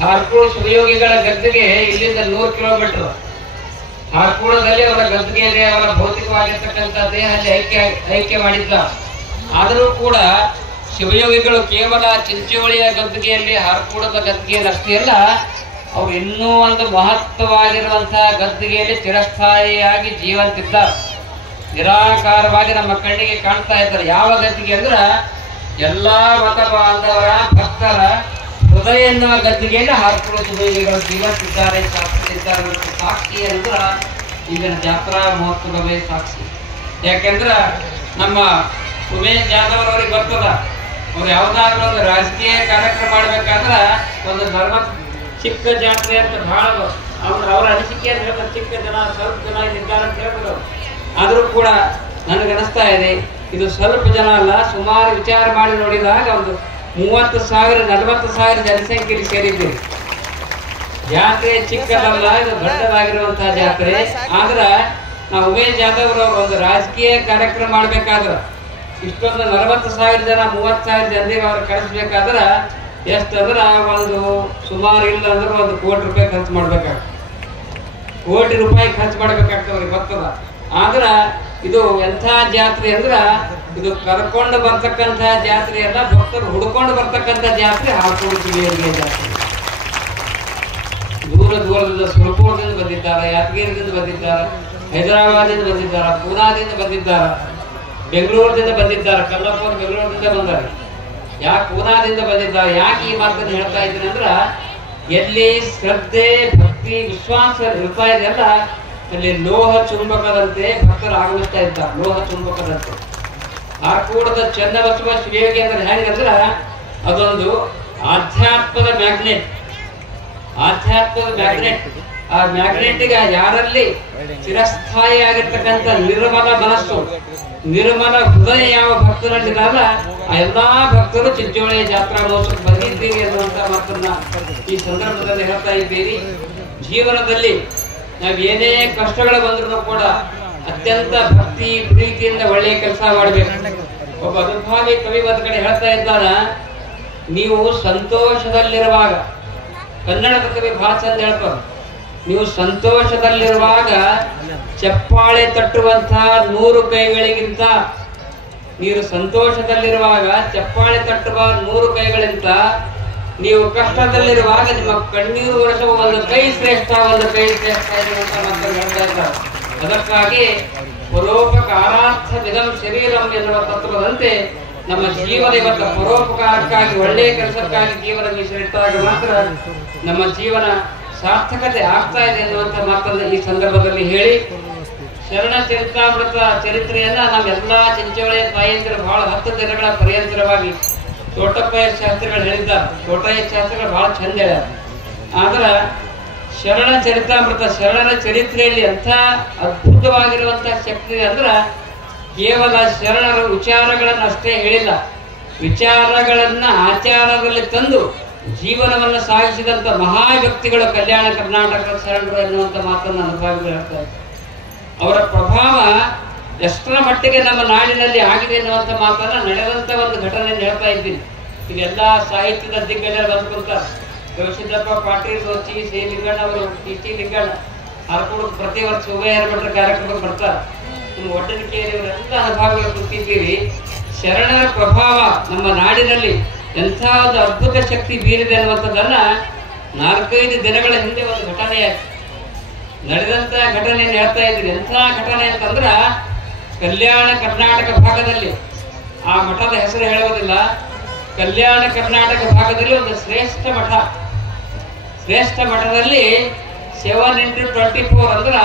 ಹಾರ್ಕೂಡು ಶಿವಯೋಗಿಗಳ ಗದ್ದಿಗೆ ಇಲ್ಲಿಂದ 100 ಕಿಲೋಮೀಟರ್. ಹಾರ್ಕೂಡದಲ್ಲಿ ಅವರ ಗದ್ದಿಗೆ ಇದೆ, ಅವರ ಭೌತಿಕವಾಗಿರ್ತಕ್ಕಂಥ ದೇಹ ಅಲ್ಲಿ ಐಕ್ಯ ಮಾಡಿದ್ದ. ಆದರೂ ಕೂಡ ಶಿವಯೋಗಿಗಳು ಕೇವಲ ಚಿಂಚೋಳಿಯ ಗದ್ದಿಗೆಯಲ್ಲಿ, ಹಾರ್ಕೂಡದ ಗದ್ದಿಗೆಯಲ್ಲಿ ಅಷ್ಟೇ ಅಲ್ಲ, ಅವ್ರು ಇನ್ನೂ ಒಂದು ಮಹತ್ವವಾಗಿರುವಂತಹ ಗದ್ದಿಗೆಯಲ್ಲಿ ಚಿರಸ್ಥಾಯಿಯಾಗಿ ಜೀವಂತಿದ್ದಾರೆ. ನಿರಾಕಾರವಾಗಿ ನಮ್ಮ ಕಣ್ಣಿಗೆ ಕಾಣ್ತಾ ಇದ್ದಾರೆ. ಯಾವ ಗದ್ದಿಗೆ ಅಂದ್ರ ಎಲ್ಲಾ ಮತ ಬಾಂಧವರ ಭಕ್ತರ ಹೃದಯ ಎನ್ನುವ ಗದ್ದಿಗೆಯಲ್ಲಿ ಹಾರ್ಕೂಡ ಶಿವಯೋಗಿಗಳು ಜೀವಂತಿದ್ದಾರೆ, ಶಾಸ್ತ್ರದಿದ್ದಾರೆ. ಸಾಕ್ಷಿ ಅಂದ್ರ ಈಗಿನ ಜಾತ್ರಾ ಮಹೋತ್ಸವವೇ ಸಾಕ್ಷಿ. ಯಾಕೆಂದ್ರ ನಮ್ಮ ಉಮೇಶ್ ಜಾಧವ್ ಅವ್ರಿಗೆ ಗೊತ್ತದ, ಅವ್ರು ಯಾವ್ದಾದ್ರು ಒಂದು ರಾಜಕೀಯ ಕಾರ್ಯಕ್ರಮ ಮಾಡ್ಬೇಕಾದ್ರ ಒಂದು ಧರ್ಮ ಚಿಕ್ಕ ಜಾತ್ರೆ ಅಂತ ಬಹಳ ಅವ್ರ ಅನಿಸಿಕೆ ಅಂತ ಹೇಳ್ತಾರೆ. ಚಿಕ್ಕ ಜನ, ಸ್ವಲ್ಪ ಜನ ಇಲ್ಲಿದ್ದಾರೆ ಅಂತ ಹೇಳ್ತಾರೆ. ಆದ್ರೂ ಕೂಡ ನನಗನಿಸ್ತಾ ಇದೆ ಇದು ಸ್ವಲ್ಪ ಜನ ಅಲ್ಲ, ಸುಮಾರು ವಿಚಾರ ಮಾಡಿ ನೋಡಿದಾಗ ಒಂದು 30,000 40,000 ಜನಸಂಖ್ಯೆಯಲ್ಲಿ ಸೇರಿದ್ದೀರಿ. ಜಾತ್ರೆ ಚಿಕ್ಕದಲ್ಲ, ಇದು ದೊಡ್ಡದಾಗಿರುವಂತಹ ಜಾತ್ರೆ. ಆದ್ರ ನಾವು ಉಮೇಶ್ ಜಾಧವ್ ಅವರು ಒಂದು ರಾಜಕೀಯ ಕಾರ್ಯಕ್ರಮ ಮಾಡ್ಬೇಕಾದ್ರ ಇಷ್ಟೊಂದು 40,000 ಜನ 30,000 ಜನರಿಗೆ ಅವ್ರು ಕಳಿಸ್ಬೇಕಾದ್ರ ಎಷ್ಟಂದ್ರ ಒಂದು ಸುಮಾರು ಇಲ್ಲ ಅಂದ್ರೆ 1 ಕೋಟಿ ರೂಪಾಯಿ ಖರ್ಚು ಮಾಡ್ಬೇಕಾಗ್ತದೆ. ಕೋಟಿ ರೂಪಾಯಿ ಖರ್ಚು ಮಾಡ್ಬೇಕಾಗ್ತದೆ ಅವ್ರಿಗೆ ಗೊತ್ತದ. ಆದ್ರ ಇದು ಎಂಥ ಜಾತ್ರೆ ಅಂದ್ರ ಇದು ಕರ್ಕೊಂಡು ಬರ್ತಕ್ಕಂಥ ಜಾತ್ರೆ ಅಲ್ಲ, ಭಕ್ತರು ಹುಡ್ಕೊಂಡು ಬರ್ತಕ್ಕಂಥ ಜಾತ್ರೆ ಹಾರ್ಕೂಡು ಶಿವಯೋಗಿಯ ಜಾತ್ರೆ. ದೂರದಿಂದ ಸುರಪುರದಿಂದ ಬಂದಿದ್ದಾರೆ, ಯಾದಗಿರಿದಿಂದ ಬಂದಿದ್ದಾರೆ, ಹೈದರಾಬಾದಿಂದ ಬಂದಿದ್ದಾರೆ, ಪೂನಾದಿಂದ ಬಂದಿದ್ದಾರೆ, ಬೆಂಗಳೂರಿನಿಂದ ಬಂದಿದ್ದಾರೆ, ಕಲ್ಲಪ್ಪನ ಬೆಂಗಳೂರಿನಿಂದ ಬಂದಾರೆ. ಯಾಕೆ ಪೂನಾದಿಂದ ಬಂದಿದ್ದಾರೆ? ಯಾಕೆ ಈ ಮಾತನ್ನು ಹೇಳ್ತಾ ಇದ್ದೀನಿ ಅಂದ್ರ ಎಲ್ಲಿ ಶ್ರದ್ಧೆ, ಭಕ್ತಿ, ವಿಶ್ವಾಸ ಇರ್ತಾ ಇದೆ ಅಲ್ಲ, ಅಲ್ಲಿ ಲೋಹ ಚುಂಬಕದಂತೆ ಭಕ್ತರು ಆಗಮಿಸ್ತಾ ಇದ್ದಾರೆ. ಲೋಹ ಚುಂಬಕದಂತೆ ಹಾರ್ಕೂಡದ ಚನ್ನಬಸವ ಶಿವಯೋಗಿ ಅಂದ್ರೆ ಹೇಗಂದ್ರ ಅದೊಂದು ಆಧ್ಯಾತ್ಮದ ಮ್ಯಾಗ್ನೆಟ್. ಆಧ್ಯಾತ್ಮದ ಮ್ಯಾಗ್ನೆಟ್. ಆ ಮ್ಯಾಗ್ನೆಟ್ಗೆ ಯಾರಲ್ಲಿ ಚಿರಸ್ಥಾಯಿ ಆಗಿರ್ತಕ್ಕಂಥ ನಿರ್ಮಲ ಮನಸ್ಸು, ನಿರ್ಮಲ ಹೃದಯ ಯಾವ ಭಕ್ತರಲ್ಲಿರಲ್ಲ, ಆ ಎಲ್ಲಾ ಭಕ್ತರು ಚಿಂಚೋಳಿಯ ಜಾತ್ರಾ ಮಹೋತ್ಸವಕ್ಕೆ ಬಂದಿದ್ದೀರಿ ಅನ್ನುವಂತ ಮಾತನ್ನ ಈ ಸಂದರ್ಭದಲ್ಲಿ ಹೇಳ್ತಾ ಇದ್ದೀರಿ. ಜೀವನದಲ್ಲಿ ನಾವ್ ಏನೇ ಕಷ್ಟಗಳು ಬಂದ್ರು ಕೂಡ ಅತ್ಯಂತ ಭಕ್ತಿ ಪ್ರೀತಿಯಿಂದ ಒಳ್ಳೆಯ ಕೆಲಸ ಮಾಡ್ಬೇಕು. ಒಬ್ಬ ಅನುಭಾವಿ ಕವಿ ಒಂದು ಕಡೆ ಹೇಳ್ತಾ ಇದ್ದಾನ, ನೀವು ಸಂತೋಷದಲ್ಲಿರುವಾಗ, ಕನ್ನಡದ ಕವಿ ಬಹಳ ಚಂದ ಹೇಳ್ತಾರೆ, ನೀವು ಸಂತೋಷದಲ್ಲಿರುವಾಗ ಚಪ್ಪಾಳೆ ತಟ್ಟುವಂತಹ 100 ಕೈಗಳಿಗಿಂತ, ನೀವು ಸಂತೋಷದಲ್ಲಿರುವಾಗ ಚಪ್ಪಾಳೆ ತಟ್ಟುವ 100 ಕೈಗಳಿಂತ, ನೀವು ಕಷ್ಟದಲ್ಲಿರುವಾಗ ನಿಮ್ಮ ಕಣ್ಣೀರು ಒರೆಸುವ 1 ಕೈ ಶ್ರೇಷ್ಠ, 1 ಕೈ ಶ್ರೇಷ್ಠ ಎನ್ನುವಂತ ಮಾತನ್ನು ಹೇಳ್ತಾ ಇದ್ದಾರೆ. ಅದಕ್ಕಾಗಿ ಪರೋಪಕಾರಾರ್ಥ ವಿಧಂ ಶರೀರಂ ಎನ್ನುವ ತತ್ವದಂತೆ ನಮ್ಮ ಜೀವನ ಇವತ್ತು ಪರೋಪಕಾರಕ್ಕಾಗಿ, ಒಳ್ಳೆಯ ಕೆಲಸಕ್ಕಾಗಿ ಜೀವನ ಮೀಸಲಿಟ್ಟಾಗ ಮಾತ್ರ ನಮ್ಮ ಜೀವನ ಸಾರ್ಥಕತೆ ಆಗ್ತಾ ಇದೆ ಎನ್ನುವಂತ ಮಾತನ್ನು ಈ ಸಂದರ್ಭದಲ್ಲಿ ಹೇಳಿ, ಶರಣ ಚರಿತಾಮೃತ ಚರಿತ್ರೆಯನ್ನ ನಮ್ಮೆಲ್ಲಾ ಚಿಂಚೋಳಿಯ ತಾಯಂದಿರು ಬಹಳ 10 ದಿನಗಳ ಪರ್ಯಂತರವಾಗಿ ತೋಟಪ್ಪಯ್ಯ ಶಾಸ್ತ್ರಿಗಳು ಹೇಳಿದ್ದಾರೆ. ತೋಟಯ್ಯ ಶಾಸ್ತ್ರಿಗಳು ಬಹಳ ಚಂದ ಹೇಳ್ಯಾರ. ಆದ್ರ ಶರಣ ಚರಿತಾಮೃತ, ಶರಣರ ಚರಿತ್ರೆಯಲ್ಲಿ ಎಂಥ ಅದ್ಭುತವಾಗಿರುವಂತಹ ಶಕ್ತಿ ಅಂದ್ರ ಕೇವಲ ಶರಣರ ವಿಚಾರಗಳನ್ನು ಅಷ್ಟೇ ಹೇಳಿಲ್ಲ, ವಿಚಾರಗಳನ್ನ ಆಚಾರದಲ್ಲಿ ತಂದು ಜೀವನವನ್ನು ಸಾಗಿಸಿದಂತ ಮಹಾ ವ್ಯಕ್ತಿಗಳು ಕಲ್ಯಾಣ ಕರ್ನಾಟಕದ ಶರಣರು ಎನ್ನುವಂತ ಮಾತನ್ನು ಅನುಭವಿಗಳು ಹೇಳ್ತಾರೆ. ಅವರ ಪ್ರಭಾವ ಎಷ್ಟರ ಮಟ್ಟಿಗೆ ನಮ್ಮ ನಾಡಿನಲ್ಲಿ ಆಗಿದೆ ಎನ್ನುವಂತ ಮಾತನ್ನ ನಡೆದಂತ ಒಂದು ಘಟನೆಯನ್ನು ಹೇಳ್ತಾ ಇದ್ದೀನಿ. ಇದೆಲ್ಲ ಸಾಹಿತ್ಯದ ದಿಗ್ಗಜರು ಬಂದ್ಕೊಳ್ತಾರೆ. ಗವಿಸಿದ್ದಪ್ಪ ಪಾಟೀಲ್, ಸಿ ಲಿಂಗಣ್ಣ ಅವರು, ಟಿ ಲಿಂಗಣ್ಣ, ಹಾರ್ಕೂಡು ಪ್ರತಿ ವರ್ಷ ಉಭಯ ಭಟ್ರ ಕಾರ್ಯಕ್ರಮಕ್ಕೆ ಬರ್ತಾರೆ. ನಿಮ್ಮ ಒಡ್ಡನಿಕೆಯಲ್ಲಿ ಇವರೆಲ್ಲ ಅನುಭವಗಳು ಕೂತಿದ್ದೀರಿ. ಶರಣರ ಪ್ರಭಾವ ನಮ್ಮ ನಾಡಿನಲ್ಲಿ ಎಂಥ ಒಂದು ಅದ್ಭುತ ಶಕ್ತಿ ಬೀರಿದೆ ಅನ್ನುವಂಥದ್ದನ್ನ 4-5 ದಿನಗಳ ಹಿಂದೆ ಒಂದು ಘಟನೆ ನಡೆದಂತ ಘಟನೆಯನ್ನು ಹೇಳ್ತಾ ಇದ್ದೀನಿ. ಎಂಥ ಘಟನೆ ಅಂತಂದ್ರ ಕಲ್ಯಾಣ ಕರ್ನಾಟಕ ಭಾಗದಲ್ಲಿ, ಆ ಮಠದ ಹೆಸರು ಹೇಳುವುದಿಲ್ಲ, ಕಲ್ಯಾಣ ಕರ್ನಾಟಕ ಭಾಗದಲ್ಲಿ ಒಂದು ಶ್ರೇಷ್ಠ ಮಠ, ಶ್ರೇಷ್ಠ ಮಠದಲ್ಲಿ 7x24 ಅಂದ್ರ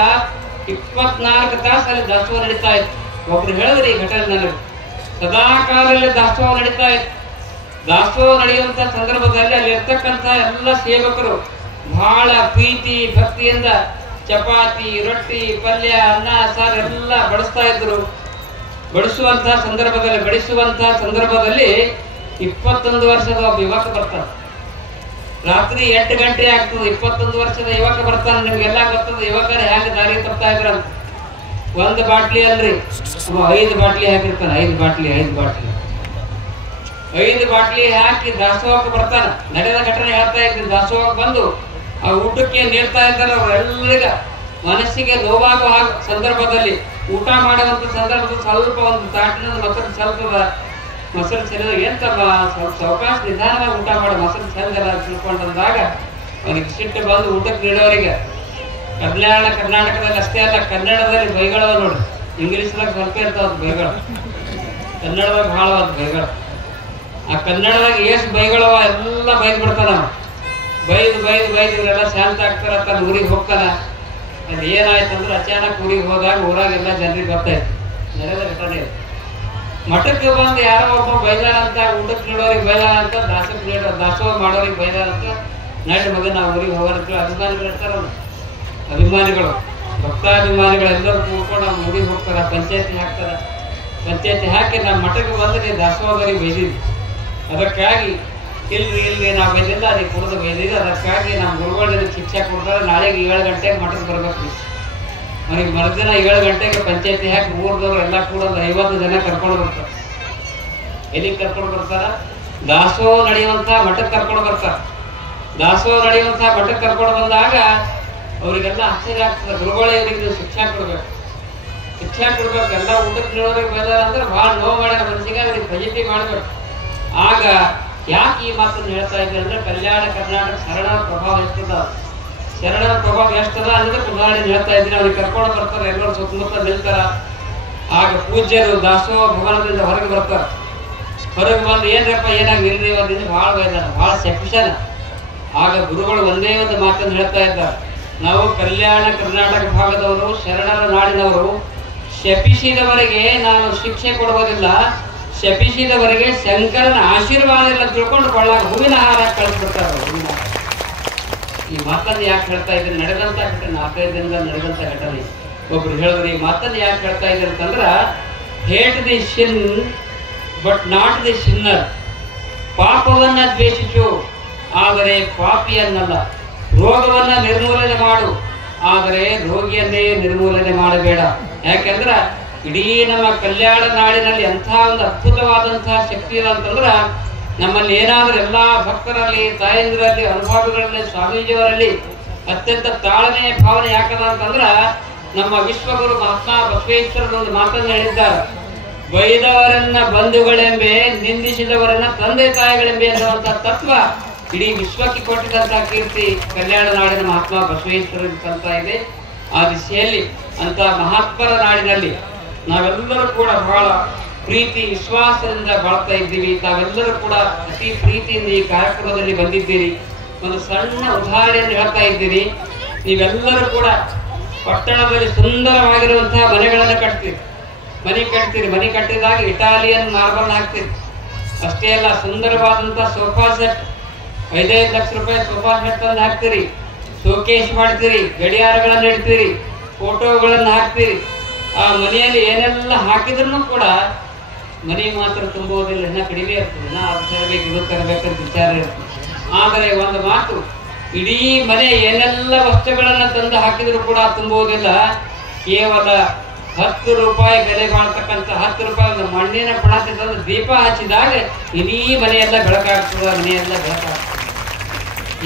24 ತಾಸು ಅಲ್ಲಿ ದಾಸೋಹ ನಡೀತಾ ಇತ್ತು. ಒಬ್ರು ಹೇಳಿದ್ರಿ ಈ ಘಟನೆ ನನಗೆ, ಸದಾಕಾಲಲ್ಲಿ ದಾಸೋಹ ನಡೀತಾ ಇತ್ತು. ದಾಸೋಹ ನಡೆಯುವಂತ ಸಂದರ್ಭದಲ್ಲಿ ಅಲ್ಲಿ ಇರ್ತಕ್ಕಂಥ ಎಲ್ಲ ಸೇವಕರು ಬಹಳ ಪ್ರೀತಿ ಭಕ್ತಿಯಿಂದ ಚಪಾತಿ, ರೊಟ್ಟಿ, ಪಲ್ಯ, ಅನ್ನ, ಸಾರು ಎಲ್ಲ ಬಡಿಸ್ತಾ ಇದ್ರು. ಬಡಿಸುವಂತಹ ಸಂದರ್ಭದಲ್ಲಿ 21 ವರ್ಷದ ಒಬ್ಬ ಯುವಕ ಬರ್ತಾನೆ. ರಾತ್ರಿ 8 ಗಂಟೆ ಆಗ್ತದೆ, 21 ವರ್ಷದ ಯುವಕ ಬರ್ತಾನೆ. ನಿಮ್ಗೆಲ್ಲ ಗೊತ್ತದ ಯುವಕರು ಹೆಂಗ ದಾರಿ ತಪ್ತಾ ಇದ್ರಂತ. 1 ಬಾಟ್ಲಿ ಅಲ್ರಿ, 5 ಬಾಟ್ಲಿ ಹಾಕಿರ್ತಾನೆ. 5 ಬಾಟ್ಲಿ 5 ಬಾಟ್ಲಿ ಹಾಕಿ ದಾಸೋಹಕ್ಕೆ ಬರ್ತಾನ. ನಡೆದ ಘಟನೆ ಹೇಳ್ತಾ ಇದ್ದೀನಿ. ದಾಸೋಹಕ್ಕೆ ಬಂದು ಆ ಊಟಕ್ಕೆ ನೀಡ್ತಾ ಇದ್ದಾರೆ. ಅವರೆಲ್ಲರಿಗ ಮನಸ್ಸಿಗೆ ನೋವಾಗುವ ಸಂದರ್ಭದಲ್ಲಿ ಊಟ ಮಾಡುವಂತ ಸಂದರ್ಭದಲ್ಲಿ ಸ್ವಲ್ಪ ಒಂದು ತಾಟಿನ ಮೊಸರು ಚಲ್ತದ. ಮೊಸರು ಚೆಲ್ಲದ ಎಂತಮ್ಮ ಸ್ವಲ್ಪ ಸಾವಕಾಶ ನಿಧಾನವಾಗಿ ಊಟ ಮಾಡಿ ಮೊಸರು ಚೆಲ್ಲಲ್ಲ ತಿಳ್ಕೊಂಡಂದಾಗ ಅವನಿಗೆ ಸಿಟ್ಟು ಬಂದು ಊಟಕ್ಕೆ ನೀಡೋರಿಗೆ ಕರ್ನಾಟಕದಲ್ಲಿ ಅಷ್ಟೇ ಅಲ್ಲ, ಕನ್ನಡದಲ್ಲಿ ಬೈಗಳವ ನೋಡ್ರಿ. ಇಂಗ್ಲೀಷ್ದಾಗ ಸ್ವಲ್ಪ ಇರ್ತಾವ ಬೈಗಳು, ಕನ್ನಡದಾಗ ಬಹಳ ಬೈಗಳು. ಆ ಕನ್ನಡದಾಗ ಎಷ್ಟು ಬೈಗಳವ ಎಲ್ಲ ಬೈದ್ ಬಿಡ್ತಾನ. ಬೈದು ಇವರೆಲ್ಲ ಶಾಂತ ಆಗ್ತಾರ. ತನ್ನ ಊರಿಗೆ ಹೋಗ್ತಾನ. ಅದು ಏನಾಯ್ತಂದ್ರೆ ಅಚಾನಕ್ ಊರಿಗೆ ಹೋದಾಗ ಊರಾಗೆಲ್ಲ ಜನರಿಗೆ ಗೊತ್ತಾಯ್ತು ನಡೆದ ಘಟನೆ. ಮಠಕ್ಕೆ ಬಂದು ಯಾರೋ ಒಬ್ಬ ಬೈದಾರಂತ, ಊಟಕ್ಕೆ ನೀಡೋರಿಗೆ ಬೈದಾರಂತ, ದಾಸೋಹ ಮಾಡೋರಿಗೆ ಬೈದಾರಂತ. ನಡಿ ಮಗ ನಾವು ಊರಿಗೆ ಹೋಗೋಣ ಅಭಿಮಾನಿಗಳು ಇರ್ತಾರ. ಅಭಿಮಾನಿಗಳು, ಭಕ್ತಾಭಿಮಾನಿಗಳು ಎಲ್ಲರೂ ಕೂತ್ಕೊಂಡು ನಾವು ಊರಿಗೆ ಹೋಗ್ತಾರ. ಪಂಚಾಯತಿ ಹಾಕಿ ನಮ್ಮ ಮಠಕ್ಕೆ ಬಂದ್ರೆ ದಾಸೋಹರಿಗೆ ಬೈದಿದ್ವಿ. ಅದಕ್ಕಾಗಿ ಇಲ್ರಿ ನಾವು ಬೈದಿಲ್ಲ, ಅದಕ್ಕೆ ಕುಡಿದು ಬೈದಿಲ್ಲ. ಅದಕ್ಕಾಗಿ ನಮ್ಮ ಗುರುಗಳಿಗೆ ಶಿಕ್ಷೆ ಕೊಡ್ತಾರೆ. ನಾಳೆಗೆ 7 ಗಂಟೆಗೆ ಮಠಕ್ಕೆ ಬರ್ಬೇಕು. ಅವ್ರಿಗೆ ಮರುದಿನ 7 ಗಂಟೆಗೆ ಪಂಚಾಯತಿ ಹಾಕಿ ಊರ್ದವ್ರು ಎಲ್ಲ ಕೂಡ 50 ಜನ ಕರ್ಕೊಂಡು ಬರ್ತಾರೆ. ಎಲ್ಲಿಗೆ ಕರ್ಕೊಂಡು ಬರ್ತಾರ? ದಾಸೋಹ ನಡೆಯುವಂತ ಮಠಕ್ಕೆ ಕರ್ಕೊಂಡು ಬರ್ತಾರ. ದಾಸೋಹ ನಡೆಯುವಂತ ಮಠಕ್ಕೆ ಕರ್ಕೊಂಡು ಬಂದಾಗ ಅವರಿಗೆಲ್ಲ ಆಶ್ಚರ್ಯ ಆಗ್ತದೆ. ಗುರುಗಳೇ ಇವರಿಗೆ ಶಿಕ್ಷೆ ಕೊಡ್ಬೇಕು. ಎಲ್ಲ ಊಟಕ್ಕೆ ನೀಡೋರಿಗೆ ಬೈದಾರ ಅಂದ್ರೆ ಬಹಳ ನೋವು ಮಾಡ್ಯಾರ ಮನಸ್ಸಿಗೆ. ಅವ್ರಿಗೆ ಫಜಿತಿ ಮಾಡ್ಬೇಕು. ಆಗ ಯಾಕೆ ಈ ಮಾತನ್ನು ಹೇಳ್ತಾ ಇದ್ದಾರೆ ಅಂದ್ರೆ ಕಲ್ಯಾಣ ಕರ್ನಾಟಕ ಶರಣರ ಪ್ರಭಾವ ಎಷ್ಟದ ಅನ್ನೋದಕ್ಕೆ ಉದಾಹರಣೆ ಹೇಳ್ತಾ ಇದ್ದೀನಿ. ಅವ್ರಿಗೆ ಕರ್ಕೊಂಡು ಬರ್ತಾರೆ. ಎಲ್ಲರೂ ಸುತ್ತಮುತ್ತ ನಿಲ್ತಾರ. ಆಗ ಪೂಜ್ಯರು ದಾಸೋಹ ಭವನದಿಂದ ಹೊರಗೆ ಬರ್ತಾರ. ಹೊರಗೆ ಬಂದು ಏನ್ರಪ್ಪ ಏನಾಗಿ ನಿಲ್ರಿ ಅವರಿಂದ ಬಹಳ ಬೈದಾರ, ಬಹಳ ಶಪಿಸನ. ಆಗ ಗುರುಗಳು ಒಂದೇ ಒಂದು ಮಾತನ್ನು ಹೇಳ್ತಾ ಇದ್ದಾರೆ. ನಾವು ಕಲ್ಯಾಣ ಕರ್ನಾಟಕ ಭಾಗದವರು, ಶರಣರ ನಾಡಿನವರು, ಶಪಿಸಿದವರಿಗೆ ನಾನು ಶಿಕ್ಷೆ ಕೊಡುವುದಿಲ್ಲ, ಶಪಿಸಿದವರಿಗೆ ಶಂಕರನ ಆಶೀರ್ವಾದ ಎಲ್ಲ ತಿಳ್ಕೊಂಡು ಕೊಳ್ಳಾಗ ಹೂವಿನ ಹಾರ ಕಳಿಸ್ಬಿಡ್ತಾರೆ. ಈ ಮಾತನ್ನು ಯಾಕೆ ಹೇಳ್ತಾ ಇದ್ದೀನಿ? ನಡೆದಂತ ಘಟನೆ, 4-5 ದಿನದಲ್ಲಿ ನಡೆದಂತ ಘಟನೆ. ಒಬ್ರು ಹೇಳಿದ್ರು ಈ ಮಾತನ್ನು ಯಾಕೆ ಹೇಳ್ತಾ ಇದ್ದಾರೆ ಅಂತಂದ್ರ, hate the sin but not the sinner. ಪಾಪವನ್ನ ದ್ವೇಷಿಸು, ಆದರೆ ಪಾಪಿಯನ್ನಲ್ಲ. ರೋಗವನ್ನ ನಿರ್ಮೂಲನೆ ಮಾಡು, ಆದರೆ ರೋಗಿಯನ್ನೇ ನಿರ್ಮೂಲನೆ ಮಾಡಬೇಡ. ಯಾಕೆಂದ್ರ ಇಡೀ ನಮ್ಮ ಕಲ್ಯಾಣ ನಾಡಿನಲ್ಲಿ ಎಂಥ ಒಂದು ಅದ್ಭುತವಾದಂತಹ ಶಕ್ತಿ ಇದೆ ಅಂತಂದ್ರ, ನಮ್ಮಲ್ಲಿ ಏನಾದ್ರೂ ಎಲ್ಲಾ ಭಕ್ತರಲ್ಲಿ, ತಾಯಂದಿರಲ್ಲಿ, ಅನುಭವಿಗಳಲ್ಲಿ, ಸ್ವಾಮೀಜಿಯವರಲ್ಲಿ ಅತ್ಯಂತ ತಾಳ್ಮೆಯ ಭಾವನೆ ಯಾಕದ ಅಂತಂದ್ರ, ನಮ್ಮ ವಿಶ್ವಗುರು ಮಹಾತ್ಮ ಬಸವೇಶ್ವರರ ಒಂದು ಮಾತನ್ನು ಹೇಳಿದ್ದಾರೆ. ಬೈದವರನ್ನ ಬಂಧುಗಳೆಂಬೆ, ನಿಂದಿಸಿದವರನ್ನ ತಂದೆ ತಾಯಿಗಳೆಂಬೆ ಅನ್ನುವಂಥ ತತ್ವ ಇಡೀ ವಿಶ್ವಕ್ಕೆ ಕೊಟ್ಟಿದಂತಹ ಕೀರ್ತಿ ಕಲ್ಯಾಣ ನಾಡಿನ ಮಹಾತ್ಮ ಬಸವೇಶ್ವರರಿಗೆ ಸಲ್ತಾ ಇದೆ. ಆ ದಿಶೆಯಲ್ಲಿ ಅಂತ ಮಹಾತ್ಮರ ನಾಡಿನಲ್ಲಿ ನಾವೆಲ್ಲರೂ ಕೂಡ ಬಹಳ ಪ್ರೀತಿ ವಿಶ್ವಾಸದಿಂದ ಬಾಳ್ತಾ ಇದ್ದೀವಿ. ತಾವೆಲ್ಲರೂ ಕೂಡ ಅತಿ ಪ್ರೀತಿಯಿಂದ ಈ ಕಾರ್ಯಕ್ರಮದಲ್ಲಿ ಬಂದಿದ್ದೀರಿ. ಒಂದು ಸಣ್ಣ ಉದಾಹರಣೆಯನ್ನು ಹೇಳ್ತಾ ಇದ್ದೀರಿ. ನೀವೆಲ್ಲರೂ ಕೂಡ ಪಟ್ಟಣದಲ್ಲಿ ಸುಂದರವಾಗಿರುವಂತಹ ಮನೆಗಳನ್ನು ಕಟ್ತೀರಿ. ಮನೆ ಕಟ್ಟಿದಾಗ ಇಟಾಲಿಯನ್ ಮಾರ್ಬಲ್ ಹಾಕ್ತೀರಿ. ಅಷ್ಟೇ ಅಲ್ಲ, ಸುಂದರವಾದಂತಹ ಸೋಫಾ ಸೆಟ್, 5-5 ಲಕ್ಷ ರೂಪಾಯಿ ಸೋಫಾ ಸೆಟ್ ತಂದು ಹಾಕ್ತೀರಿ. ಶೋಕೇಶ್ ಮಾಡ್ತೀರಿ, ಗಡಿಯಾರಗಳನ್ನು ಇಡ್ತೀರಿ, ಫೋಟೋಗಳನ್ನು ಹಾಕ್ತೀರಿ. ಆ ಮನೆಯಲ್ಲಿ ಏನೆಲ್ಲ ಹಾಕಿದ್ರು ಕೂಡ ಮನೆ ಮಾತ್ರ ತುಂಬುವುದಿಲ್ಲ, ಇನ್ನ ಕಡಿಮೆ ಇರ್ತದೆ. ಅದು ತರಬೇಕು, ಇದು ತರಬೇಕಂತ ವಿಚಾರ ಇರ್ತದೆ. ಆದರೆ ಒಂದು ಮಾತು, ಇಡೀ ಮನೆ ಏನೆಲ್ಲ ವಸ್ತುಗಳನ್ನ ತಂದು ಹಾಕಿದ್ರು ಕೂಡ ತುಂಬುವುದಿಲ್ಲ. ಕೇವಲ 10 ರೂಪಾಯಿ ಬೆಲೆ ಬಾಳ್ತಕ್ಕಂಥ 10 ರೂಪಾಯಿ ಮಣ್ಣಿನ ಪಣತಿ ತಂದು ದೀಪ ಹಚ್ಚಿದಾಗ ಇಡೀ ಮನೆಯೆಲ್ಲ ಬೆಳಕಾಗ್ತದೆ, ಮನೆಯೆಲ್ಲ ಬೆಳಕಾಗ್ತದೆ.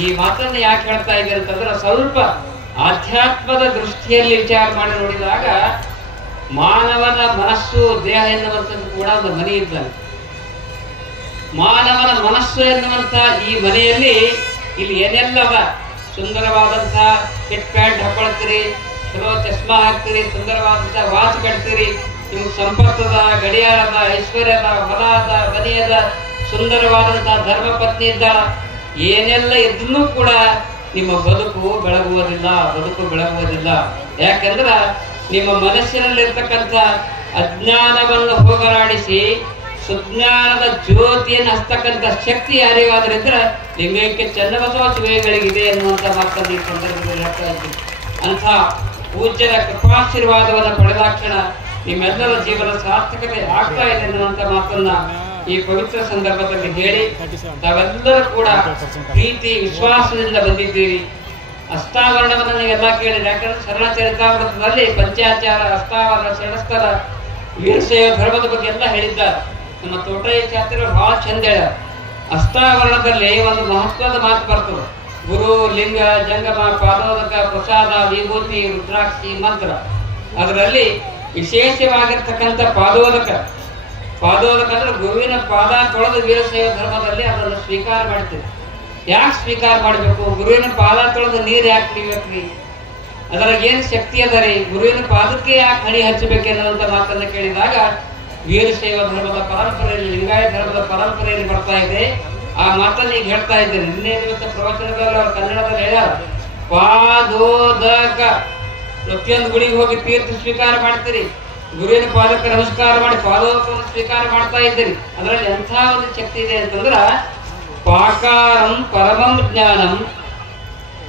ಈ ಮಾತನ್ನು ಯಾಕೆ ಹೇಳ್ತಾ ಇದ್ದಾರೆ ಅಂತಂದ್ರೆ, ಸ್ವಲ್ಪ ಆಧ್ಯಾತ್ಮದ ದೃಷ್ಟಿಯಲ್ಲಿ ವಿಚಾರ ಮಾಡಿ ನೋಡಿದಾಗ ಮಾನವನ ಮನಸ್ಸು, ದೇಹ ಎನ್ನುವಂಥದ್ದು ಕೂಡ ಒಂದು ಮನೆ ಇದ್ದಂತೆ. ಮಾನವನ ಮನಸ್ಸು ಎನ್ನುವಂತ ಈ ಮನೆಯಲ್ಲಿ ಇಲ್ಲಿ ಏನೆಲ್ಲವ ಸುಂದರವಾದಂತಹ ಕಿಟ್ ಪ್ಯಾಂಟ್ ಹಾಕೊಳ್ತೀರಿ, ಚಲೋ ಚಶ್ಮಾ ಹಾಕ್ತೀರಿ, ಸುಂದರವಾದಂತಹ ವಾಚ್ ಕಟ್ತೀರಿ, ನಿಮ್ಗೆ ಸಂಪತ್ತದ, ಗಡಿಯಾರದ, ಐಶ್ವರ್ಯದ, ಹೊಲದ, ಮನೆಯದ, ಸುಂದರವಾದಂತಹ ಧರ್ಮ ಪತ್ನಿ ಇದ್ದಾಳ. ಏನೆಲ್ಲ ಇದ್ರೂ ಕೂಡ ನಿಮ್ಮ ಬದುಕು ಬೆಳಗುವುದಿಲ್ಲ. ಯಾಕೆಂದ್ರ ನಿಮ್ಮ ಮನಸ್ಸಿನಲ್ಲಿರ್ತಕ್ಕಂಥ ಅಜ್ಞಾನವನ್ನು ಹೋಗಲಾಡಿಸಿ ಸುಜ್ಞಾನದ ಜ್ಯೋತಿಯನ್ನು ಹಸ್ತಕ್ಕಂಥ ಶಕ್ತಿ ಯಾರಿಗಾದ್ರಿಂದ ಲಿಂಗೈಕ್ಯ ಚನ್ನಬಸವ ಶಿವಗಳಿಗಿದೆ ಎನ್ನುವಂತ ಮಾತನ್ನು ಈ ಸಂದರ್ಭದಲ್ಲಿ ಹೇಳ್ತಾ ಇದ್ದೀನಿ. ಅಂಥ ಪೂಜ್ಯರ ಕೃಪಾಶೀರ್ವಾದವನ್ನು ಪಡೆದಾಕ್ಷಣ ನಿಮ್ಮೆಲ್ಲರ ಜೀವನ ಸಾರ್ಥಕತೆ ಆಗ್ತಾ ಇದೆ ಎನ್ನುವಂತ ಮಾತನ್ನ ಈ ಪವಿತ್ರ ಸಂದರ್ಭದಲ್ಲಿ ಹೇಳಿ, ತಾವೆಲ್ಲರೂ ಕೂಡ ಪ್ರೀತಿ ವಿಶ್ವಾಸದಿಂದ ಬಂದಿದ್ದೀರಿ. ಅಷ್ಟಾವರಣವನ್ನು ನೀವೆಲ್ಲ ಕೇಳಿದ್ರೆ, ಯಾಕಂದ್ರೆ ಶರಣ ಚರಿತಾಮೃತದಲ್ಲಿ ಪಂಚಾಚಾರ, ಅಷ್ಟಾವರಣ, ಷಡಸ್ಥಲ, ವೀರಶೈವ ಧರ್ಮದ ಬಗ್ಗೆ ಎಲ್ಲ ಹೇಳಿದ್ದಾರೆ. ನಮ್ಮ ತೋಟಯ್ಯ ಶಾಸ್ತ್ರಿಗಳು ಬಹಳ ಚಂದ ಹೇಳ್ಯಾರ. ಅಷ್ಟಾವರಣದಲ್ಲಿ ಒಂದು ಮಹತ್ವದ ಮಾತು ಬರ್ತದೆ. ಗುರು, ಲಿಂಗ, ಜಂಗಮ, ಪಾದೋದಕ, ಪ್ರಸಾದ, ವಿಭೂತಿ, ರುದ್ರಾಕ್ಷಿ, ಮಂತ್ರ. ಅದರಲ್ಲಿ ವಿಶೇಷವಾಗಿರ್ತಕ್ಕಂಥ ಪಾದೋದಕ ಅಂದ್ರೆ ಗುರುವಿನ ಪಾದ ತೊಳೆದು ವೀರಶೈವ ಧರ್ಮದಲ್ಲಿ ಅದನ್ನು ಸ್ವೀಕಾರ ಮಾಡ್ತೀವಿ. ಯಾಕೆ ಸ್ವೀಕಾರ ಮಾಡಬೇಕು? ಗುರುವಿನ ಪಾದ ತೊಳೆದು ನೀರು ಯಾಕೆ ಕುಡಿಬೇಕ್ರಿ? ಅದರಾಗ ಏನು ಶಕ್ತಿ ಅದ ರೀ? ಗುರುವಿನ ಪಾದಕ್ಕೆ ಯಾಕೆ ಹಣಿ ಹಚ್ಚಬೇಕೆನ್ನುವಂತ ಮಾತನ್ನು ಕೇಳಿದಾಗ ವೀರಶೈವ ಧರ್ಮದ ಪರಂಪರೆಯಲ್ಲಿ, ಲಿಂಗಾಯತ ಧರ್ಮದ ಪರಂಪರೆಯಲ್ಲಿ ಬರ್ತಾ ಇದೆ. ಆ ಮಾತನ್ನು ಈಗ ಹೇಳ್ತಾ ಇದ್ದೇನೆ. ನಿನ್ನೆ ದಿವಸ ಪ್ರವಚನದಲ್ಲಿ ಅವರು ಕನ್ನಡದಲ್ಲಿ ಹೇಳ್ಯಾರ, ಪಾದೋದಕ. ಪ್ರತಿಯೊಂದು ಗುಡಿಗೆ ಹೋಗಿ ತೀರ್ಥ ಸ್ವೀಕಾರ ಮಾಡ್ತೀರಿ, ಗುರುವಿನ ಪಾದಕ್ಕೆ ನಮಸ್ಕಾರ ಮಾಡಿ ಪಾದೋದಕವನ್ನು ಸ್ವೀಕಾರ ಮಾಡ್ತಾ ಇದ್ದೀರಿ. ಅದರಲ್ಲಿ ಎಂಥ ಒಂದು ಶಕ್ತಿ ಇದೆ ಅಂತಂದ್ರ, ಪಾಕಾರಂ ಪರಮಂ ಜ್ಞಾನಂ,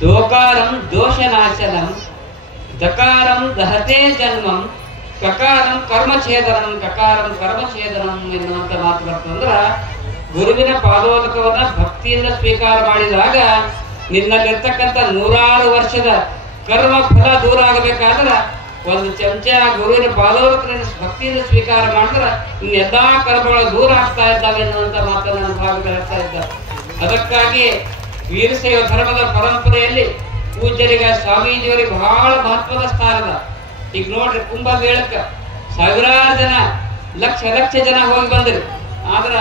ದೋಕಾರಂ ದೋಷನಾಶನಂ, ದಕಾರಂ ದಹತೆ ಜನ್ಮಂ, ಕಕಾರಂ ಕರ್ಮಛೇದನಂ, ಕಕಾರಂ ಕರ್ಮಛೇದನಂ ಎನ್ನುವಂತ ಮಾತು ಬರ್ತಂದ್ರ, ಗುರುವಿನ ಪಾದೋದಕವನ್ನ ಭಕ್ತಿಯಿಂದ ಸ್ವೀಕಾರ ಮಾಡಿದಾಗ ನಿನ್ನಲ್ಲಿರ್ತಕ್ಕಂಥ 100 ವರ್ಷದ ಕರ್ಮ ಫಲ ದೂರ ಆಗಬೇಕಾದ್ರೆ ಒಂದು ಚಮಚ ಗುರುವಿನ ಪಾದೋದಕ ಭಕ್ತಿಯಿಂದ ಸ್ವೀಕಾರ ಮಾಡಿದ್ರೆ ಇನ್ನೆಲ್ಲಾ ಕರ್ಮಗಳು ದೂರ ಆಗ್ತಾ ಇದ್ದಾವೆ ಎನ್ನುವಂತ ಮಾತನ್ನು ನನ್ನ ಭಾಗದಲ್ಲಿ ಹೇಳ್ತಾ ಇದ್ದಾರೆ. ಅದಕ್ಕಾಗಿ ವೀರಶೈವ ಧರ್ಮದ ಪರಂಪರೆಯಲ್ಲಿ ಪೂಜ್ಯರಿಗೆ, ಸ್ವಾಮೀಜಿಯವರಿಗೆ ಬಹಳ ಮಹತ್ವದ ಸ್ಥಾನದ. ಈಗ ನೋಡ್ರಿ, ಕುಂಭಮೇಳಕ್ಕ ಸಾವಿರಾರು ಜನ, ಲಕ್ಷ ಜನ ಹೋಗಿ ಬಂದ್ರಿ. ಆದ್ರ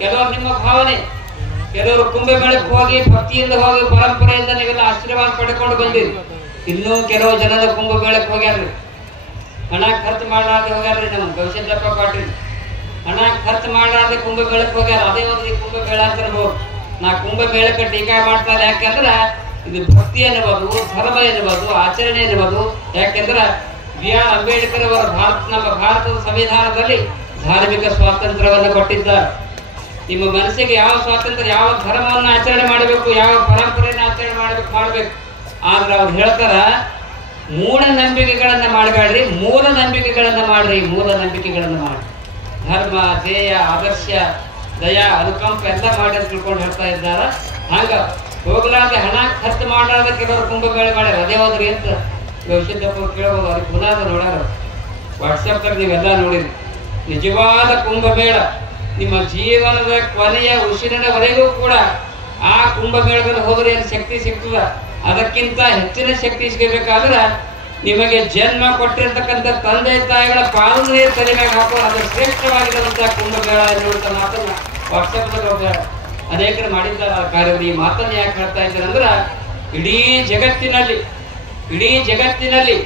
ಕೆಲವರು ನಿಮ್ಮ ಭಾವನೆ, ಕೆಲವರು ಕುಂಭಮೇಳಕ್ಕೆ ಹೋಗಿ ಭಕ್ತಿಯಿಂದ ಹೋಗಿ ಪರಂಪರೆಯಿಂದ ನೀವೆಲ್ಲ ಆಶೀರ್ವಾದ ಪಡ್ಕೊಂಡು ಬಂದಿರಿ. ಇನ್ನೂ ಕೆಲವು ಜನದ ಕುಂಭಮೇಳಕ್ಕೆ ಹೋಗ್ಯಾರ್ರಿ, ಹಣ ಖರ್ಚು ಮಾಡಲಾರ್ದೆ ಹೋಗ್ಯಾರ್ರಿ. ನಮ್ಮ ಗವಿಸಿದ್ದಪ್ಪ ಪಾಟೀಲ್ ಹಣ ಖರ್ಚು ಮಾಡಲಾರ್ದೆ ಕುಂಭಮೇಳಕ್ಕೆ ಹೋಗ್ಯಾರ. ಅದೇ ಒಂದು ಕುಂಭಮೇಳ ಅಂತ ಇರ್ಬೋದು. ನಾ ಕುಂಭಮೇಳಕ್ಕೆ ಟೀಕಾ ಮಾಡ್ತಾರೆ. ಯಾಕೆಂದ್ರೆ ಇದು ಭಕ್ತಿ ಎನ್ನುವುದು, ಧರ್ಮ ಎನ್ನುವುದು, ಆಚರಣೆ ಎನ್ನುವುದು. ಯಾಕೆಂದ್ರೆ B.R. ಅಂಬೇಡ್ಕರ್ ಅವರ ನಮ್ಮ ಭಾರತದ ಸಂವಿಧಾನದಲ್ಲಿ ಧಾರ್ಮಿಕ ಸ್ವಾತಂತ್ರ್ಯವನ್ನು ಕೊಟ್ಟಿದ್ದಾರೆ. ನಿಮ್ಮ ಮನಸ್ಸಿಗೆ ಯಾವ ಸ್ವಾತಂತ್ರ್ಯ, ಯಾವ ಧರ್ಮವನ್ನು ಆಚರಣೆ ಮಾಡಬೇಕು, ಯಾವ ಪರಂಪರೆಯನ್ನು ಆಚರಣೆ ಮಾಡಬೇಕು. ಆದ್ರೆ ಅವ್ರು ಹೇಳ್ತಾರ, ಮೂಢನಂಬಿಕೆಗಳನ್ನ ಮಾಡಬೇಡ್ರಿ, ಮೂಢನಂಬಿಕೆಗಳನ್ನ ಮಾಡ್ರಿ. ಮೂಢನಂಬಿಕೆಗಳನ್ನ ಮಾಡಿ ಧರ್ಮ, ಧ್ಯೇಯ, ಆದರ್ಶ, ದಯಾ, ಅನುಕಂಪ ಎಲ್ಲ ಮಾಡಿ ಅಂತ ತಿಳ್ಕೊಂಡು ಹೇಳ್ತಾ ಇದ್ದಾರ. ಹಂಗ ಹೋಗ್ಲಾರ್ದೆ ಹಣ ಖರ್ಚು ಮಾಡಲಾರ್ದೆ ಕೆಲವರು ಕುಂಭಮೇಳ ಮಾಡ್ಯಾರ. ಅದೇ ಹೋದ್ರಿ ಅಂತ ಗವಿಸಿದ್ದಪ್ಪ ಕೇಳಬಹುದು. ಅವ್ರಿಗೆ ಪುನಃ ನೋಡ್ಯಾರ. ವಾಟ್ಸಪ್ದಾಗ ನೀವೆಲ್ಲ ನೋಡಿರಿ. ನಿಜವಾದ ಕುಂಭಮೇಳ ನಿಮ್ಮ ಜೀವನದ ಕೊನೆಯ ಉಸಿರಿನವರೆಗೂ ಕೂಡ ಆ ಕುಂಭಮೇಳದಲ್ಲಿ ಹೋದ್ರೆ ಏನು ಶಕ್ತಿ ಸಿಗ್ತದ, ಅದಕ್ಕಿಂತ ಹೆಚ್ಚಿನ ಶಕ್ತಿ ಸಿಗಬೇಕಾದ್ರೆ ನಿಮಗೆ ಜನ್ಮ ಕೊಟ್ಟಿರ್ತಕ್ಕಂಥ ತಂದೆ ತಾಯಿಗಳ ಪಾಲನೆ ತಲೆಮ್ಯಾಗ ಹಾಕುವ ಅದು ಶ್ರೇಷ್ಠವಾಗಿರುವಂತಹ ಕುಂಭಮೇಳ ಎನ್ನುವಂತ ಮಾತನ್ನ ವಾಟ್ಸಪ್ನಲ್ಲಿ ಅನೇಕರು ಮಾಡಿದ್ದಾರೆ ಆ ಕಾರ್ಯದಲ್ಲಿ. ಈ ಮಾತನ್ನು ಯಾಕೆ ಹೇಳ್ತಾ ಇದ್ದಾರೆ ಅಂದ್ರೆ, ಇಡೀ ಜಗತ್ತಿನಲ್ಲಿ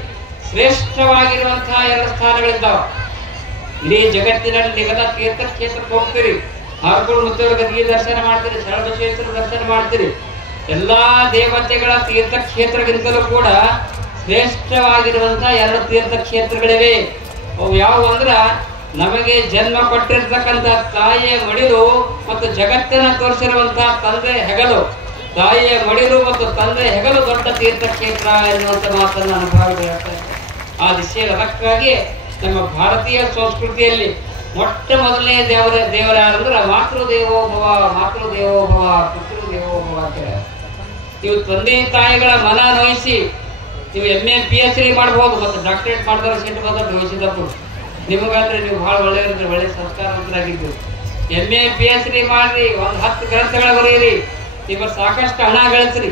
ಶ್ರೇಷ್ಠವಾಗಿರುವಂತಹ 2 ಸ್ಥಾನಗಳಿದ್ದಾವ. ಇಡೀ ಜಗತ್ತಿನಲ್ಲಿ ನೀವೆಲ್ಲ ತೀರ್ಥಕ್ಷೇತ್ರಕ್ಕೆ ಹೋಗ್ತೀರಿ, ಹಾರ್ಕೋಡ್ ಮುತ್ತವರ್ಗದಿಗೆ ದರ್ಶನ ಮಾಡ್ತೀರಿ, ಶರಣಬಸವೇಶ್ವರ ದರ್ಶನ ಮಾಡ್ತೀರಿ. ಎಲ್ಲಾ ದೇವತೆಗಳ ತೀರ್ಥಕ್ಷೇತ್ರಗಿಂತಲೂ ಕೂಡ ಶ್ರೇಷ್ಠವಾಗಿರುವಂತಹ 2 ತೀರ್ಥಕ್ಷೇತ್ರಗಳಿವೆ. ಅವು ಯಾವುವು ಅಂದ್ರ, ನಮಗೆ ಜನ್ಮ ಕೊಟ್ಟಿರ್ತಕ್ಕಂಥ ತಾಯಿಯ ಮಡಿಲು ಮತ್ತು ಜಗತ್ತನ್ನ ತೋರಿಸಿರುವಂತಹ ತಂದೆ ಹೆಗಲು. ತಾಯಿಯ ಮಡಿಲು ಮತ್ತು ತಂದೆ ಹೆಗಲು ದೊಡ್ಡ ತೀರ್ಥಕ್ಷೇತ್ರ ಎನ್ನುವಂತ ಮಾತನ್ನು ಅನುಭವ ಹೇಳ್ತಾರೆ. ಆ ದಿಶೆಯಲ್ಲಿ ಅದಕ್ಕಾಗಿ ನಮ್ಮ ಭಾರತೀಯ ಸಂಸ್ಕೃತಿಯಲ್ಲಿ ಮೊಟ್ಟ ಮೊದಲನೇ ದೇವರ ಯಾರಂದ್ರೆ ಮಾತೃದೇವೋಭವ, ಪಿತೃದೇವೋಭವ ಅಂತ ಹೇಳ. ನೀವು ತಂದೆ ತಾಯಿಗಳ ಮನ ನೋಯಿಸಿ ನೀವು MA PhD ಮಾಡ್ಬೋದು, ಮತ್ತು ಡಾಕ್ಟರೇಟ್ ಮಾಡಿದ್ರೆ ಸೀಟ್ ಬಂದ್ರೆ ಗವಿಸಿದ್ದಪ್ಪ. ನಿಮಗಾದ್ರೆ ನೀವು ಬಹಳ ಒಳ್ಳೆಯವ್ರಿದ್ರೆ, ಒಳ್ಳೆ ಸಂಸ್ಕಾರವಂತರಾಗಿದ್ದು. MA PhD ಮಾಡ್ರಿ, 10 ಗ್ರಂಥಗಳ ಬರೆಯಿರಿ, ನೀವು ಸಾಕಷ್ಟು ಹಣ ಗಳಿಸ್ರಿ,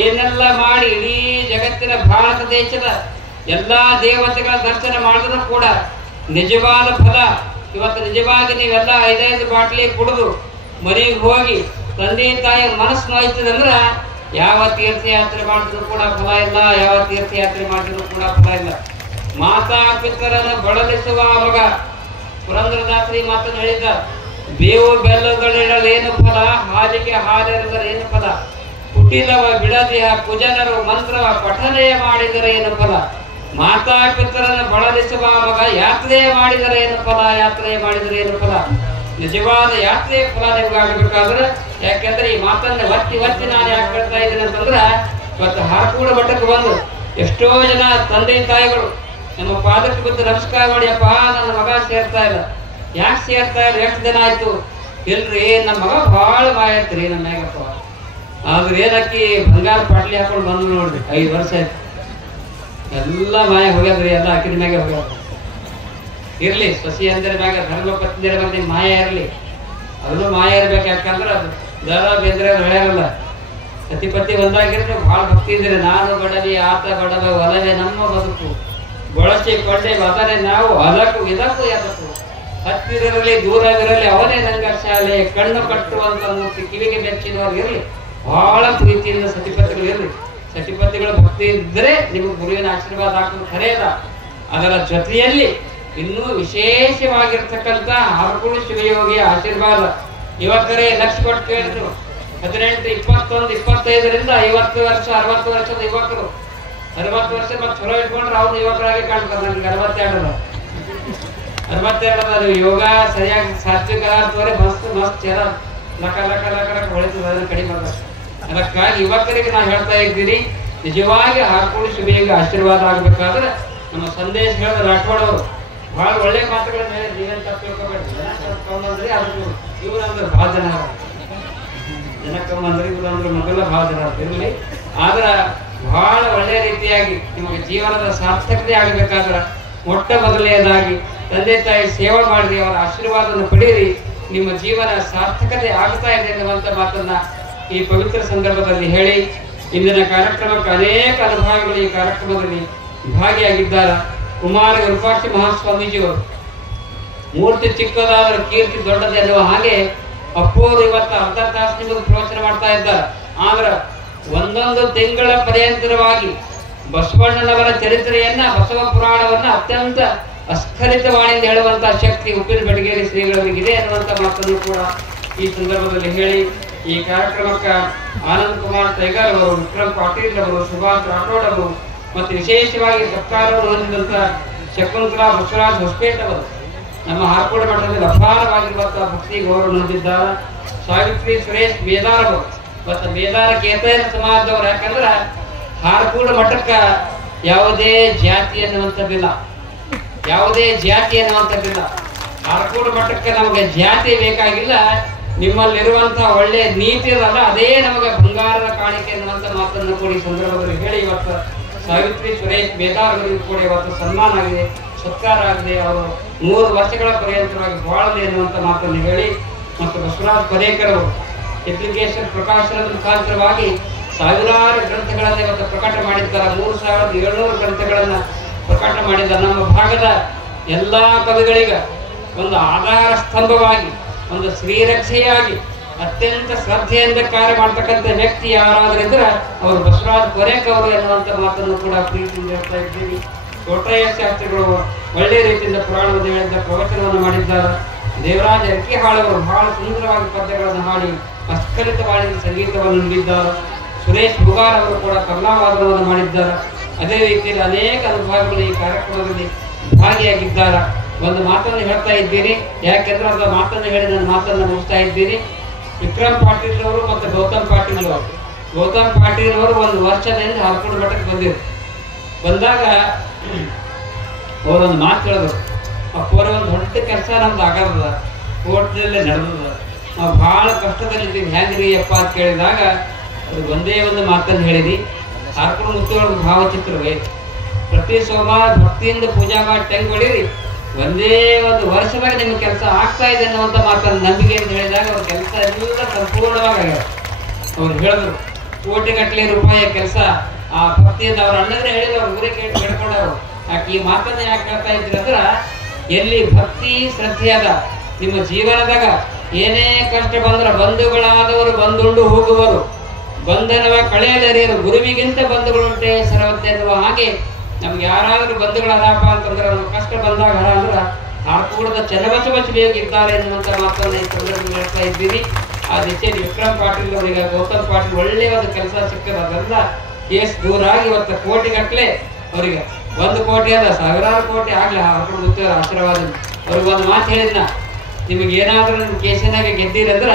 ಏನೆಲ್ಲ ಮಾಡಿ ಇಡೀ ಜಗತ್ತಿನ ಭಾರತ ದೇಶದ ಎಲ್ಲಾ ದೇವತೆಗಳ ದರ್ಶನ ಮಾಡಿದ್ರು ಕೂಡ ನಿಜವಾದ ಫಲ ಇವತ್ತು ನಿಜವಾಗಿ ನೀವೆಲ್ಲ 5 ಬಾಟ್ಲಿ ಕುಡಿದು ಮನೆಗೆ ಹೋಗಿ ತಂದೆ ತಾಯಿ ಮನಸ್ಸು ನೋಯ್ತದಂದ್ರ ಯಾವ ತೀರ್ಥಯಾತ್ರೆ ಮಾಡಿದ್ರು ಕೂಡ ಫಲ ಇಲ್ಲ, ಯಾವ ತೀರ್ಥಯಾತ್ರೆ ಮಾಡಿದ್ರು ಕೂಡ ಫಲ ಇಲ್ಲ. ಮಾತಾ ಪಿತರನ್ನು ಬಳಲಿಸುವ ಮಗ ಪುರಂದರದಾಸರಿ ಮಾತನ್ನು ಹೇಳಿದ, ಬೇವು ಬೆಲ್ಲಗಳಿಡಲೇನು ಫಲ, ಹಾಲಿಗೆ ಹಾಲೆರೆದರೆ ಏನು ಫಲ, ಹುಟ್ಟಿದವ ಬಿಡದೆಯ ಕುಜನರು ಮಂತ್ರವ ಪಠನೆ ಮಾಡಿದರೆ ಏನು ಫಲ, ಮಾತಾ ಪಿತರನ್ನು ಬಳಲಿಸುವ ಮಗ ಯಾತ್ರೆ ಮಾಡಿದರೆ ಏನು ಫಲ, ಯಾತ್ರೆ ಮಾಡಿದರೆ ಏನು ಫಲ. ನಿಜವಾದ ಯಾತ್ರೆ ಫಲ ನಿಮ್ಗಾಗಬೇಕಾದ್ರೆ, ಯಾಕೆಂದ್ರೆ ಈ ಮಾತನ್ನ ಒತ್ತಿ ನಾನು ಯಾಕೆ ಹೇಳ್ತಾ ಇದ್ದೀನಿ ಅಂತಂದ್ರ, ಇವತ್ತು ಹಾರ್ಕೂಡ ಮಠಕ್ಕೆ ಬಂದು ಎಷ್ಟೋ ಜನ ತಂದೆ ತಾಯಿಗಳು ನಮ್ಮ ಪಾದಕ್ಕೆ ಬಿದ್ದು ನಮಸ್ಕಾರ ಮಾಡಿ, ಅಪ್ಪ ನನ್ನ ಮಗ ಸೇರ್ತಾ ಇಲ್ಲ, ಯಾಕೆ ಸೇರ್ತಾ ಇಲ್ಲ, ಎಷ್ಟು ದಿನ ಆಯ್ತು, ಇಲ್ರಿ ನಮ್ಮ ಮಗ ಬಹಳ ಮಾಯತ್ರಿ ನಮ್ಮ ಮ್ಯಾಗಪ್ಪ. ಆದ್ರೆ ಏನಕ್ಕಿ ಬಂಗಾರ ಪಾಟ್ಲಿ ಹಾಕೊಂಡು ಬಂದು ನೋಡ್ರಿ, 5 ವರ್ಷ ಆಯ್ತು, ಎಲ್ಲ ಮಾಯ ಹೋಗ್ಯದ್ರಿ, ಎಲ್ಲ ಅಕ್ಕಿನ ಮ್ಯಾಗೆ ಹೋಗ್ಯಾರ. ಇರ್ಲಿ. ಸಸಿ ಅಂದ್ರೆ ಮ್ಯಾಗ ಧರ್ಮ ಪತ್ನಿಯರ ಬಗ್ಗೆ ಮಾಯ ಇರಲಿ, ಅದನ್ನು ಮಾಯ ಇರ್ಬೇಕು. ಯಾಕಂದ್ರೆ ಅದು ದರ ಬೇಂದ್ರೆ ಹೇಳ್ಯಾರಲ್ಲ, ಸತಿಪತಿ ಒಂದಾಗಿದ್ರೆ ಬಹಳ ಭಕ್ತಿ ಇದ್ರೆ ನಾನು ಬಡವಿ ಆತ ಬಡವ ಒಲವೇ ನಮ್ಮ ಬದುಕು ಬಳಸಿ ಕೊಂಡೆ ಅದನ್ನೇ ನಾವು ಅದಕ್ಕೂ ಇದಕ್ಕೂ ಎದಕ್ಕೂ ಹತ್ತಿರಲಿ ದೂರವಿರಲಿ ಅವನೇ ರಂಗ ಶಾಲೆ ಕಣ್ಣು ಕಟ್ಟುವಂತ ಮೂರ್ತಿ ಕಿವಿಗೆ ಬೆಚ್ಚಿನವ್ರು ಇರಲಿ. ಬಹಳ ಪ್ರೀತಿಯಿಂದ ಸತಿಪತಿಗಳು ಇರಲಿ. ಸತಿಪತಿಗಳು ಭಕ್ತಿ ಇದ್ರೆ ನಿಮಗೆ ಗುರುವಿನ ಆಶೀರ್ವಾದ ಹಾಕೋದು ಖರೇದ. ಅದರ ಜೊತೆಯಲ್ಲಿ ಇನ್ನೂ ವಿಶೇಷವಾಗಿರ್ತಕ್ಕಂಥ ಹರಕುಳು ಶಿವಯೋಗಿಯ ಆಶೀರ್ವಾದ. ಯುವಕರೇ ಲಕ್ಷ ಕೊಟ್ಟು ಕೇಳಿದ್ರು. 18, 21, 25ರಿಂದ 50 ವರ್ಷ 60 ವರ್ಷದ ಯುವಕರು, 60 ವರ್ಷ ಮತ್ತೆ ಚಲೋ ಇಟ್ಕೊಂಡ್ರೆ ಅವ್ರು ಯುವಕರಾಗಿ ಕಾಣ್ತಾರೆ. ನನಗೆ 62 ಯೋಗ ಸರಿಯಾಗಿ ಸಾತ್ವಿಕ ತೋರೆ ಮಸ್ತ್ ಮಸ್ತ್ ಚರ ಲಕ ಲಕ ಲಕ ಲಕ ಹೊಳಿತದ, ಅದನ್ನು ಕಡಿಮೆ ಮಾಡ್ತಾರೆ. ಅದಕ್ಕಾಗಿ ಯುವಕರಿಗೆ ನಾನು ಹೇಳ್ತಾ ಇದ್ದೀನಿ, ನಿಜವಾಗಿ ಹರಕುಳು ಶಿವಯೋಗಿ ಆಶೀರ್ವಾದ ಆಗ್ಬೇಕಾದ್ರೆ ನಮ್ಮ ಸಂದೇಶ ಹೇಳಿದ ರಾಠೋಡ್ ಅವರು ಬಹಳ ಒಳ್ಳೆ ಮಾತುಗಳನ್ನ ಹೇಳಿ, ನೀವೇನು ತಪ್ಪು ತಿಳ್ಕೊಬೇಡಿ. ಜನ ಕರ್ಕೊಂಡ್ಬಂದ್ರಿ ಅದು ಇವ್ರಂದ್ರೆ ಬಹಳ ಜನ ಜನಕ್ಕಂಬಂದ್ರೆ ಇವ್ರಂದ್ರೆ ಮೊದಲ ಬಹಳ ಜನ ಇರಲಿ. ಆದ್ರ ಬಹಳ ಒಳ್ಳೆಯ ರೀತಿಯಾಗಿ ನಿಮಗೆ ಜೀವನದ ಸಾರ್ಥಕತೆ ಆಗಬೇಕಾದ್ರೆ ಮೊಟ್ಟ ಮೊದಲನೆಯದಾಗಿ ತಂದೆ ತಾಯಿ ಸೇವೆ ಮಾಡಿರಿ, ಅವರ ಆಶೀರ್ವಾದವನ್ನು ಪಡೆಯಿರಿ. ನಿಮ್ಮ ಜೀವನ ಸಾರ್ಥಕತೆ ಆಗ್ತಾ ಇದೆ ಎನ್ನುವಂತ ಮಾತನ್ನ ಈ ಪವಿತ್ರ ಸಂದರ್ಭದಲ್ಲಿ ಹೇಳಿ, ಇಂದಿನ ಕಾರ್ಯಕ್ರಮಕ್ಕೆ ಅನೇಕ ಅನುಭವಿಗಳು ಈ ಕಾರ್ಯಕ್ರಮದಲ್ಲಿ ಭಾಗಿಯಾಗಿದ್ದಾರೆ. ಕುಮಾರ ವಿರೂಪಾಕ್ಷ ಮಹಾಸ್ವಾಮೀಜಿಯವರು ಮೂರ್ತಿ ಚಿಕ್ಕದಾದರೂ ಕೀರ್ತಿ ದೊಡ್ಡದು ಎನ್ನುವ ಹಾಗೆ ಅಪ್ಪೋರು ಇವತ್ತು ಅರ್ಧ ತಾಸು ನಿಮಗೆ ಪ್ರವಚನ ಮಾಡ್ತಾ ಇದ್ದಾರೆ. ಆದ್ರೆ ಒಂದೊಂದು ತಿಂಗಳ ಪರ್ಯಂತರವಾಗಿ ಬಸವಣ್ಣನವರ ಚರಿತ್ರೆಯನ್ನ, ಬಸವ ಪುರಾಣವನ್ನ ಅತ್ಯಂತ ಅಸ್ಖಲಿತವಾಣಿಯಿಂದ ಹೇಳುವಂತಹ ಶಕ್ತಿ ಉಪ್ಪಿನ ಬೆಡಗೇರಿ ಶ್ರೀಗಳವರಿಗಿದೆ ಎನ್ನುವಂತ ಮಾತನ್ನು ಕೂಡ ಈ ಸಂದರ್ಭದಲ್ಲಿ ಹೇಳಿ, ಈ ಕಾರ್ಯಕ್ರಮಕ್ಕೆ ಆನಂದ್ ಕುಮಾರ್ ಟೈಗರ್ ಅವರು, ವಿಕ್ರಮ್ ಪಾಟೀಲ್ ಅವರು, ಸುಭಾಷ್ ರಾಠೋಡ್ ಅವರು ಮತ್ತು ವಿಶೇಷವಾಗಿ ಸರ್ಕಾರವನ್ನು ಹೊಂದಿದಂತ ಶಕುಂತಲಾ ಬಸವರಾಜ್ ಹೊಸಪೇಟ್ ಅವರು ನಮ್ಮ ಹಾರ್ಕೋಡ್ ಮಠದಲ್ಲಿ ಅಪಾರವಾಗಿರುವಂತಹ ಭಕ್ತಿ ಗೌರವ ಹೊಂದಿದ್ದಾರೆ. ಸಾವಿತ್ರಿ ಸುರೇಶ್ ಬೇದಾರ್ ಅವರು ಮತ್ತು ಬೇದಾರ ಕೇತನ ಸಮಾಜದವರು. ಯಾಕಂದ್ರೆ ಹಾರ್ಕೋಡ್ ಮಠಕ್ಕ ಯಾವುದೇ ಜಾತಿ ಅನ್ನುವಂಥದ್ದಿಲ್ಲ, ಯಾವುದೇ ಜಾತಿ ಅನ್ನುವಂಥದ್ದಿಲ್ಲ. ಹಾರ್ಕೋಡ್ ಮಠಕ್ಕೆ ನಮಗೆ ಜಾತಿ ಬೇಕಾಗಿಲ್ಲ, ನಿಮ್ಮಲ್ಲಿರುವಂತಹ ಒಳ್ಳೆಯ ನೀತಿ ಇರಲ್ಲ ಅದೇ ನಮಗೆ ಬಂಗಾರದ ಕಾಣಿಕೆ ಎನ್ನುವಂತ ಮಾತನ್ನು ಕೂಡ ಈ ಸಂದರ್ಭದಲ್ಲಿ ಹೇಳಿ, ಇವತ್ತು ಸಾವಿತ್ರಿ ಸುರೇಶ್ ಬೇದಾರ್ ಅವರಿಗೂ ಕೂಡ ಇವತ್ತು ಸನ್ಮಾನ ಆಗಿದೆ, ಸತ್ಕಾರ ಆಗಿದೆ. ಅವರು 100 ವರ್ಷಗಳ ಪರ್ಯಂತರವಾಗಿ ಬಾಳಲಿ ಎನ್ನುವಂತ ಮಾತನ್ನು ಹೇಳಿ, ಮತ್ತು ಬಸವರಾಜ್ ಕೊನೇಕರ್ ಅವರು ಅಪ್ಲಿಕೇಶನ್ ಪ್ರಕಾಶನದ ಮುಖಾಂತರವಾಗಿ ಸಾವಿರಾರು ಗ್ರಂಥಗಳನ್ನು ಇವತ್ತು ಪ್ರಕಟ ಮಾಡಿದ್ದಾರೆ. 3700 ಗ್ರಂಥಗಳನ್ನು ಪ್ರಕಟ ಮಾಡಿದ್ದಾರೆ. ನಮ್ಮ ಭಾಗದ ಎಲ್ಲಾ ಕವಿಗಳಿಗೆ ಒಂದು ಆಧಾರ ಸ್ತಂಭವಾಗಿ, ಒಂದು ಶ್ರೀರಕ್ಷೆಯಾಗಿ ಅತ್ಯಂತ ಶ್ರದ್ಧೆಯಿಂದ ಕಾರ್ಯ ಮಾಡ್ತಕ್ಕಂಥ ವ್ಯಕ್ತಿ ಯಾರಾದ್ರಿದ್ರೆ ಅವರು ಬಸವರಾಜ್ ಕೊನೇಕರ್ ಅವರು ಎನ್ನುವಂತ ಮಾತನ್ನು ಕೂಡ ಪ್ರೀತಿಯಿಂದ ಹೇಳ್ತಾ ಇದ್ದೀವಿ. ಕೋಟಯ್ಯ ಶಾಸ್ತ್ರಿಗಳು ಒಳ್ಳೆ ರೀತಿಯಿಂದ ಪುರಾಣವನ್ನು ಹೇಳಿದ ಪ್ರವಚನವನ್ನು ಮಾಡಿದ್ದಾರೆ. ದೇವರಾಜ ಅರಕಿಹಾಳ್ ಅವರು ಬಹಳ ಸುಂದರವಾಗಿ ಪದ್ಯಗಳನ್ನು ಹಾಡಿ ಅಸ್ಖಲಿತವಾದ ಸಂಗೀತವನ್ನು ನೀಡಿದ್ದಾರೆ. ಸುರೇಶ್ ಬುಗಾರ್ ಅವರು ಕೂಡ ಕಮಲಾವಾದನವನ್ನು ಮಾಡಿದ್ದಾರೆ. ಅದೇ ರೀತಿಯಲ್ಲಿ ಅನೇಕ ಅನುಭವಗಳು ಈ ಕಾರ್ಯಕ್ರಮದಲ್ಲಿ ಭಾಗಿಯಾಗಿದ್ದಾರೆ. ಒಂದು ಮಾತನ್ನು ಹೇಳ್ತಾ ಇದ್ದೀನಿ, ಯಾಕೆಂದ್ರೆ ಅದರ ಮಾತನ್ನು ಹೇಳಿ ನನ್ನ ಮಾತನ್ನು ಮುಗಿಸ್ತಾ ಇದ್ದೀನಿ. ವಿಕ್ರಮ್ ಪಾಟೀಲ್ ಅವರು ಮತ್ತು ಗೌತಮ್ ಪಾಟೀಲ್ ಅವರು, ಗೌತಮ್ ಪಾಟೀಲ್ ಅವರು 1 ವರ್ಷದಿಂದ ಹಾರ್ಕೋಡ್ ಮಠಕ್ಕೆ ಬಂದಿರು. ಬಂದಾಗ ಅವರೊಂದು ಮಾತು ಹೇಳಿದ್ರು, ಅಪ್ಪರ ಒಂದು ದೊಡ್ಡ ಕೆಲಸ ನಮ್ದು ಆಗದ, ಕೋರ್ಟ್ನಲ್ಲೇ ನಡೆದದ, ನಾವು ಬಹಳ ಕಷ್ಟದಲ್ಲಿದ್ದೀವಿ, ಹೆಂಗ್ರಿ ಅಪ್ಪ ಅಂತ ಕೇಳಿದಾಗ ಅದು ಒಂದೇ ಒಂದು ಮಾತನ್ನು ಹೇಳಿದಿ, ಹಾರ್ಕೋಡ್ ಮುತ್ತುಗಳ ಭಾವಚಿತ್ರವೇ ಪ್ರತಿ ಸೋಮವಾರ ಭಕ್ತಿಯಿಂದ ಪೂಜಾ ಮಾಡಿ ಟೆಂಗ್ ಹೊಡೀರಿ, ಒಂದೇ ಒಂದು ವರ್ಷದಾಗ ನಿಮ್ಗೆ ಕೆಲಸ ಆಗ್ತಾ ಇದೆ ಅನ್ನುವಂಥ ಮಾತನ್ನು ನಂಬಿಕೆಯಿಂದ ಹೇಳಿದಾಗ ಅವ್ರ ಕೆಲಸ ಎಲ್ಲ ಸಂಪೂರ್ಣವಾಗಿ ಆಗ್ಯಾವ. ಅವ್ರು ಹೇಳಿದ್ರು ಕೋಟಿಗಟ್ಟಲೆ ರೂಪಾಯಿಯ ಕೆಲಸ ಆ ಭಕ್ತಿಯಿಂದ ಅವ್ರ ಅಣ್ಣದ್ರೆ ಹೇಳಿದ್ರು, ಅವ್ರ ಊರೇ ಕೇಳ್ಕೊಂಡವ್ರು. ಯಾಕೆ ಈ ಮಾತನ್ನ ಯಾಕೆ ಹೇಳ್ತಾ ಇದ್ರಿ ಅಂದ್ರ, ಎಲ್ಲಿ ಭಕ್ತಿ ಶ್ರದ್ಧೆ ಅದ ನಿಮ್ಮ ಜೀವನದಾಗ ಏನೇ ಕಷ್ಟ ಬಂದ್ರ ಬಂಧುಗಳಾದವರು ಬಂದುಂಡು ಹೋಗುವರು, ಬಂಧನವ ಕಳೆಯಲರಿಯರು ಗುರುವಿಗಿಂತ ಬಂಧುಗಳುಂಟೆ ಸರವತ್ತೆ ಎನ್ನುವ ಹಾಗೆ ನಮ್ಗೆ ಯಾರಾದ್ರೂ ಬಂಧುಗಳದಪ್ಪ ಅಂತಂದ್ರೆ ನಮ್ಗೆ ಕಷ್ಟ ಬಂದಾಗ ಅಂದ್ರೆ ಹಾರ್ಕೋಡದ ಚನ್ನಬಸವ ಶಿವಯೋಗಿದ್ದಾರೆ ಎನ್ನುವಂತ ಮಾತನ್ನ ಈ ಸಂದರ್ಭದಲ್ಲಿ ಹೇಳ್ತಾ ಇದ್ದೀರಿ. ಆ ದಿಶೆಯಲ್ಲಿ ವಿಕ್ರಮ್ ಪಾಟೀಲ್ ಅವರಿಗೆ ಗೌತಮ್ ಪಾಟೀಲ್ ಒಳ್ಳೆಯ ಒಂದು ಕೆಲಸ ಸಿಕ್ಕದ, ಅದರಿಂದ ಕೇಸ್ ದೂರ ಆಗಿ ಇವತ್ತು ಕೋಟಿಗಟ್ಟಲೆ ಅವರಿಗೆ 1 ಕೋಟಿ ಅದ, ಸಾವಿರಾರು ಕೋಟಿ ಆಗ್ಲಿ ಹಾರ್ಕೋಡ್ ಮುತ್ತುವರ ಆಶೀರ್ವಾದ. ಅವ್ರಿಗೆ ಒಂದು ಮಾತು ಹೇಳಿದ್ನ, ನಿಮಗೆ ಏನಾದ್ರೂ ನಿಮ್ಮ ಕೇಸಿನಾಗ ಗೆದ್ದಿರಂದ್ರ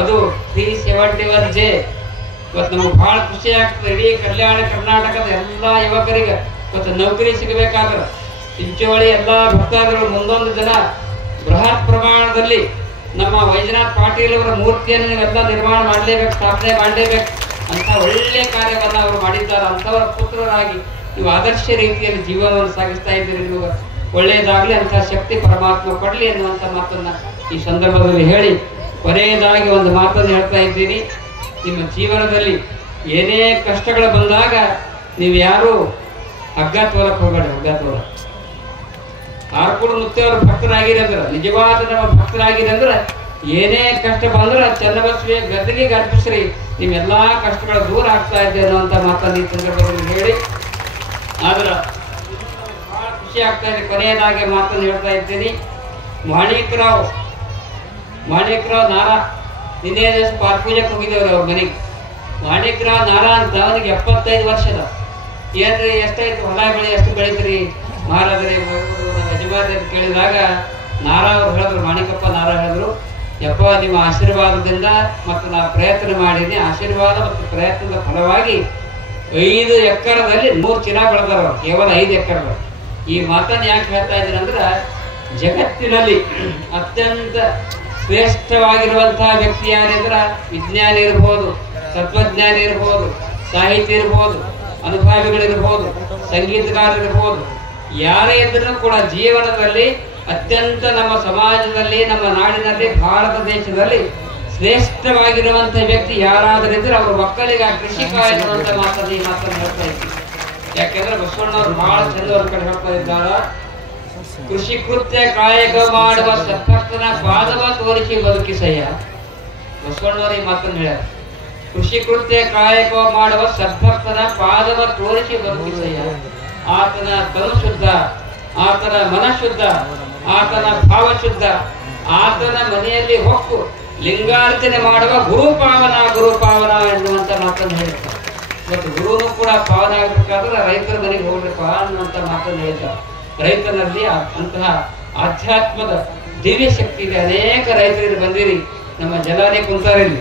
ಅದು 371J. ಇವತ್ತು ನಮ್ಗೆ ಬಹಳ ಖುಷಿ ಆಗ್ತದೆ. ಇಡೀ ಕಲ್ಯಾಣ ಕರ್ನಾಟಕದ ಎಲ್ಲಾ ಯುವಕರಿಗೆ ಇವತ್ತು ನೌಕರಿ ಸಿಗಬೇಕಾದ್ರೆ ಚಿಂಚೋಳಿ ಎಲ್ಲಾ ಭಕ್ತಾದಿಗಳು ಮುಂದೊಂದು ದಿನ ಬೃಹತ್ ಪ್ರಮಾಣದಲ್ಲಿ ನಮ್ಮ ವೈಜನಾಥ್ ಪಾಟೀಲ್ ಅವರ ಮೂರ್ತಿಯನ್ನು ನೀವೆಲ್ಲ ನಿರ್ಮಾಣ ಮಾಡಲೇಬೇಕು, ಸ್ಥಾಪನೆ ಮಾಡಲೇಬೇಕು ಅಂತ ಒಳ್ಳೆ ಕಾರ್ಯವನ್ನು ಅವರು ಮಾಡಿದ್ದಾರೆ. ಅಂಥವರ ಪುತ್ರರಾಗಿ ನೀವು ಆದರ್ಶ ರೀತಿಯಲ್ಲಿ ಜೀವನವನ್ನು ಸಾಗಿಸ್ತಾ ಇದ್ದೀರಿ. ನಿಮಗೆ ಒಳ್ಳೆಯದಾಗಲಿ, ಅಂತಹ ಶಕ್ತಿ ಪರಮಾತ್ಮ ಕೊಡಲಿ ಎನ್ನುವಂಥ ಮಾತನ್ನ ಈ ಸಂದರ್ಭದಲ್ಲಿ ಹೇಳಿ ಕೊನೆಯದಾಗಿ ಒಂದು ಮಾತನ್ನು ಹೇಳ್ತಾ ಇದ್ದೀನಿ. ನಿಮ್ಮ ಜೀವನದಲ್ಲಿ ಏನೇ ಕಷ್ಟಗಳು ಬಂದಾಗ ನೀವು ಯಾರು ಹಗ್ಗ ತೋರಕ್ಕೆ ಹೋಗಬೇಡಿ. ಹಗ್ಗ ತೋರ ಆರ್ಕೂಡು ಮುತ್ತೆಯವರು ಭಕ್ತರಾಗಿರಂದ್ರ, ನಿಜವಾದ ನಮ್ಮ ಭಕ್ತರಾಗಿರಂದ್ರ ಏನೇ ಕಷ್ಟ ಬಂದ್ರೆ ಚನ್ನಬಸವೆಯ ಗದ್ದೆಗೆ ಅರ್ಪಿಸ್ರಿ, ನಿಮ್ಮೆಲ್ಲಾ ಕಷ್ಟಗಳು ದೂರ ಆಗ್ತಾ ಇದೆ ಅನ್ನುವಂಥ ಮಾತನ್ನು ಈ ಸಂದರ್ಭದಲ್ಲಿ ಹೇಳಿ ಆದ್ರ ಬಹಳ ಖುಷಿ ಆಗ್ತಾ ಇದೆ. ಕೊನೆಯದಾಗಿ ಮಾತನ್ನು ಹೇಳ್ತಾ ಇದ್ದೀನಿ. ಮಾಣಿಕರಾವ್ ನಾರಾ ನಿನ್ನೆ ದಿವಸ ಪಾರ್ಪೂಜೆಗೆ ಹೋಗಿದ್ದೇವ್ರಿ ಅವ್ರ ಮನೆಗೆ. ಮಾಣಿಕರಾವ್ ನಾರಾ ಅಂತ ಅವನಿಗೆ 75 ವರ್ಷದ. ಏನ್ರಿ ಎಷ್ಟಾಯ್ತು ಹೊಲ ಬೆಳೆ ಎಷ್ಟು ಬೆಳೀತೀರಿ ಮಹಾರಾಜರೇ ಯಜಮಾನ ಕೇಳಿದಾಗ ನಾರಾ ಅವ್ರು ಹೇಳಿದ್ರು, ಮಾಣಿಕಪ್ಪ ನಾರಾ ಹೇಳಿದ್ರು, ಯಪ್ಪ ನಿಮ್ಮ ಆಶೀರ್ವಾದದಿಂದ ಮತ್ತು ನಾ ಪ್ರಯತ್ನ ಮಾಡೀನಿ, ಆಶೀರ್ವಾದ ಮತ್ತು ಪ್ರಯತ್ನದ ಫಲವಾಗಿ 5 ಎಕರೆದಲ್ಲಿ 100 ಚಿನ್ನ ಬೆಳೆದಾರ, ಕೇವಲ 5 ಎಕರೆ. ಈ ಮಾತನ್ನು ಯಾಕೆ ಹೇಳ್ತಾ ಇದ್ದೀನಿ ಅಂದ್ರೆ ಜಗತ್ತಿನಲ್ಲಿ ಅತ್ಯಂತ ಶ್ರೇಷ್ಠವಾಗಿರುವಂತಹ ವ್ಯಕ್ತಿ ಯಾರಿದ್ರ ವಿಜ್ಞಾನಿ ಇರ್ಬೋದು, ತತ್ವಜ್ಞಾನಿ ಇರ್ಬೋದು, ಸಾಹಿತ್ಯ ಇರ್ಬೋದು, ಅನುಭಾವಿಗಳಿರ್ಬೋದು, ಸಂಗೀತಗಾರರಿರ್ಬೋದು, ಯಾರೇ ಇದ್ರೂ ಕೂಡ ಜೀವನದಲ್ಲಿ ಅತ್ಯಂತ ನಮ್ಮ ಸಮಾಜದಲ್ಲಿ, ನಮ್ಮ ನಾಡಿನಲ್ಲಿ, ಭಾರತ ದೇಶದಲ್ಲಿ ಶ್ರೇಷ್ಠವಾಗಿರುವಂತಹ ವ್ಯಕ್ತಿ ಯಾರಾದರಿದ್ರೆ ಅವರು ಮಕ್ಕಳಿಗೆ ಕೃಷಿಕ ಎನ್ನುವಂತ ಮಾತನ್ನು ಈ ಮಾತನ್ನು ಹೇಳ್ತಾ ಇದ್ದೀವಿ. ಯಾಕೆಂದ್ರೆ ಬಸವಣ್ಣವ್ರು ಬಹಳ ಚಂದ ಅವ್ರ ಕಡೆ ಹೇಳ್ತಾ ಇದ್ದಾರ, ಕೃಷಿ ಕೃತ್ಯ ಕಾಯಕ ಮಾಡುವ ಸತ್ಭಕ್ತನ ಪಾದವ ತೋರಿಸಿ ಬದುಕಿಸಯ್ಯ. ಬಸವಣ್ಣವ್ರು ಈ ಮಾತನ್ನು ಹೇಳ್ಯಾರ. ಕೃಷಿ ಕೃತ್ಯ ಕಾಯಕ ಮಾಡುವ ಸದ್ಭಕ್ತನ ಪಾದವ ತೋರಿಸಿ ಬದುಕಿಸಯ್ಯ. ಆತನ ತನು ಶುದ್ಧ, ಆತನ ಮನಶುದ್ಧ, ಆತನ ಭಾವ ಶುದ್ಧ, ಆತನ ಮನೆಯಲ್ಲಿ ಹೊಕ್ಕು ಲಿಂಗಾರ್ಚನೆ ಮಾಡುವ ಗುರುಪಾವನ ಎನ್ನುವಂತ ಮಾತನ್ನು ಹೇಳ್ತಾರೆ. ಮತ್ತು ಗುರುನು ಕೂಡ ಪಾವನ ಆಗಬೇಕಾದ್ರೆ ರೈತರ ಮನೆಗೆ ಹೋಗ್ಬೇಕ ಅನ್ನುವಂತ ಮಾತನ್ನು ಹೇಳ್ತಾರೆ. ರೈತನಲ್ಲಿ ಅಂತಹ ಆಧ್ಯಾತ್ಮದ ದಿವ್ಯ ಶಕ್ತಿ ಇದೆ. ಅನೇಕ ರೈತರಿಗೆ ಬಂದಿರಿ, ನಮ್ಮ ಜಲಾರಿ ಕುಂತಾರಿಲ್ಲಿ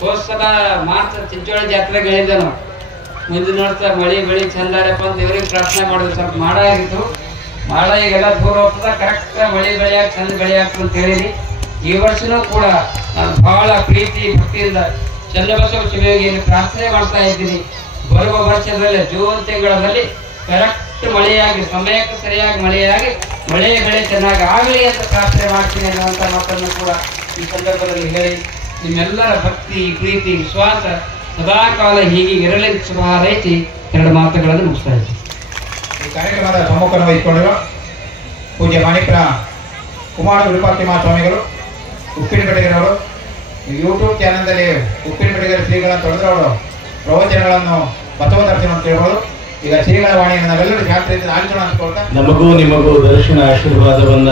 ಹೋದ್ಸಲ ಮಾರ್ಚ್ ಚಿಂಚೋಳಿ ಜಾತ್ರೆಗೆ ಹೇಳಿದ್ದೆ ನಾವು. ಮುಂದಿನ ವರ್ಷ ಮಳಿ ಬೆಳಿ ಚಂದಾಡಪ್ಪ ಅಂತ ದೇವರಿಗೆ ಪ್ರಾರ್ಥನೆ ಮಾಡಿದ್ವಿ. ಸ್ವಲ್ಪ ಮಾಡ ಆಗಿತ್ತು, ಮಾಡ ಈಗೆಲ್ಲ ದೂರ ಹೋಗ್ತದ, ಕರೆಕ್ಟ್ ಮಳಿ ಬೆಳೆಯಾಕ ಚಂದ ಬೆಳೆಯಾಕ ಅಂತ ಹೇಳಿರಿ. ಈ ವರ್ಷನೂ ಕೂಡ ನಾನು ಬಹಳ ಪ್ರೀತಿ ಭಕ್ತಿಯಿಂದ ಚನ್ನಬಸವ ಶಿವಯೋಗಿಯಲ್ಲಿ ಪ್ರಾರ್ಥನೆ ಮಾಡ್ತಾ ಇದ್ದೀನಿ. ಬರುವ ವರ್ಷದಲ್ಲಿ ಜೂನ್ ತಿಂಗಳಲ್ಲಿ ಕರೆಕ್ಟ್ ಮಳೆಯಾಗಿ ಸಮಯಕ್ಕೆ ಸರಿಯಾಗಿ ಮಳೆಯಾಗಿ ಮಳೆ ಬೆಳೆ ಚೆನ್ನಾಗಿ ಆಗಲಿ ಅಂತ ಪ್ರಾರ್ಥನೆ ಮಾಡ್ತೀನಿ ಅನ್ನುವಂಥ ಮಾತನ್ನು ಕೂಡ ಈ ಸಂದರ್ಭದಲ್ಲಿ ಹೇಳಿ ನಿಮ್ಮೆಲ್ಲರ ಭಕ್ತಿ, ಪ್ರೀತಿ, ವಿಶ್ವಾಸ ಸದಾಕಾಲ ಹೀಗೆ ಇರಲಿ ಶುಭ ಹಾರೈಸಿ 2 ಮಾತುಗಳನ್ನು ಮುಗಿಸ್ತಾ ಇದ್ದೀನಿ. ಈ ಕಾರ್ಯಕ್ರಮದ ಸಮ್ಮುಖವನ್ನು ವಹಿಸಿಕೊಂಡಿರುವ ಪೂಜ್ಯ ಮಾಣಿಕ್ರ ಕುಮಾರ ವಿರೂಪಾಕ್ಷ ಸ್ವಾಮಿಗಳು ಉಪ್ಪಿನ ಬೆಟಗರವರು, ಯೂಟ್ಯೂಬ್ ಚಾನಲ್ನಲ್ಲಿ ಉಪ್ಪಿನ ಬೆಟಗರ ಶ್ರೀಗಳ ತೊಳೆದವರು ಪ್ರವಚನಗಳನ್ನು ಬಸವ ದರ್ಶನ ಅಂತ ಹೇಳ್ಬೋದು. ಈಗ ಶ್ರೀಗಳ ವಾಣಿಯನ್ನು ನಾವೆಲ್ಲರೂ ಜಾತ್ರೆಯಿಂದ ಆಲಿಸೋಣ ಅಂದ್ಕೊಳ್ತಾ ನಮಗೂ ನಿಮಗೂ ದರ್ಶನ ಆಶೀರ್ವಾದವನ್ನ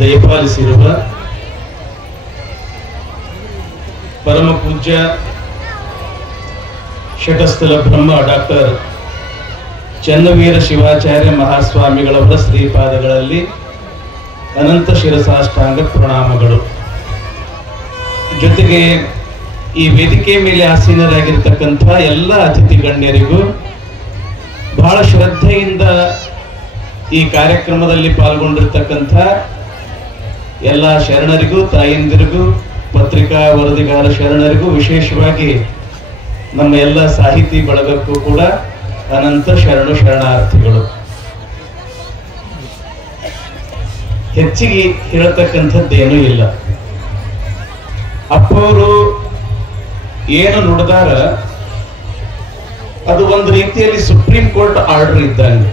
ದಯಪಾಲಿಸಿರುವ ಪರಮ ಪೂಜ್ಯ ಶಟಸ್ಥಲ ಬ್ರಹ್ಮ ಡಾಕ್ಟರ್ ಚನ್ನವೀರ ಶಿವಾಚಾರ್ಯ ಮಹಾಸ್ವಾಮಿಗಳವರ ಶ್ರೀಪಾದಗಳಲ್ಲಿ ಅನಂತ ಶಿರಸಾಷ್ಟಾಂಗ ಪ್ರಣಾಮಗಳು. ಜೊತೆಗೆ ಈ ವೇದಿಕೆ ಮೇಲೆ ಆಸೀನರಾಗಿರ್ತಕ್ಕಂಥ ಎಲ್ಲ ಅತಿಥಿ ಗಣ್ಯರಿಗೂ ಬಹಳ ಶ್ರದ್ಧೆಯಿಂದ ಈ ಕಾರ್ಯಕ್ರಮದಲ್ಲಿ ಪಾಲ್ಗೊಂಡಿರ್ತಕ್ಕಂಥ ಎಲ್ಲ ಶರಣರಿಗೂ, ತಾಯಂದಿರಿಗೂ, ಪತ್ರಿಕಾ ವರದಿಗಾರ ಶರಣರಿಗೂ, ವಿಶೇಷವಾಗಿ ನಮ್ಮ ಎಲ್ಲ ಸಾಹಿತಿ ಬಳಗಕ್ಕೂ ಕೂಡ ಅನಂತ ಶರಣಾರ್ಥಿಗಳು. ಹೆಚ್ಚಿಗೆ ಹೇಳ್ತಕ್ಕಂಥದ್ದೇನೂ ಇಲ್ಲ. ಅಪ್ಪವರು ಏನು ನುಡಿದಾರ ಅದು ಒಂದು ರೀತಿಯಲ್ಲಿ ಸುಪ್ರೀಂ ಕೋರ್ಟ್ ಆರ್ಡರ್ ಇದ್ದಂಗೆ.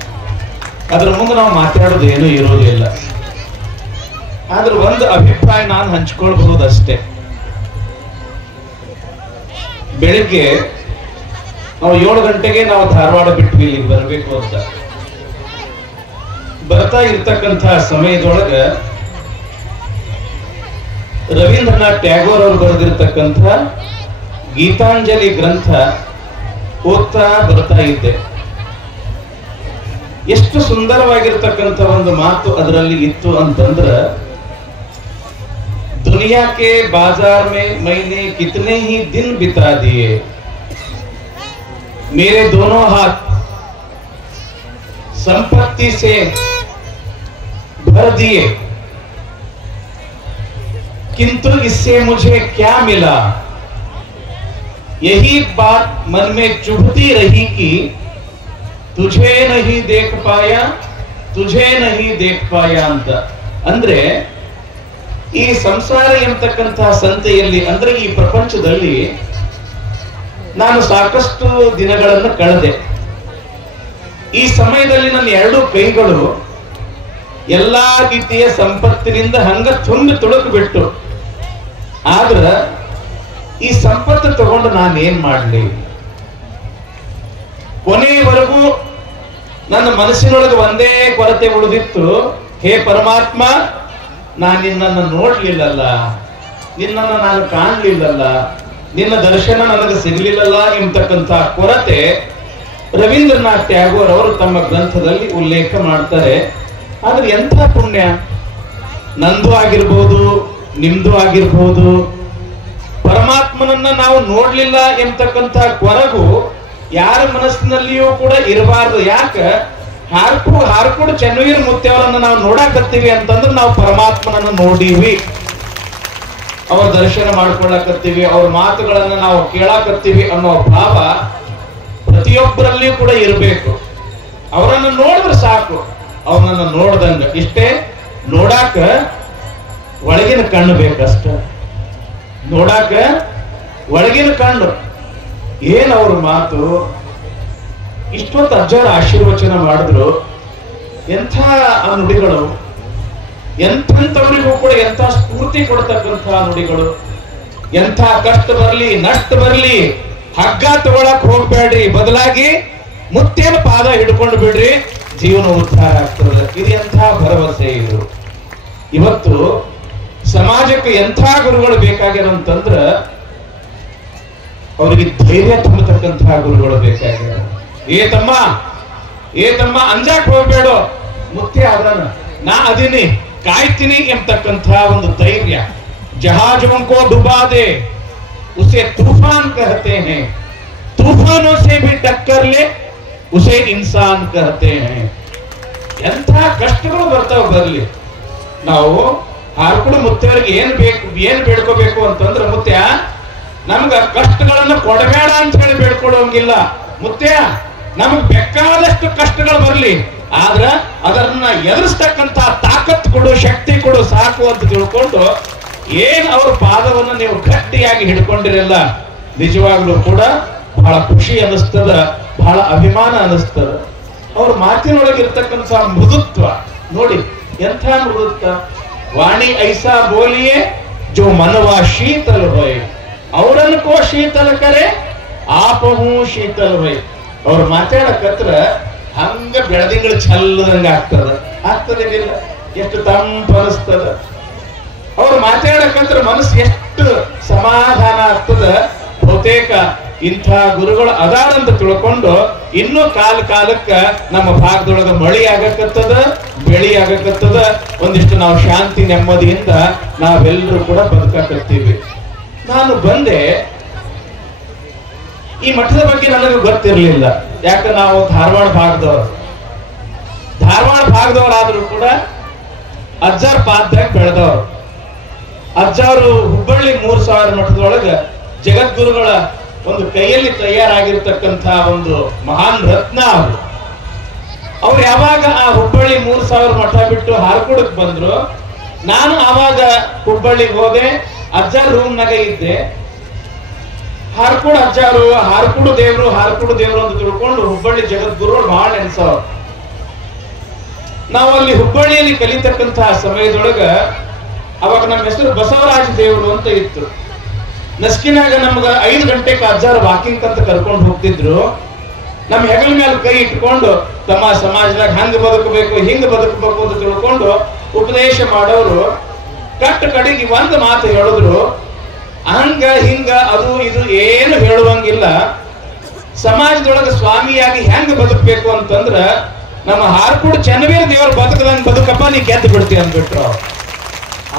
ಅದ್ರ ಮುಂದೆ ನಾವು ಮಾತಾಡೋದು ಏನೂ ಇರೋದಿಲ್ಲ. ಆದ್ರೆ ಒಂದು ಅಭಿಪ್ರಾಯ ನಾನು ಹಂಚ್ಕೊಳ್ಬಹುದಷ್ಟೇ. ಬೆಳಿಗ್ಗೆ ನಾವು 7 ಗಂಟೆಗೆ ನಾವು ಧಾರವಾಡ ಬಿಟ್ಟು ಇಲ್ಲಿಗೆ ಬರಬೇಕು ಅಂತ ಬರ್ತಾ ಇರ್ತಕ್ಕಂಥ ಸಮಯದೊಳಗ ರವೀಂದ್ರನಾಥ್ ಟ್ಯಾಗೋರ್ ಅವರು ಬರೆದಿರ್ತಕ್ಕಂಥ ಗೀತಾಂಜಲಿ ಗ್ರಂಥ ಓದ್ತಾ ಬರ್ತಾ ಇದ್ದೆ. ಎಷ್ಟು ಸುಂದರವಾಗಿರ್ತಕ್ಕಂಥ ಒಂದು ಮಾತು ಅದರಲ್ಲಿ ಇತ್ತು ಅಂತಂದ್ರ, दुनिया के बाजार में मैंने कितने ही दिन बिता दिए, मेरे दोनों हाथ संपत्ति से भर दिए, किंतु इससे मुझे क्या मिला? यही बात मन में चुभती रही कि तुझे नहीं देख पाया, ತುझೇ ನಹಿ ದೇಖ್ ಪಾಯ ಅಂತ. ಅಂದ್ರೆ ಈ ಸಂಸಾರ ಎಂಬತಕ್ಕಂತಹ ಸಂತೆಯಲ್ಲಿ, ಅಂದ್ರೆ ಈ ಪ್ರಪಂಚದಲ್ಲಿ ನಾನು ಸಾಕಷ್ಟು ದಿನಗಳನ್ನು ಕಳೆದೆ. ಈ ಸಮಯದಲ್ಲಿ ನನ್ನ ಎರಡೂ ಕೈಗಳು ಎಲ್ಲಾ ರೀತಿಯ ಸಂಪತ್ತಿನಿಂದ ಹಂಗ ತುಂಬಿ ತುಳುಕು ಬಿಟ್ಟು, ಆದ್ರ ಈ ಸಂಪತ್ತು ತಗೊಂಡು ನಾನು ಏನ್ ಮಾಡ್ಲಿ? ಕೊನೆಯವರೆಗೂ ನನ್ನ ಮನಸ್ಸಿನೊಳಗೆ ಒಂದೇ ಕೊರತೆ ಉಳಿದಿತ್ತು, ಹೇ ಪರಮಾತ್ಮ, ನಾನು ನಿನ್ನನ್ನು ನೋಡ್ಲಿಲ್ಲಲ್ಲ, ನಿನ್ನನ್ನು ನಾನು ಕಾಣ್ಲಿಲ್ಲಲ್ಲ, ನಿನ್ನ ದರ್ಶನ ನನಗೆ ಸಿಗ್ಲಿಲ್ಲಲ್ಲ ಎಂಬತಕ್ಕಂಥ ಕೊರತೆ ರವೀಂದ್ರನಾಥ್ ಟ್ಯಾಗೋರ್ ಅವರು ತಮ್ಮ ಗ್ರಂಥದಲ್ಲಿ ಉಲ್ಲೇಖ ಮಾಡ್ತಾರೆ. ಆದ್ರೆ ಎಂಥ ಪುಣ್ಯ, ನಂದು ಆಗಿರ್ಬೋದು, ನಿಮ್ದು ಆಗಿರ್ಬೋದು, ಪರಮಾತ್ಮನನ್ನ ನಾವು ನೋಡ್ಲಿಲ್ಲ ಎಂಬತಕ್ಕಂಥ ಕೊರಗು ಯಾರ ಮನಸ್ಸಿನಲ್ಲಿಯೂ ಕೂಡ ಇರಬಾರ್ದು. ಯಾಕೆ? ಹಾರ್ಕೂಡ್ ಚೆನ್ನವೀರ್ ಮುತ್ತಿ ಅವರನ್ನ ನಾವು ನೋಡಾಕತ್ತೀವಿ ಅಂತಂದ್ರೆ ನಾವು ಪರಮಾತ್ಮನನ್ನು ನೋಡೀವಿ, ಅವರ ದರ್ಶನ ಮಾಡ್ಕೊಳ್ಳಕತ್ತೀವಿ, ಅವ್ರ ಮಾತುಗಳನ್ನ ನಾವು ಕೇಳಾಕತ್ತೀವಿ ಅನ್ನೋ ಭಾವ ಪ್ರತಿಯೊಬ್ಬರಲ್ಲಿಯೂ ಕೂಡ ಇರಬೇಕು. ಅವರನ್ನು ನೋಡಿದ್ರೆ ಸಾಕು, ಅವನನ್ನ ನೋಡ್ದಂಗ. ಇಷ್ಟೇ, ನೋಡಾಕ ಒಳಗಿನ ಕಣ್ಣು ಬೇಕಷ್ಟ, ನೋಡಾಕ ಒಳಗಿನ ಕಣ್ಣು. ಏನ್ ಅವ್ರ ಮಾತು, ಇಷ್ಟೊತ್ತು ಅಜ್ಜರ ಆಶೀರ್ವಚನ ಮಾಡಿದ್ರು, ಎಂಥ ಆ ನುಡಿಗಳು, ಎಂಥವರಿಗೂ ಕೂಡ ಎಂಥ ಸ್ಫೂರ್ತಿ ಕೊಡ್ತಕ್ಕಂಥ ನುಡಿಗಳು. ಎಂಥ ಕಷ್ಟ ಬರ್ಲಿ, ನಷ್ಟ ಬರ್ಲಿ, ಹಗ್ಗ ತಗೊಳಕ್ ಹೋಗ್ಬೇಡ್ರಿ, ಬದಲಾಗಿ ಮುತ್ತೇನ ಪಾದ ಹಿಡ್ಕೊಂಡು ಬಿಡ್ರಿ, ಜೀವನ ಉದ್ಧಾರ ಆಗ್ತದೆ. ಇದು ಎಂಥ ಭರವಸೆ ಇದು. ಇವತ್ತು ಸಮಾಜಕ್ಕೆ ಎಂಥ ಗುರುಗಳು ಬೇಕಾಗ್ಯಾರ ಅಂತಂದ್ರ ಅವರಿಗೆ ಧೈರ್ಯ ತುಂಬತಕ್ಕಂತಹ ಗುರುಗಳು ಬೇಕಾಗ್ಯಾರ. ಏ ತಮ್ಮ ಅಂಜಾಕ್ ಹೋಗ್ಬೇಡ, ಮುತ್ತಿ ಅದನ್ನ ನಾ ಅದೀನಿ, ಕಾಯ್ತೀನಿ ಎಂಬತಕ್ಕಂಥ ಒಂದು ಧೈರ್ಯ. ಜಹಾಜೋं को डुबा दे उसे तूफान कहते हैं, तूफानों से भी टक्कर ले उसे इंसान कहते हैं. ಎಂಥ ಕಷ್ಟಗಳು ಬರ್ತಾವ ಬರ್ಲಿ, ನಾವು ಹಾರ್ಕುಡು ಮುತ್ತೆಯವರಿಗೆ ಏನ್ ಬೇಡ್ಕೋಬೇಕು ಅಂತಂದ್ರ, ಮುತ್ಯ ನಮ್ಗ ಕಷ್ಟಗಳನ್ನು ಕೊಡಬೇಡ ಅಂತ ಹೇಳಿ ಬೇಡ್ಕೊಡೋಂಗಿಲ್ಲ. ಮುತ್ಯ ನಮಗ್ ಬೇಕಾದಷ್ಟು ಕಷ್ಟಗಳು ಬರ್ಲಿ, ಆದ್ರ ಅದನ್ನ ಎದುರಿಸ್ತಕ್ಕಂತ ತಾಕತ್ ಕೊಡು, ಶಕ್ತಿ ಕೊಡು, ಸಾಕು ಅಂತ ತಿಳ್ಕೊಂಡು ಏನ್ ಅವ್ರ ಪಾದವನ್ನ ನೀವು ಗಟ್ಟಿಯಾಗಿ ಹಿಡ್ಕೊಂಡಿರಲ್ಲ, ನಿಜವಾಗ್ಲೂ ಕೂಡ ಬಹಳ ಖುಷಿ ಅನಿಸ್ತದ, ಬಹಳ ಅಭಿಮಾನ ಅನಿಸ್ತದ. ಅವ್ರ ಮಾತಿನೊಳಗಿರ್ತಕ್ಕಂಥ ಮೃದುತ್ವ ನೋಡಿ, ಎಂಥ ಮೃದುತ್ವ. ವಾಣಿ ಐಸಾ ಬೋಲಿಯೇ ಜೋ ಮನವಾ ಶೀತಲ ಹೋಯ್, ಅವರನ್ನು ಕೋ ಶೀತಲ ಕರೆ ಆಪಹೂ ಶೀತಲ ಹೋಯ್. ಅವ್ರು ಮಾತಾಡಕತ್ರ ಹಂಗ ಬೆಳದಿಂಗಳು ಚಲ್ಲದಂಗ ಆಗ್ತದಿಲ್ಲ, ಎಷ್ಟು ತಂಪ ಅನಿಸ್ತದ. ಅವ್ರು ಮಾತಾಡಕಂತ್ರ ಮನಸ್ಸು ಎಷ್ಟು ಸಮಾಧಾನ ಆಗ್ತದ. ಬಹುತೇಕ ಇಂಥ ಗುರುಗಳು ಅದಾರಂತ ತಿಳ್ಕೊಂಡು ಇನ್ನೂ ಕಾಲಕ್ಕ ನಮ್ಮ ಭಾಗದೊಳಗ ಮಳಿ ಆಗಕತ್ತದ, ಬೆಳಿ ಆಗಕತ್ತದ. ಒಂದಿಷ್ಟು ನಾವು ಶಾಂತಿ ನೆಮ್ಮದಿಯಿಂದ ನಾವೆಲ್ಲರೂ ಕೂಡ ಬದುಕಕತ್ತೀವಿ. ನಾನು ಬಂದೆ, ಈ ಮಠದ ಬಗ್ಗೆ ನನಗೆ ಗೊತ್ತಿರಲಿಲ್ಲ. ಯಾಕೆ ನಾವು ಧಾರವಾಡ ಭಾಗದವರಾದ್ರೂ ಕೂಡ ಅಜ್ಜಾರ್ ಪಾದದಾಗ ಬೆಳೆದವರು. ಅಜ್ಜಾರು ಹುಬ್ಬಳ್ಳಿ 3000 ಮಠದೊಳಗ ಜಗದ್ಗುರುಗಳ ಒಂದು ಕೈಯಲ್ಲಿ ತಯಾರಾಗಿರ್ತಕ್ಕಂಥ ಒಂದು ಮಹಾನ್ ರತ್ನ ಅವರು. ಅವ್ರು ಯಾವಾಗ ಆ ಹುಬ್ಬಳ್ಳಿ 3000 ಮಠ ಬಿಟ್ಟು ಹಾರ್ಕೂಡಕ್ ಬಂದ್ರು, ನಾನು ಆವಾಗ ಹುಬ್ಬಳ್ಳಿಗೆ ಹೋದೆ. ಅಜ್ಜಾರ್ ರೂಮ್ನಾಗ ಇದ್ದೆ. ಹಾರ್ಕೂಡ್ ಅಜ್ಜಾರು, ಹಾರ್ಕೂಡು ದೇವ್ರು ಅಂತ ತಿಳ್ಕೊಂಡು ಹುಬ್ಬಳ್ಳಿ ಜಗದ್ಗುರುಗಳು ಬಹಳ ನೆನ್ಸವ್ರು. ನಾವು ಅಲ್ಲಿ ಹುಬ್ಬಳ್ಳಿಯಲ್ಲಿ ಕಲಿತಕ್ಕಂತಹ ಸಮಯದೊಳಗ ಅವಾಗ ನಮ್ಮ ಹೆಸರು ಬಸವರಾಜ ದೇವರು ಅಂತ ಇತ್ತು. ನಸ್ಕಿನಾಗ ನಮ್ಗ 5 ಗಂಟೆಗೆ ಅಜ್ಜಾರು ವಾಕಿಂಗ್ ಅಂತ ಕರ್ಕೊಂಡು ಹೋಗ್ತಿದ್ರು. ನಮ್ಮ ಹೆಗಲ ಮೇಲೆ ಕೈ ಇಟ್ಕೊಂಡು ತಮ್ಮ ಸಮಾಜದಾಗ ಹಂಗ ಬದುಕಬೇಕು, ಹಿಂಗ ಬದುಕಬೇಕು ಅಂತ ತಿಳ್ಕೊಂಡು ಉಪದೇಶ ಮಾಡೋರು. ಕಡೆಗೆ ಒಂದು ಮಾತು ಹೇಳಿದ್ರು, ಹಂಗ ಹಿಂಗ ಅದು ಇದು ಏನು ಹೇಳುವಂಗಿಲ್ಲ. ಸಮಾಜದೊಳಗೆ ಸ್ವಾಮಿಯಾಗಿ ಹೆಂಗ ಬದುಕಬೇಕು ಅಂತಂದ್ರ ನಮ್ಮ ಹಾರ್ಕೂಡ್ ಚೆನ್ನವೀರ ದೇವರು ಬದುಕದಂಗ ಬದುಕಪ್ಪ, ನೀ ಗೆದ್ದು ಬಿಡ್ತೀವಿ ಅಂದ್ಬಿಟ್ರು.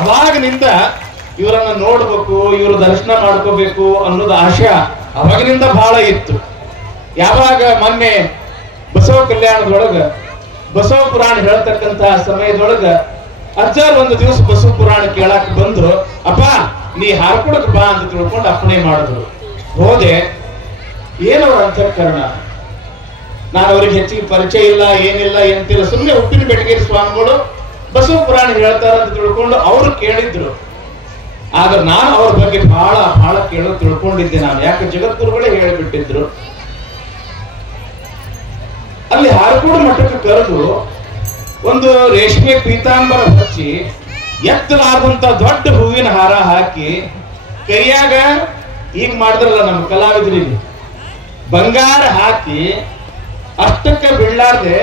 ಅವಾಗಿನಿಂದ ಇವರನ್ನ ನೋಡ್ಬೇಕು, ಇವ್ರ ದರ್ಶನ ಮಾಡ್ಕೋಬೇಕು ಅನ್ನೋದು ಆಶೆ ಅವಾಗಿನಿಂದ ಬಹಳ ಇತ್ತು. ಯಾವಾಗ ಮೊನ್ನೆ ಬಸವ ಕಲ್ಯಾಣದೊಳಗ ಬಸವ ಪುರಾಣ ಹೇಳ್ತಕ್ಕಂತ ಸಮಯದೊಳಗ ಅಜ್ಜಾರ್ ಒಂದು ದಿವಸ ಬಸವ ಪುರಾಣ ಕೇಳಾಕ ಬಂದ್ರು. ಅಪ್ಪ ನೀ ಹಾರ್ಕೂಡಕ್ ಬಾ ಅಂತ ತಿಳ್ಕೊಂಡು ಅಪ್ಪಣೆ ಮಾಡಿದ್ರು. ಹೋದೆ. ಏನವ್ರ ಅಂತಃಕರಣ, ನಾನು ಅವ್ರಿಗೆ ಹೆಚ್ಚಿಗೆ ಪರಿಚಯ ಇಲ್ಲ, ಏನಿಲ್ಲ ಎಂತಿಲ್ಲ, ಸುಮ್ಮನೆ ಉಪ್ಪಿನ ಬೆಟಗೇರಿ ಸ್ವಾಮಿಗಳು ಬಸವ ಪುರಾಣ ಹೇಳ್ತಾರ ಅಂತ ತಿಳ್ಕೊಂಡು ಅವರು ಕೇಳಿದ್ರು. ಆದ್ರೆ ನಾನು ಅವ್ರ ಬಗ್ಗೆ ಬಹಳ ಬಹಳ ಕೇಳೋದು ತಿಳ್ಕೊಂಡಿದ್ದೆ ನಾನು, ಯಾಕೆ ಜಗದ್ಗುರುಗಳೇ ಹೇಳಿಬಿಟ್ಟಿದ್ರು. ಅಲ್ಲಿ ಹಾರಕೋಡು ಮಠಕ್ಕೆ ಕರೆದು ಒಂದು ರೇಷ್ಮೆ ಪೀತಾಂಬರ ಹಚ್ಚಿ ಎತ್ತಲಾದಂತ ದೊಡ್ಡ ಹೂವಿನ ಹಾರ ಹಾಕಿ ಕೈಯಾಗ ಈಗ ಮಾಡಿದ್ರಲ್ಲ ನಮ್ಮ ಕಲಾವಿದರಿಗೆ ಬಂಗಾರ ಹಾಕಿ ಅಷ್ಟಕ್ಕೆ ಬೀಳಾರ್ದೆ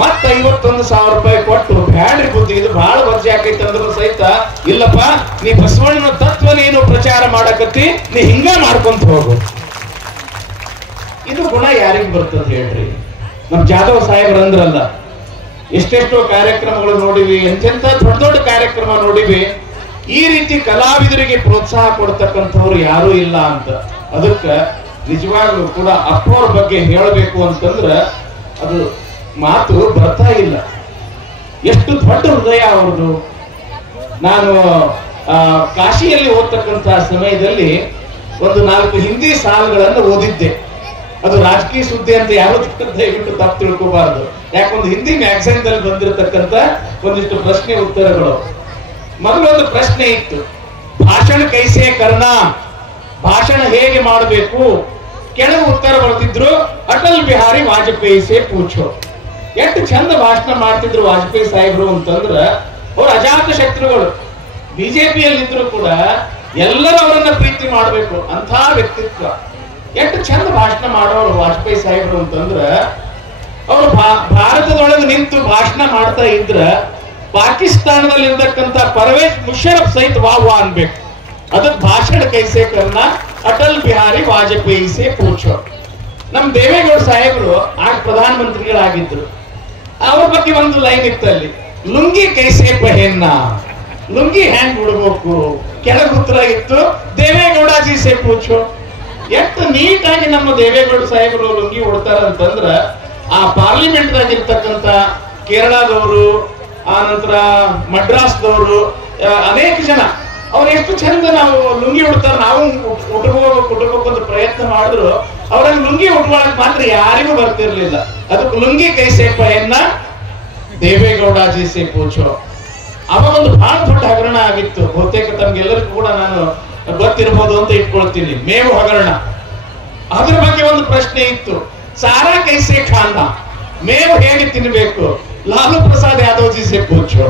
ಮತ್ತ 51,000 ರೂಪಾಯಿ ಕೊಟ್ಟು ಬ್ಯಾಡ್ರಿ ಬುದ್ಧಿ ಇದು ಬಹಳ ವರ್ಷ ಆಕೈತಿ ಅಂದ್ರೂ ಸಹಿತ ಇಲ್ಲಪ್ಪ ನೀ ಬಸವಣ್ಣನ ತತ್ವ ನೀನು ಪ್ರಚಾರ ಮಾಡಕತ್ತಿ, ನೀ ಹಿಂಗ ಮಾಡ್ಕೊಂತ ಹೋಗು. ಇದು ಗುಣ ಯಾರಿಗ್ ಬರ್ತದ ಹೇಳ್ರಿ? ನಮ್ ಜಾಧವ್ ಸಾಹೇಬ್ರು ಅಂದ್ರಲ್ಲ, ಎಷ್ಟೆಷ್ಟೋ ಕಾರ್ಯಕ್ರಮಗಳು ನೋಡಿವಿ, ಎಂತೆಂತ ದೊಡ್ಡ ದೊಡ್ಡ ಕಾರ್ಯಕ್ರಮ ನೋಡಿವಿ, ಈ ರೀತಿ ಕಲಾವಿದರಿಗೆ ಪ್ರೋತ್ಸಾಹ ಕೊಡ್ತಕ್ಕಂಥವ್ರು ಯಾರೂ ಇಲ್ಲ ಅಂತ. ಅದಕ್ಕೆ ನಿಜವಾಗ್ಲೂ ಕೂಡ ಅಪ್ಪವ್ರ ಬಗ್ಗೆ ಹೇಳಬೇಕು ಅಂತಂದ್ರ ಅದು ಮಾತು ಬರ್ತಾ ಇಲ್ಲ. ಎಷ್ಟು ದೊಡ್ಡ ಹೃದಯ ಅವ್ರದ್ದು. ನಾನು ಕಾಶಿಯಲ್ಲಿ ಓದ್ತಕ್ಕಂಥ ಸಮಯದಲ್ಲಿ ಒಂದು 4 ಹಿಂದಿ ಸಾಲುಗಳನ್ನು ಓದಿದ್ದೆ. ಅದು ರಾಜಕೀಯ ಸುದ್ದಿ ಅಂತ ಯಾರು ದಯವಿಟ್ಟು ತಪ್ಪು ತಿಳ್ಕೋಬಾರ್ದು. ಯಾಕೊಂದು ಹಿಂದಿ ಮ್ಯಾಗಝೈನ್ ದಲ್ಲಿ ಬಂದಿರತಕ್ಕಂತ ಒಂದಿಷ್ಟು ಪ್ರಶ್ನೆ ಉತ್ತರಗಳು. ಮೊದಲೊಂದು ಪ್ರಶ್ನೆ ಇತ್ತು, ಭಾಷಣ ಕೈಸೆ ಕರ್ನಾ, ಭಾಷಣ ಹೇಗೆ ಮಾಡಬೇಕು. ಕೆಳಗೆ ಉತ್ತರ ಬರ್ತಿದ್ರು, ಅಟಲ್ ಬಿಹಾರಿ ವಾಜಪೇಯಿ ಸೇ ಪೂಛೋ. ಎಷ್ಟು ಚಂದ ಭಾಷಣ ಮಾಡ್ತಿದ್ರು ವಾಜಪೇಯಿ ಸಾಹೇಬ್ರು ಅಂತಂದ್ರ, ಅವ್ರು ಅಜಾತ ಶತ್ರುಗಳು, ಬಿಜೆಪಿಯಲ್ಲಿ ಇದ್ರು ಕೂಡ ಎಲ್ಲರೂ ಅವರನ್ನ ಪ್ರೀತಿ ಮಾಡಬೇಕು ಅಂತ ವ್ಯಕ್ತಿತ್ವ. ಎಷ್ಟು ಚಂದ ಭಾಷಣ ಮಾಡೋರು ವಾಜಪೇಯಿ ಸಾಹೇಬ್ರು ಅಂತಂದ್ರ, ಅವರು ಭಾರತದೊಳಗೆ ನಿಂತು ಭಾಷಣ ಮಾಡ್ತಾ ಇದ್ರ ಪಾಕಿಸ್ತಾನದಲ್ಲಿ ಇರ್ತಕ್ಕಂಥ ಪರ್ವೇಜ್ ಮುಷರಫ್ ಸಹಿತ ವಾ ಅನ್ಬೇಕು. ಅದಕ್ಕೆ ಭಾಷಣ ಕೈಸೆ ಕರ್ನಾ, ಅಟಲ್ ಬಿಹಾರಿ ವಾಜಪೇಯಿ ಸೇ ಪೂಛೋ. ನಮ್ ದೇವೇಗೌಡ ಸಾಹೇಬರು ಆಗ ಪ್ರಧಾನಮಂತ್ರಿಗಳಾಗಿದ್ರು. ಅವ್ರ ಬಗ್ಗೆ ಒಂದು ಲೈನ್ ಇತ್ತಲ್ಲಿ, ಲುಂಗಿ ಕೈಸೆ ಪಹೆನ್ನ, ಲುಂಗಿ ಹ್ಯಾಂಗ್ ಉಡ್ಬೇಕು. ಕೆಳಗೆ ಉತ್ತರ ಇತ್ತು, ದೇವೇಗೌಡಜಿ ಸೇ ಪೂಛೋ. ಎಷ್ಟು ನೀಟಾಗಿ ನಮ್ಮ ದೇವೇಗೌಡ ಸಾಹೇಬರು ಲುಂಗಿ ಉಡ್ತಾರ ಅಂತಂದ್ರ, ಆ ಪಾರ್ಲಿಮೆಂಟ್ ದಾಗ ಇರ್ತಕ್ಕಂಥ ಕೇರಳದವರು, ಆ ನಂತರ ಮಡ್ರಾಸ್ದವರು, ಅನೇಕ ಜನ ಅವ್ರು ಎಷ್ಟು ಚಂದ ನಾವು ಲುಂಗಿ ಉಡ್ತಾರ, ನಾವು ಉಟ್ಕೋಬೇಕು ಅಂತ ಪ್ರಯತ್ನ ಮಾಡಿದ್ರು ಅವ್ರನ್ನ ಲುಂಗಿ ಉಟ್ಕೊಳಕ್ ಮಾತ್ರ ಯಾರಿಗೂ ಬರ್ತಿರ್ಲಿಲ್ಲ. ಅದಕ್ಕೆ ಲುಂಗಿ ಕೈಸೆ ಪಹೆನ್ನ, ದೇವೇಗೌಡಜಿ ಸೇ ಪೂಛೋ. ಅವಾಗ ಒಂದು ಬಹಳ ದೊಡ್ಡ ಹಗರಣ ಆಗಿತ್ತು. ಬಹುತೇಕ ತಮ್ಗೆಲ್ಲರಿಗೂ ಕೂಡ ನಾನು ಗೊತ್ತಿರಬಹುದು ಅಂತ ಇಟ್ಕೊಳ್ತೀನಿ, ಮೇವು ಹಗರಣ. ಅದ್ರ ಬಗ್ಗೆ ಒಂದು ಪ್ರಶ್ನೆ ಇತ್ತು, ಸಾರಾ ಕೈಸೆ ಖಾನ, ಮೇವು ಹೇಗೆ ತಿನ್ಬೇಕು, ಲಾಲು ಪ್ರಸಾದ್ ಯಾದವ್ ಜಿ ಸೇ ಪೂಛೋ.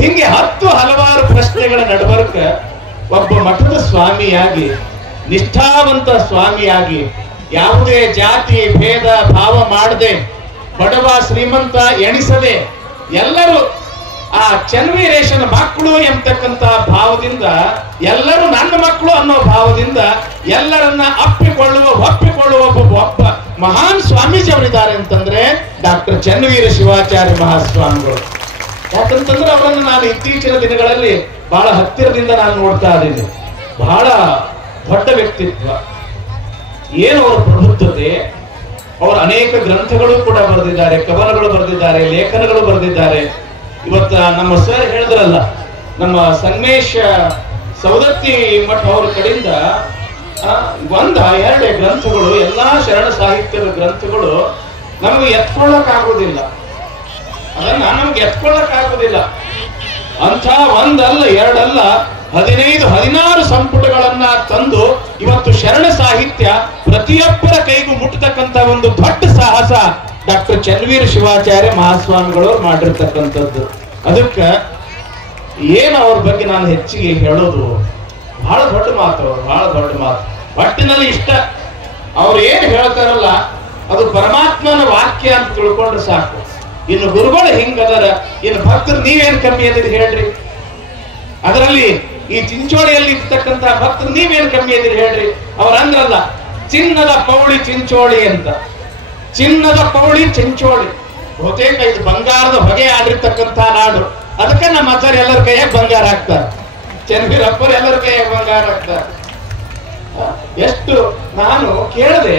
ಹಿಂಗೆ ಹಲವಾರು ಪ್ರಶ್ನೆಗಳ ನಡುವರ್ಕ ಒಬ್ಬ ಮಠದ ಸ್ವಾಮಿಯಾಗಿ, ನಿಷ್ಠಾವಂತ ಸ್ವಾಮಿಯಾಗಿ, ಯಾವುದೇ ಜಾತಿ ಭೇದ ಭಾವ ಮಾಡದೆ, ಬಡವ ಶ್ರೀಮಂತ ಎಣಿಸದೆ ಎಲ್ಲರೂ ಆ ಚನ್ನವೀರೇಶನ ಮಕ್ಕಳು ಎಂಬತಕ್ಕಂತ ಭಾವದಿಂದ, ಎಲ್ಲರೂ ನನ್ನ ಮಕ್ಕಳು ಅನ್ನೋ ಭಾವದಿಂದ ಎಲ್ಲರನ್ನ ಒಪ್ಪಿಕೊಳ್ಳುವ ಒಬ್ಬ ಮಹಾನ್ ಸ್ವಾಮೀಜಿ ಅವರಿದ್ದಾರೆ ಅಂತಂದ್ರೆ ಡಾಕ್ಟರ್ ಚನ್ನವೀರ ಶಿವಾಚಾರ್ಯ ಮಹಾಸ್ವಾಮಿಗಳು. ಯಾಕಂತಂದ್ರೆ ಅವರನ್ನು ನಾನು ಇತ್ತೀಚಿನ ದಿನಗಳಲ್ಲಿ ಬಹಳ ಹತ್ತಿರದಿಂದ ನಾನು ನೋಡ್ತಾ ಇದ್ದೀನಿ. ಬಹಳ ದೊಡ್ಡ ವ್ಯಕ್ತಿತ್ವ, ಏನು ಅವರ ಪ್ರಬುದ್ಧತೆ. ಅವರು ಅನೇಕ ಗ್ರಂಥಗಳು ಕೂಡ ಬರೆದಿದ್ದಾರೆ, ಕವನಗಳು ಬರೆದಿದ್ದಾರೆ, ಲೇಖನಗಳು ಬರೆದಿದ್ದಾರೆ. ಇವತ್ತ ನಮ್ಮ ಸರ್ ಹೇಳಿದ್ರಲ್ಲ, ನಮ್ಮ ಸಂಗಮೇಶ ಸೌದತ್ತಿ ಮಠ ಅವ್ರ ಕಡೆಯಿಂದ 1-2 ಗ್ರಂಥಗಳು, ಎಲ್ಲಾ ಶರಣ ಸಾಹಿತ್ಯದ ಗ್ರಂಥಗಳು ನಮಗೆ ಎತ್ಕೊಳ್ಳಕ್ಕಾಗೋದಿಲ್ಲ. ಅದನ್ನ ನಮ್ಗೆ ಎತ್ಕೊಳ್ಳಕ್ಕಾಗೋದಿಲ್ಲ. ಅಂತ 1 ಅಲ್ಲ 2 ಅಲ್ಲ 15-16 ಸಂಪುಟಗಳನ್ನ ತಂದು ಇವತ್ತು ಶರಣ ಸಾಹಿತ್ಯ ಪ್ರತಿಯೊಬ್ಬರ ಕೈಗೂ ಮುಟ್ಟತಕ್ಕಂತ ಒಂದು ದೊಡ್ಡ ಸಾಹಸ ಡಾಕ್ಟರ್ ಚನ್ನವೀರ ಶಿವಾಚಾರ್ಯ ಮಹಾಸ್ವಾಮಿಗಳು ಮಾಡಿರ್ತಕ್ಕಂಥದ್ದು. ಅದಕ್ಕೆ ಏನು ಅವ್ರ ಬಗ್ಗೆ ನಾನು ಹೆಚ್ಚಿಗೆ ಹೇಳೋದು, ಬಹಳ ದೊಡ್ಡ ಮಾತು, ಬಹಳ ದೊಡ್ಡ ಮಾತು. ಒಟ್ಟಿನಲ್ಲಿ ಇಷ್ಟ, ಅವ್ರು ಏನು ಹೇಳ್ತಾರಲ್ಲ ಅದು ಪರಮಾತ್ಮನ ವಾಕ್ಯ ಅಂತ ತಿಳ್ಕೊಂಡ್ರೆ ಸಾಕು. ಇನ್ನು ಗುರುಗಳು ಹಿಂಗದರ, ಇನ್ನು ಭಕ್ತರು ನೀವೇನ್ ಕಮ್ಮಿ ಅದಿರಿ ಹೇಳ್ರಿ. ಅದರಲ್ಲಿ ಈ ಚಿಂಚೋಳಿಯಲ್ಲಿ ಇರ್ತಕ್ಕಂಥ ಭಕ್ತರು ನೀವೇನ್ ಕಮ್ಮಿ ಅದಿರಿ ಹೇಳ್ರಿ. ಅವ್ರ ಅಂದ್ರಲ್ಲ, ಚಿನ್ನದ ಪೌಳಿ ಚಿಂಚೋಳಿ ಅಂತ. ಚಿನ್ನದ ಪೌಳಿ ಚಿಂಚೋಳಿ, ಬಹುತೇಕ ಇದು ಬಂಗಾರದ ಹೊಗೆ ಆಡಿರ್ತಕ್ಕಂಥ ನಾಡು. ಅದಕ್ಕೆ ನಮ್ಮ ಆಚಾರ್ಯ ಎಲ್ಲರ ಕೈಯಾಗ ಬಂಗಾರ ಹಾಕ್ತಾರೆ, ಚನ್ನವೀರಪ್ಪರು ಎಲ್ಲರ ಕೈಯಾಗ ಬಂಗಾರ ಹಾಕ್ತಾರೆ. ಎಷ್ಟು ನಾನು ಕೇಳದೆ,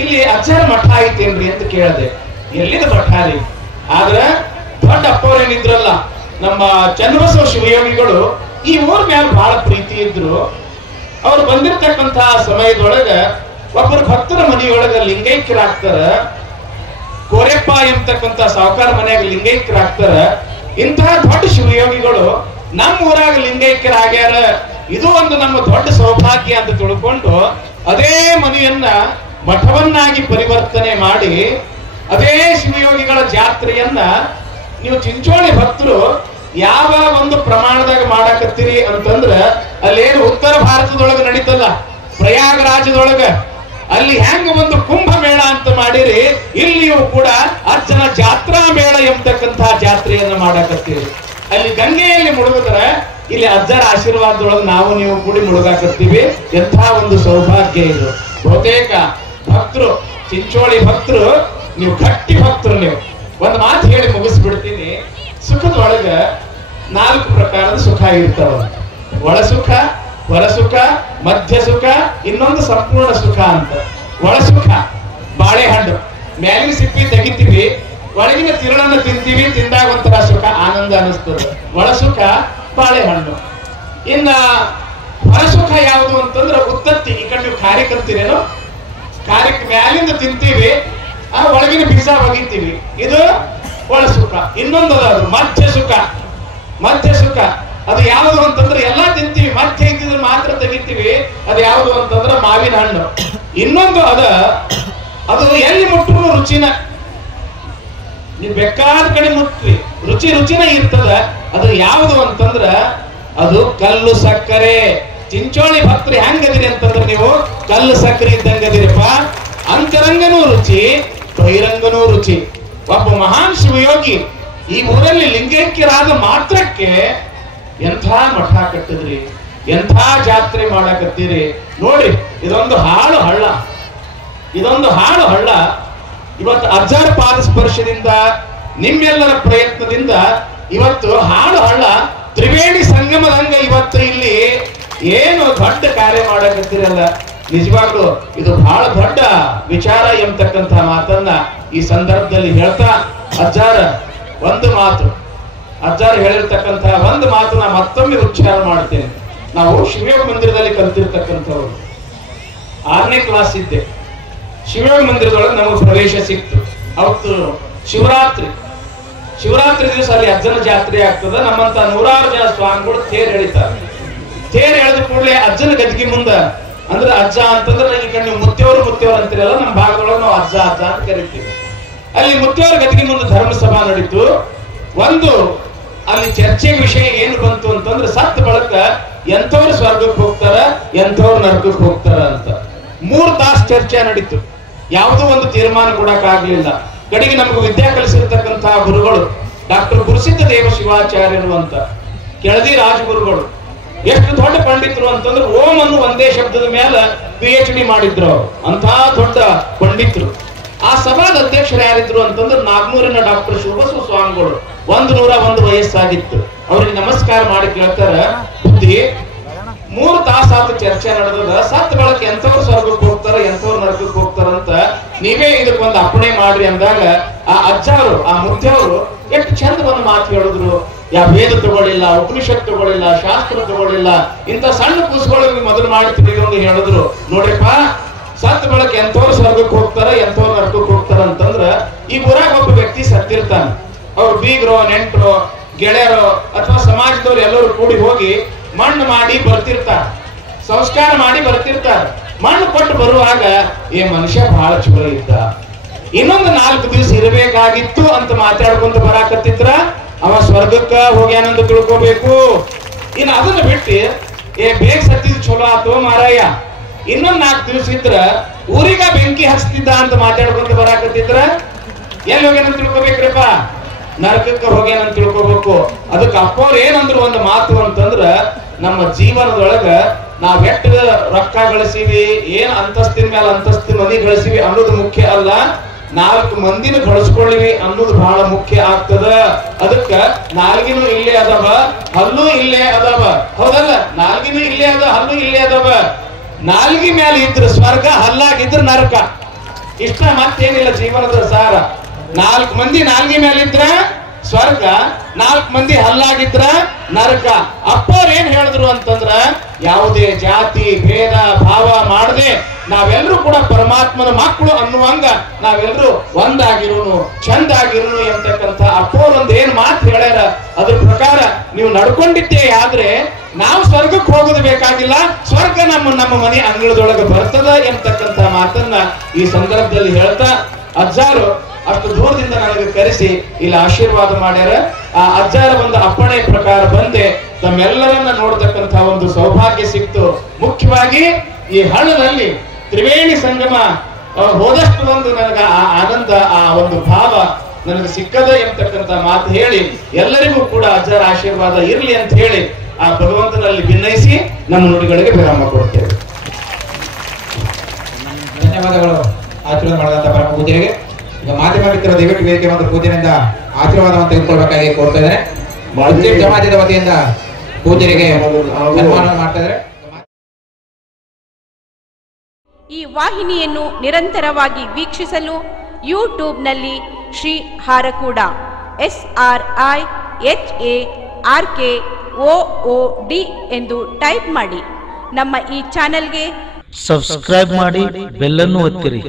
ಇಲ್ಲಿ ಅಜ್ಜರ ಮಠ ಐತೇನ್ರಿ ಅಂತ ಕೇಳದೆ, ಎಲ್ಲಿದ ಮಠ ರೀ. ಆದ್ರೆ ದೊಡ್ಡ ಅಪ್ಪವ್ರೇನಿದ್ರಲ್ಲ ನಮ್ಮ ಚನ್ನಬಸವ ಶಿವಯೋಗಿಗಳು ಈ ಊರ ಮೇಲೆ ಬಹಳ ಪ್ರೀತಿ ಇದ್ರು. ಅವ್ರು ಬಂದಿರ್ತಕ್ಕಂತಹ ಸಮಯದೊಳಗ ಒಬ್ಬರು ಭಕ್ತರ ಮನೆಯೊಳಗ ಲಿಂಗೈಕ್ಯರಾಗ್ತಾರ, ಕೋರೆಪ್ಪ ಎಂಬತಕ್ಕಂತ ಸಾವುಕಾರ ಮನೆಯಾಗ ಲಿಂಗೈಕ್ಯರಾಗ್ತಾರ. ಇಂತಹ ದೊಡ್ಡ ಶಿವಯೋಗಿಗಳು ನಮ್ಮ ಊರಾಗ ಲಿಂಗೈಕ್ಯರಾಗ್ಯಾರ, ಇದು ಒಂದು ನಮ್ಮ ದೊಡ್ಡ ಸೌಭಾಗ್ಯ ಅಂತ ತಿಳ್ಕೊಂಡು ಅದೇ ಮನೆಯನ್ನ ಮಠವನ್ನಾಗಿ ಪರಿವರ್ತನೆ ಮಾಡಿ ಅದೇ ಶಿವಯೋಗಿಗಳ ಜಾತ್ರೆಯನ್ನ ನೀವು ಚಿಂಚೋಳಿ ಭಕ್ತರು ಯಾವ ಒಂದು ಪ್ರಮಾಣದಾಗ ಮಾಡಾಕತ್ತೀರಿ ಅಂತಂದ್ರ ಅಲ್ಲೇನು ಉತ್ತರ ಭಾರತದೊಳಗ ನಡೀತಲ್ಲ, ಪ್ರಯಾಗರಾಜದೊಳಗ ಅಲ್ಲಿ ಹೆಂಗ ಒಂದು ಕುಂಭ ಮೇಳ ಅಂತ ಮಾಡಿರಿ, ಇಲ್ಲಿಯೂ ಕೂಡ ಅಜ್ಜನ ಜಾತ್ರಾ ಮೇಳ ಎಂಬತಕ್ಕಂತಹ ಜಾತ್ರೆಯನ್ನ ಮಾಡಾಕತ್ತೀರಿ. ಅಲ್ಲಿ ಗಂಗೆಯಲ್ಲಿ ಮುಳುಗಿದ್ರ ಇಲ್ಲಿ ಅಜ್ಜರ ಆಶೀರ್ವಾದದೊಳಗೆ ನಾವು ನೀವು ಕೂಡಿ ಮುಳುಗಾಕತ್ತೀವಿ. ಎಂಥ ಒಂದು ಸೌಭಾಗ್ಯ ಇದು. ಬಹುತೇಕ ಭಕ್ತರು, ಚಿಂಚೋಳಿ ಭಕ್ತರು, ನೀವು ಗಟ್ಟಿ ಭಕ್ತರು. ನೀವು ಒಂದು ಮಾತು ಹೇಳಿ ಮುಗಿಸ್ಬಿಡ್ತೀನಿ. ಸುಖದ ಒಳಗ 4 ಪ್ರಕಾರದ ಸುಖ ಇರ್ತಾವ. ಒಳ ಸುಖ, ಹೊರ ಸುಖ, ಮಧ್ಯ ಸುಖ, ಇನ್ನೊಂದು ಸಂಪೂರ್ಣ ಸುಖ ಅಂತ. ಒಳ ಸುಖ ಬಾಳೆಹಣ್ಣು, ಮ್ಯಾಲಿನ ಸಿಪ್ಪಿ ತೆಗಿತೀವಿ, ಒಳಗಿನ ತಿರುಳನ್ನು ತಿಂತೀವಿ, ತಿಂದಾಗ ಒಂಥರ ಸುಖ ಆನಂದ ಅನಿಸ್ತದೆ. ಒಳ ಸುಖ ಬಾಳೆಹಣ್ಣು. ಇನ್ನ ಹೊರ ಸುಖ ಯಾವುದು ಅಂತಂದ್ರೆ ಉತ್ತತ್ತಿ. ಈ ಕಡೆ ನೀವು ಖಾರಿ ಕಲ್ತೀರೇನೋ, ಖಾರಿಕ್ ಮ್ಯಾಲಿಂದ ತಿಂತೀವಿ, ಆ ಒಳಗಿನ ಬೀಜ ಒಗಿತೀವಿ, ಇದು ಒಳ ಸುಖ. ಇನ್ನೊಂದು ಅದು ಮಧ್ಯ ಸುಖ. ಮಧ್ಯ ಸುಖ ಅದು ಯಾವುದು ಅಂತಂದ್ರೆ ಎಲ್ಲಾ ತಿಂತೀವಿ, ಮಧ್ಯ ಇದ್ದಿದ್ರೆ ಮಾತ್ರ ತೆಗಿತೀವಿ, ಅದು ಯಾವುದು ಅಂತಂದ್ರೆ ಮಾವಿನ ಹಣ್ಣು. ಇನ್ನೊಂದು ಅದು ಎಲ್ಲಿ ಮುಟ್ಟರು ರುಚಿನ, ನೀವು ಬೇಕಾದ ಕಡೆ ಮುಟ್ರಿ ರುಚಿನ ಇರ್ತದ. ಅದು ಯಾವುದು ಅಂತಂದ್ರ ಅದು ಕಲ್ಲು ಸಕ್ಕರೆ. ಚಿಂಚೋಳಿ ಭಕ್ತರು ಹೆಂಗದಿರಿ ಅಂತಂದ್ರೆ ನೀವು ಕಲ್ಲು ಸಕ್ಕರೆ ಇದ್ದಂಗದಿರಿಪ್ಪ. ಅಂತರಂಗನೂ ರುಚಿ, ಬಹಿರಂಗನೂ ರುಚಿ. ಒಬ್ಬ ಮಹಾನ್ ಶಿವಯೋಗಿ ಈ ಊರಲ್ಲಿ ಲಿಂಗೈಕ್ಯರಾದ ಮಾತ್ರಕ್ಕೆ ಎಂಥ ಮಠ ಕಟ್ಟಿದ್ರಿ, ಎಂಥ ಜಾತ್ರೆ ಮಾಡಕತ್ತೀರಿ ನೋಡಿ. ಇದೊಂದು ಹಾಳು ಹಳ್ಳ, ಇದೊಂದು ಹಾಳು ಹಳ್ಳ. ಇವತ್ತು ಅಜ್ಜರ ಪಾದ ಸ್ಪರ್ಶದಿಂದ, ನಿಮ್ಮೆಲ್ಲರ ಪ್ರಯತ್ನದಿಂದ ಇವತ್ತು ಹಾಳು ಹಳ್ಳ ತ್ರಿವೇಣಿ ಸಂಗಮದಂಗ ಇವತ್ತು ಇಲ್ಲಿ ಏನು ದೊಡ್ಡ ಕಾರ್ಯ ಮಾಡಕತ್ತೀರಲ್ಲ, ನಿಜವಾಗ್ಲು ಇದು ಬಹಳ ದೊಡ್ಡ ವಿಚಾರ ಎಂಬತಕ್ಕಂಥ ಮಾತನ್ನ ಈ ಸಂದರ್ಭದಲ್ಲಿ ಹೇಳ್ತಾ, ಅಜ್ಜಾರ ಒಂದು ಮಾತು, ಅಜ್ಜಾರ ಹೇಳಿರ್ತಕ್ಕಂಥ ಒಂದು ಮಾತು ನಾ ಮತ್ತೊಮ್ಮೆ ಉಚ್ಚಾರ ಮಾಡ್ತೇನೆ. ನಾವು ಶಿವಯೋಗ ಮಂದಿರದಲ್ಲಿ ಕಲ್ತಿರ್ತಕ್ಕಂಥವ್ರು, 6ನೇ ಕ್ಲಾಸ್ ಇದ್ದೆ. ಶಿವಯೋಗ ಮಂದಿರದೊಳಗೆ ನಮಗೆ ಪ್ರವೇಶ ಸಿಕ್ತು. ಅವತ್ತು ಶಿವರಾತ್ರಿ ದಿವಸ ಅಲ್ಲಿ ಅಜ್ಜನ ಜಾತ್ರೆ ಆಗ್ತದ. ನಮ್ಮಂತ 100 ಜನ ಸ್ವಾಮಿಗಳು ತೇರ್ ಎಳಿತಾರೆ. ತೇರ್ ಎಳೆದ ಕೂಡಲೇ ಅಜ್ಜನ ಗದ್ಗಿ ಮುಂದ, ಅಂದ್ರೆ ಅಜ್ಜ ಅಂತಂದ್ರೆ ಈಗ ನೀವು ಮುತ್ತೆಯವರು ಅಂತೀರಲ್ಲ, ನಮ್ಮ ಭಾಗದೊಳಗೆ ನಾವು ಅಜ್ಜ ಅಂತ ಕರಿತೀವಿ. ಅಲ್ಲಿ ಮುತ್ತೆಯವರ ಗದ್ಗಿ ಮುಂದೆ ಧರ್ಮಸಭಾ ನಡೀತು. ಒಂದು ಅಲ್ಲಿ ಚರ್ಚೆ ವಿಷಯ ಏನು ಬಂತು ಅಂತಂದ್ರೆ ಸತ್ತ ಬಳಕ ಎಂಥವ್ರು ಸ್ವರ್ಗಕ್ಕೆ ಹೋಗ್ತಾರ, ಎಂಥವ್ರು ನರಕಕ್ಕೆ ಹೋಗ್ತಾರ ಅಂತ 3 ತಾಸು ಚರ್ಚೆ ನಡೀತು. ಯಾವುದೋ ಒಂದು ತೀರ್ಮಾನ ಕೊಡಕ್ಕಾಗ್ಲಿಲ್ಲ. ಕಡೆಗೆ ನಮ್ಗೆ ವಿದ್ಯಾ ಕಲಿಸಿರ್ತಕ್ಕಂತಹ ಗುರುಗಳು ಡಾಕ್ಟರ್ ಗುರುಸಿದ್ಧ ದೇವ ಶಿವಾಚಾರ್ಯರು ಅಂತ, ಕೆಳದಿ ರಾಜಗುರುಗಳು, ಎಷ್ಟು ದೊಡ್ಡ ಪಂಡಿತರು ಅಂತಂದ್ರೆ ಓಂ ಅನ್ನು ಒಂದೇ ಶಬ್ದದ ಮೇಲೆ PhD ಮಾಡಿದ್ರು. ಅಂತ ದೊಡ್ಡ ಪಂಡಿತರು. ಆ ಸಭಾದ ಅಧ್ಯಕ್ಷರು ಯಾರಿದ್ರು ಅಂತಂದ್ರೆ ನಾಗ್ನೂರಿನ ಡಾಕ್ಟರ್ ಶಿವಬಸವ ಸ್ವಾಮಿಗಳು. 101 ವಯಸ್ಸಾಗಿತ್ತು. ಅವ್ರಿಗೆ ನಮಸ್ಕಾರ ಮಾಡಿ ಕೇಳ್ತಾರ, ಬುದ್ಧಿ 3 ತಾಸಾದ ಚರ್ಚೆ ನಡೆದ, ಸತ್ ಬಳಕ ಎಂಥವ್ರು ಸ್ವರ್ಗಕ್ಕೆ ಹೋಗ್ತಾರ, ಎಂಥವ್ರು ನರಕಕ್ಕೆ ಹೋಗ್ತಾರಂತ ನೀವೇ ಇದಕ್ಕೊಂದು ಅಪ್ಪಣೆ ಮಾಡ್ರಿ ಅಂದಾಗ ಆ ಅಜ್ಜವರು, ಆ ಮುದ್ದೆಯವರು ಎಷ್ಟು ಚಂದ ಒಂದು ಮಾತು ಹೇಳಿದ್ರು. ಯಾವ ವೇದ ತಗೊಳ್ಳಿಲ್ಲ, ಉಪನಿಷತ್ ತಗೊಳ್ಳಿಲ್ಲ, ಶಾಸ್ತ್ರ ತಗೊಳ್ಳಿಲ್ಲ, ಇಂಥ ಸಣ್ಣ ಕೂಸುಗಳಿಗೆ ಮೊದಲು ಮಾಡಿ ತಿಳಿದೊಂದು ಹೇಳಿದ್ರು. ನೋಡ್ರಿಪ್ಪ, ಸತ್ ಬಳಕ ಎಂಥವ್ರು ಸ್ವರ್ಗಕ್ಕೆ ಹೋಗ್ತಾರ, ಎಂಥವ್ರು ನರಕಕ್ಕೆ ಹೋಗ್ತಾರ ಅಂತಂದ್ರ ಈ ಊರಾಗ ಒಬ್ಬ ವ್ಯಕ್ತಿ ಸತ್ತಿರ್ತಾನೆ. ಅವ್ರು ಬೀಗರೋ, ನೆಂಟರು, ಗೆಳೆಯರು ಅಥವಾ ಸಮಾಜದವ್ರು ಎಲ್ಲರೂ ಕೂಡಿ ಹೋಗಿ ಮಣ್ಣು ಮಾಡಿ ಬರ್ತಿರ್ತಾರ, ಸಂಸ್ಕಾರ ಮಾಡಿ ಬರ್ತಿರ್ತಾರ. ಮಣ್ಣು ಕೊಟ್ಟು ಬರುವಾಗ ಈ ಮನುಷ್ಯ ಬಹಳ ಚಲೋ ಇದ್ದ, ಇನ್ನೊಂದು 4 ದಿವಸ ಇರಬೇಕಾಗಿತ್ತು ಅಂತ ಮಾತಾಡ್ಕೊಂತ ಬರಾಕತ್ತಿದ್ರ ಅವ ಸ್ವರ್ಗಕ್ಕ ಹೋಗ್ಯಾನಂತ ತಿಳ್ಕೋಬೇಕು. ಇನ್ನು ಅದನ್ನ ಬಿಟ್ಟು ಬೇಗ ಸತ್ತಿದ್ ಚಲೋ ಆತು ಮಾರಾಯ, ಇನ್ನೊಂದ್ 4 ದಿವಸ ಇದ್ರ ಊರಿಗ ಬೆಂಕಿ ಹಚ್ತಿದ್ದ ಅಂತ ಮಾತಾಡ್ಕೊಂತ ಬರಾಕತ್ತಿದ್ರ ಎಲ್ಲಿ ಹೋಗ್ಯಾನಂತ ತಿಳ್ಕೋಬೇಕ್ರಪ್ಪ, ನರಕಕ್ಕೆ ಹೋಗ್ಯಾನಂತ ತಿಳ್ಕೋಬೇಕು. ಅದಕ್ಕೆ ಅಪ್ಪವ್ರು ಏನಂದ್ರು ಒಂದು ಮಾತು ಅಂತಂದ್ರ, ನಮ್ಮ ಜೀವನದೊಳಗ ನಾವ್ ಎಷ್ಟು ರೊಕ್ಕ ಗಳಿಸಿವಿ, ಏನ್ ಅಂತಸ್ತಿನ ಮೇಲೆ ಅಂತಸ್ತಿ ಮನಿ ಗಳಿಸಿವಿ ಅನ್ನೋದು ಮುಖ್ಯ ಅಲ್ಲ, 4 ಮಂದಿನ ಗಳಿಸ್ಕೊಳ್ಳಿವಿ ಅನ್ನೋದು ಬಹಳ ಮುಖ್ಯ ಆಗ್ತದ. ಅದಕ್ಕ ನಾಲ್ಗಿನೂ ಇಲ್ಲೇ ಅದಾವ, ಹಲ್ಲು ಇಲ್ಲೇ ಅದಾವ, ಹೌದಲ್ಲ? ನಾಲ್ಗಿನೂ ಇಲ್ಲೇ ಅದ, ಹಲ್ಲು ಇಲ್ಲೇ ಅದಾವ. ನಾಲ್ಗಿ ಮೇಲೆ ಇದ್ರ ಸ್ವರ್ಗ, ಹಲ್ಲಾಗಿದ್ರ ನರಕ. ಇಷ್ಟ ಮತ್ತೇನಿಲ್ಲ ಜೀವನದ ಸಾರ. 4 ಮಂದಿ ನಾಲ್ಗಿ ಮೇಲೆ ಇದ್ರ ಸ್ವರ್ಗ, 4 ಮಂದಿ ಹಲ್ಲಾಗಿದ್ರ ನರಕ. ಅಪ್ಪವ್ರು ಏನ್ ಹೇಳಿದ್ರು ಅಂತಂದ್ರ, ಯಾವುದೇ ಜಾತಿ ಭೇದ ಭಾವ ಮಾಡದೆ ನಾವೆಲ್ಲರೂ ಕೂಡ ಪರಮಾತ್ಮನ ಮಕ್ಕಳು ಅನ್ನುವಂಗ ನಾವೆಲ್ಲರೂ ಒಂದಾಗಿರೋನು ಚಂದಾಗಿರೋನು ಎಂತಕ್ಕಂಥ ಅಪ್ಪೋರೊಂದು ಏನ್ ಮಾತು ಹೇಳ್ಯಾರ ಅದ್ರ ಪ್ರಕಾರ ನೀವು ನಡ್ಕೊಂಡಿದ್ದೇ ಆದ್ರೆ ನಾವು ಸ್ವರ್ಗಕ್ಕೆ ಹೋಗೋದು ಬೇಕಾಗಿಲ್ಲ, ಸ್ವರ್ಗ ನಮ್ಮ ಮನೆ ಅಂಗಳದೊಳಗೆ ಬರ್ತದ ಎಂತಕ್ಕಂಥ ಮಾತನ್ನ ಈ ಸಂದರ್ಭದಲ್ಲಿ ಹೇಳ್ತಾ ಅಜ್ಜಾರು ಅಷ್ಟು ದೂರದಿಂದ ನನಗೆ ಕರೆಸಿ ಇಲ್ಲಿ ಆಶೀರ್ವಾದ ಮಾಡ್ಯಾರ. ಆ ಅಜ್ಜಾರ ಒಂದು ಅಪ್ಪಣೆ ಪ್ರಕಾರ ಬಂದೆ ತಮ್ಮೆಲ್ಲರನ್ನ ನೋಡ್ತಕ್ಕಂಥ ಒಂದು ಸೌಭಾಗ್ಯ ಸಿಕ್ತು. ಮುಖ್ಯವಾಗಿ ಈ ಹಳ್ಳದಲ್ಲಿ ತ್ರಿವೇಣಿ ಸಂಗಮ ಹೋದಷ್ಟು ಒಂದು ನನಗೆ ಆ ಆನಂದ, ಆ ಒಂದು ಭಾವ ನನಗೆ ಸಿಕ್ಕದ ಎಂತಕ್ಕಂಥ ಮಾತು ಹೇಳಿ ಎಲ್ಲರಿಗೂ ಕೂಡ ಅಜ್ಜರ ಆಶೀರ್ವಾದ ಇರಲಿ ಅಂತ ಹೇಳಿ ಆ ಭಗವಂತನಲ್ಲಿ ಭಿನ್ನಯಿಸಿ ನಮ್ಮ ನುಡಿಗಳಿಗೆ ವಿರಾಮ ಕೊಡ್ತೇವೆ. ಧನ್ಯವಾದಗಳು ಆಶೀರ್ವಾದ ಮಾಡಿದಂತ ಪರಮ ಪೂಜೆಗೆ. ಈಗ ಮಾಧ್ಯಮ ಮಿತ್ರರ ದಯವಿಟ್ಟು ವೇದಿಕೆ ಮತ್ತು ಪೂಜೆಯಿಂದ ಆಶೀರ್ವಾದವನ್ನು ತೆಗೆದುಕೊಳ್ಬೇಕಾಗಿ ಕೋರ್ತಾ ಇದ್ದಾರೆ. ಸಮಾಜದ ವತಿಯಿಂದ ಪೂಜೆಗೆ ಸನ್ಮಾನ ಮಾಡ್ತಾ ಇದ್ದಾರೆ. ಈ ವಾಹಿನಿಯನ್ನು ನಿರಂತರವಾಗಿ ವೀಕ್ಷಿಸಲು ಯೂಟ್ಯೂಬ್ನಲ್ಲಿ ಶ್ರೀ ಹಾರಕೂಡ SRIHARKOOD ಎಂದು ಟೈಪ್ ಮಾಡಿ. ನಮ್ಮ ಈ ಚಾನೆಲ್ಗೆ ಸಬ್ಸ್ಕ್ರೈಬ್ ಮಾಡಿ, ಬೆಲ್ ಅನ್ನು ಒತ್ತಿರಿ.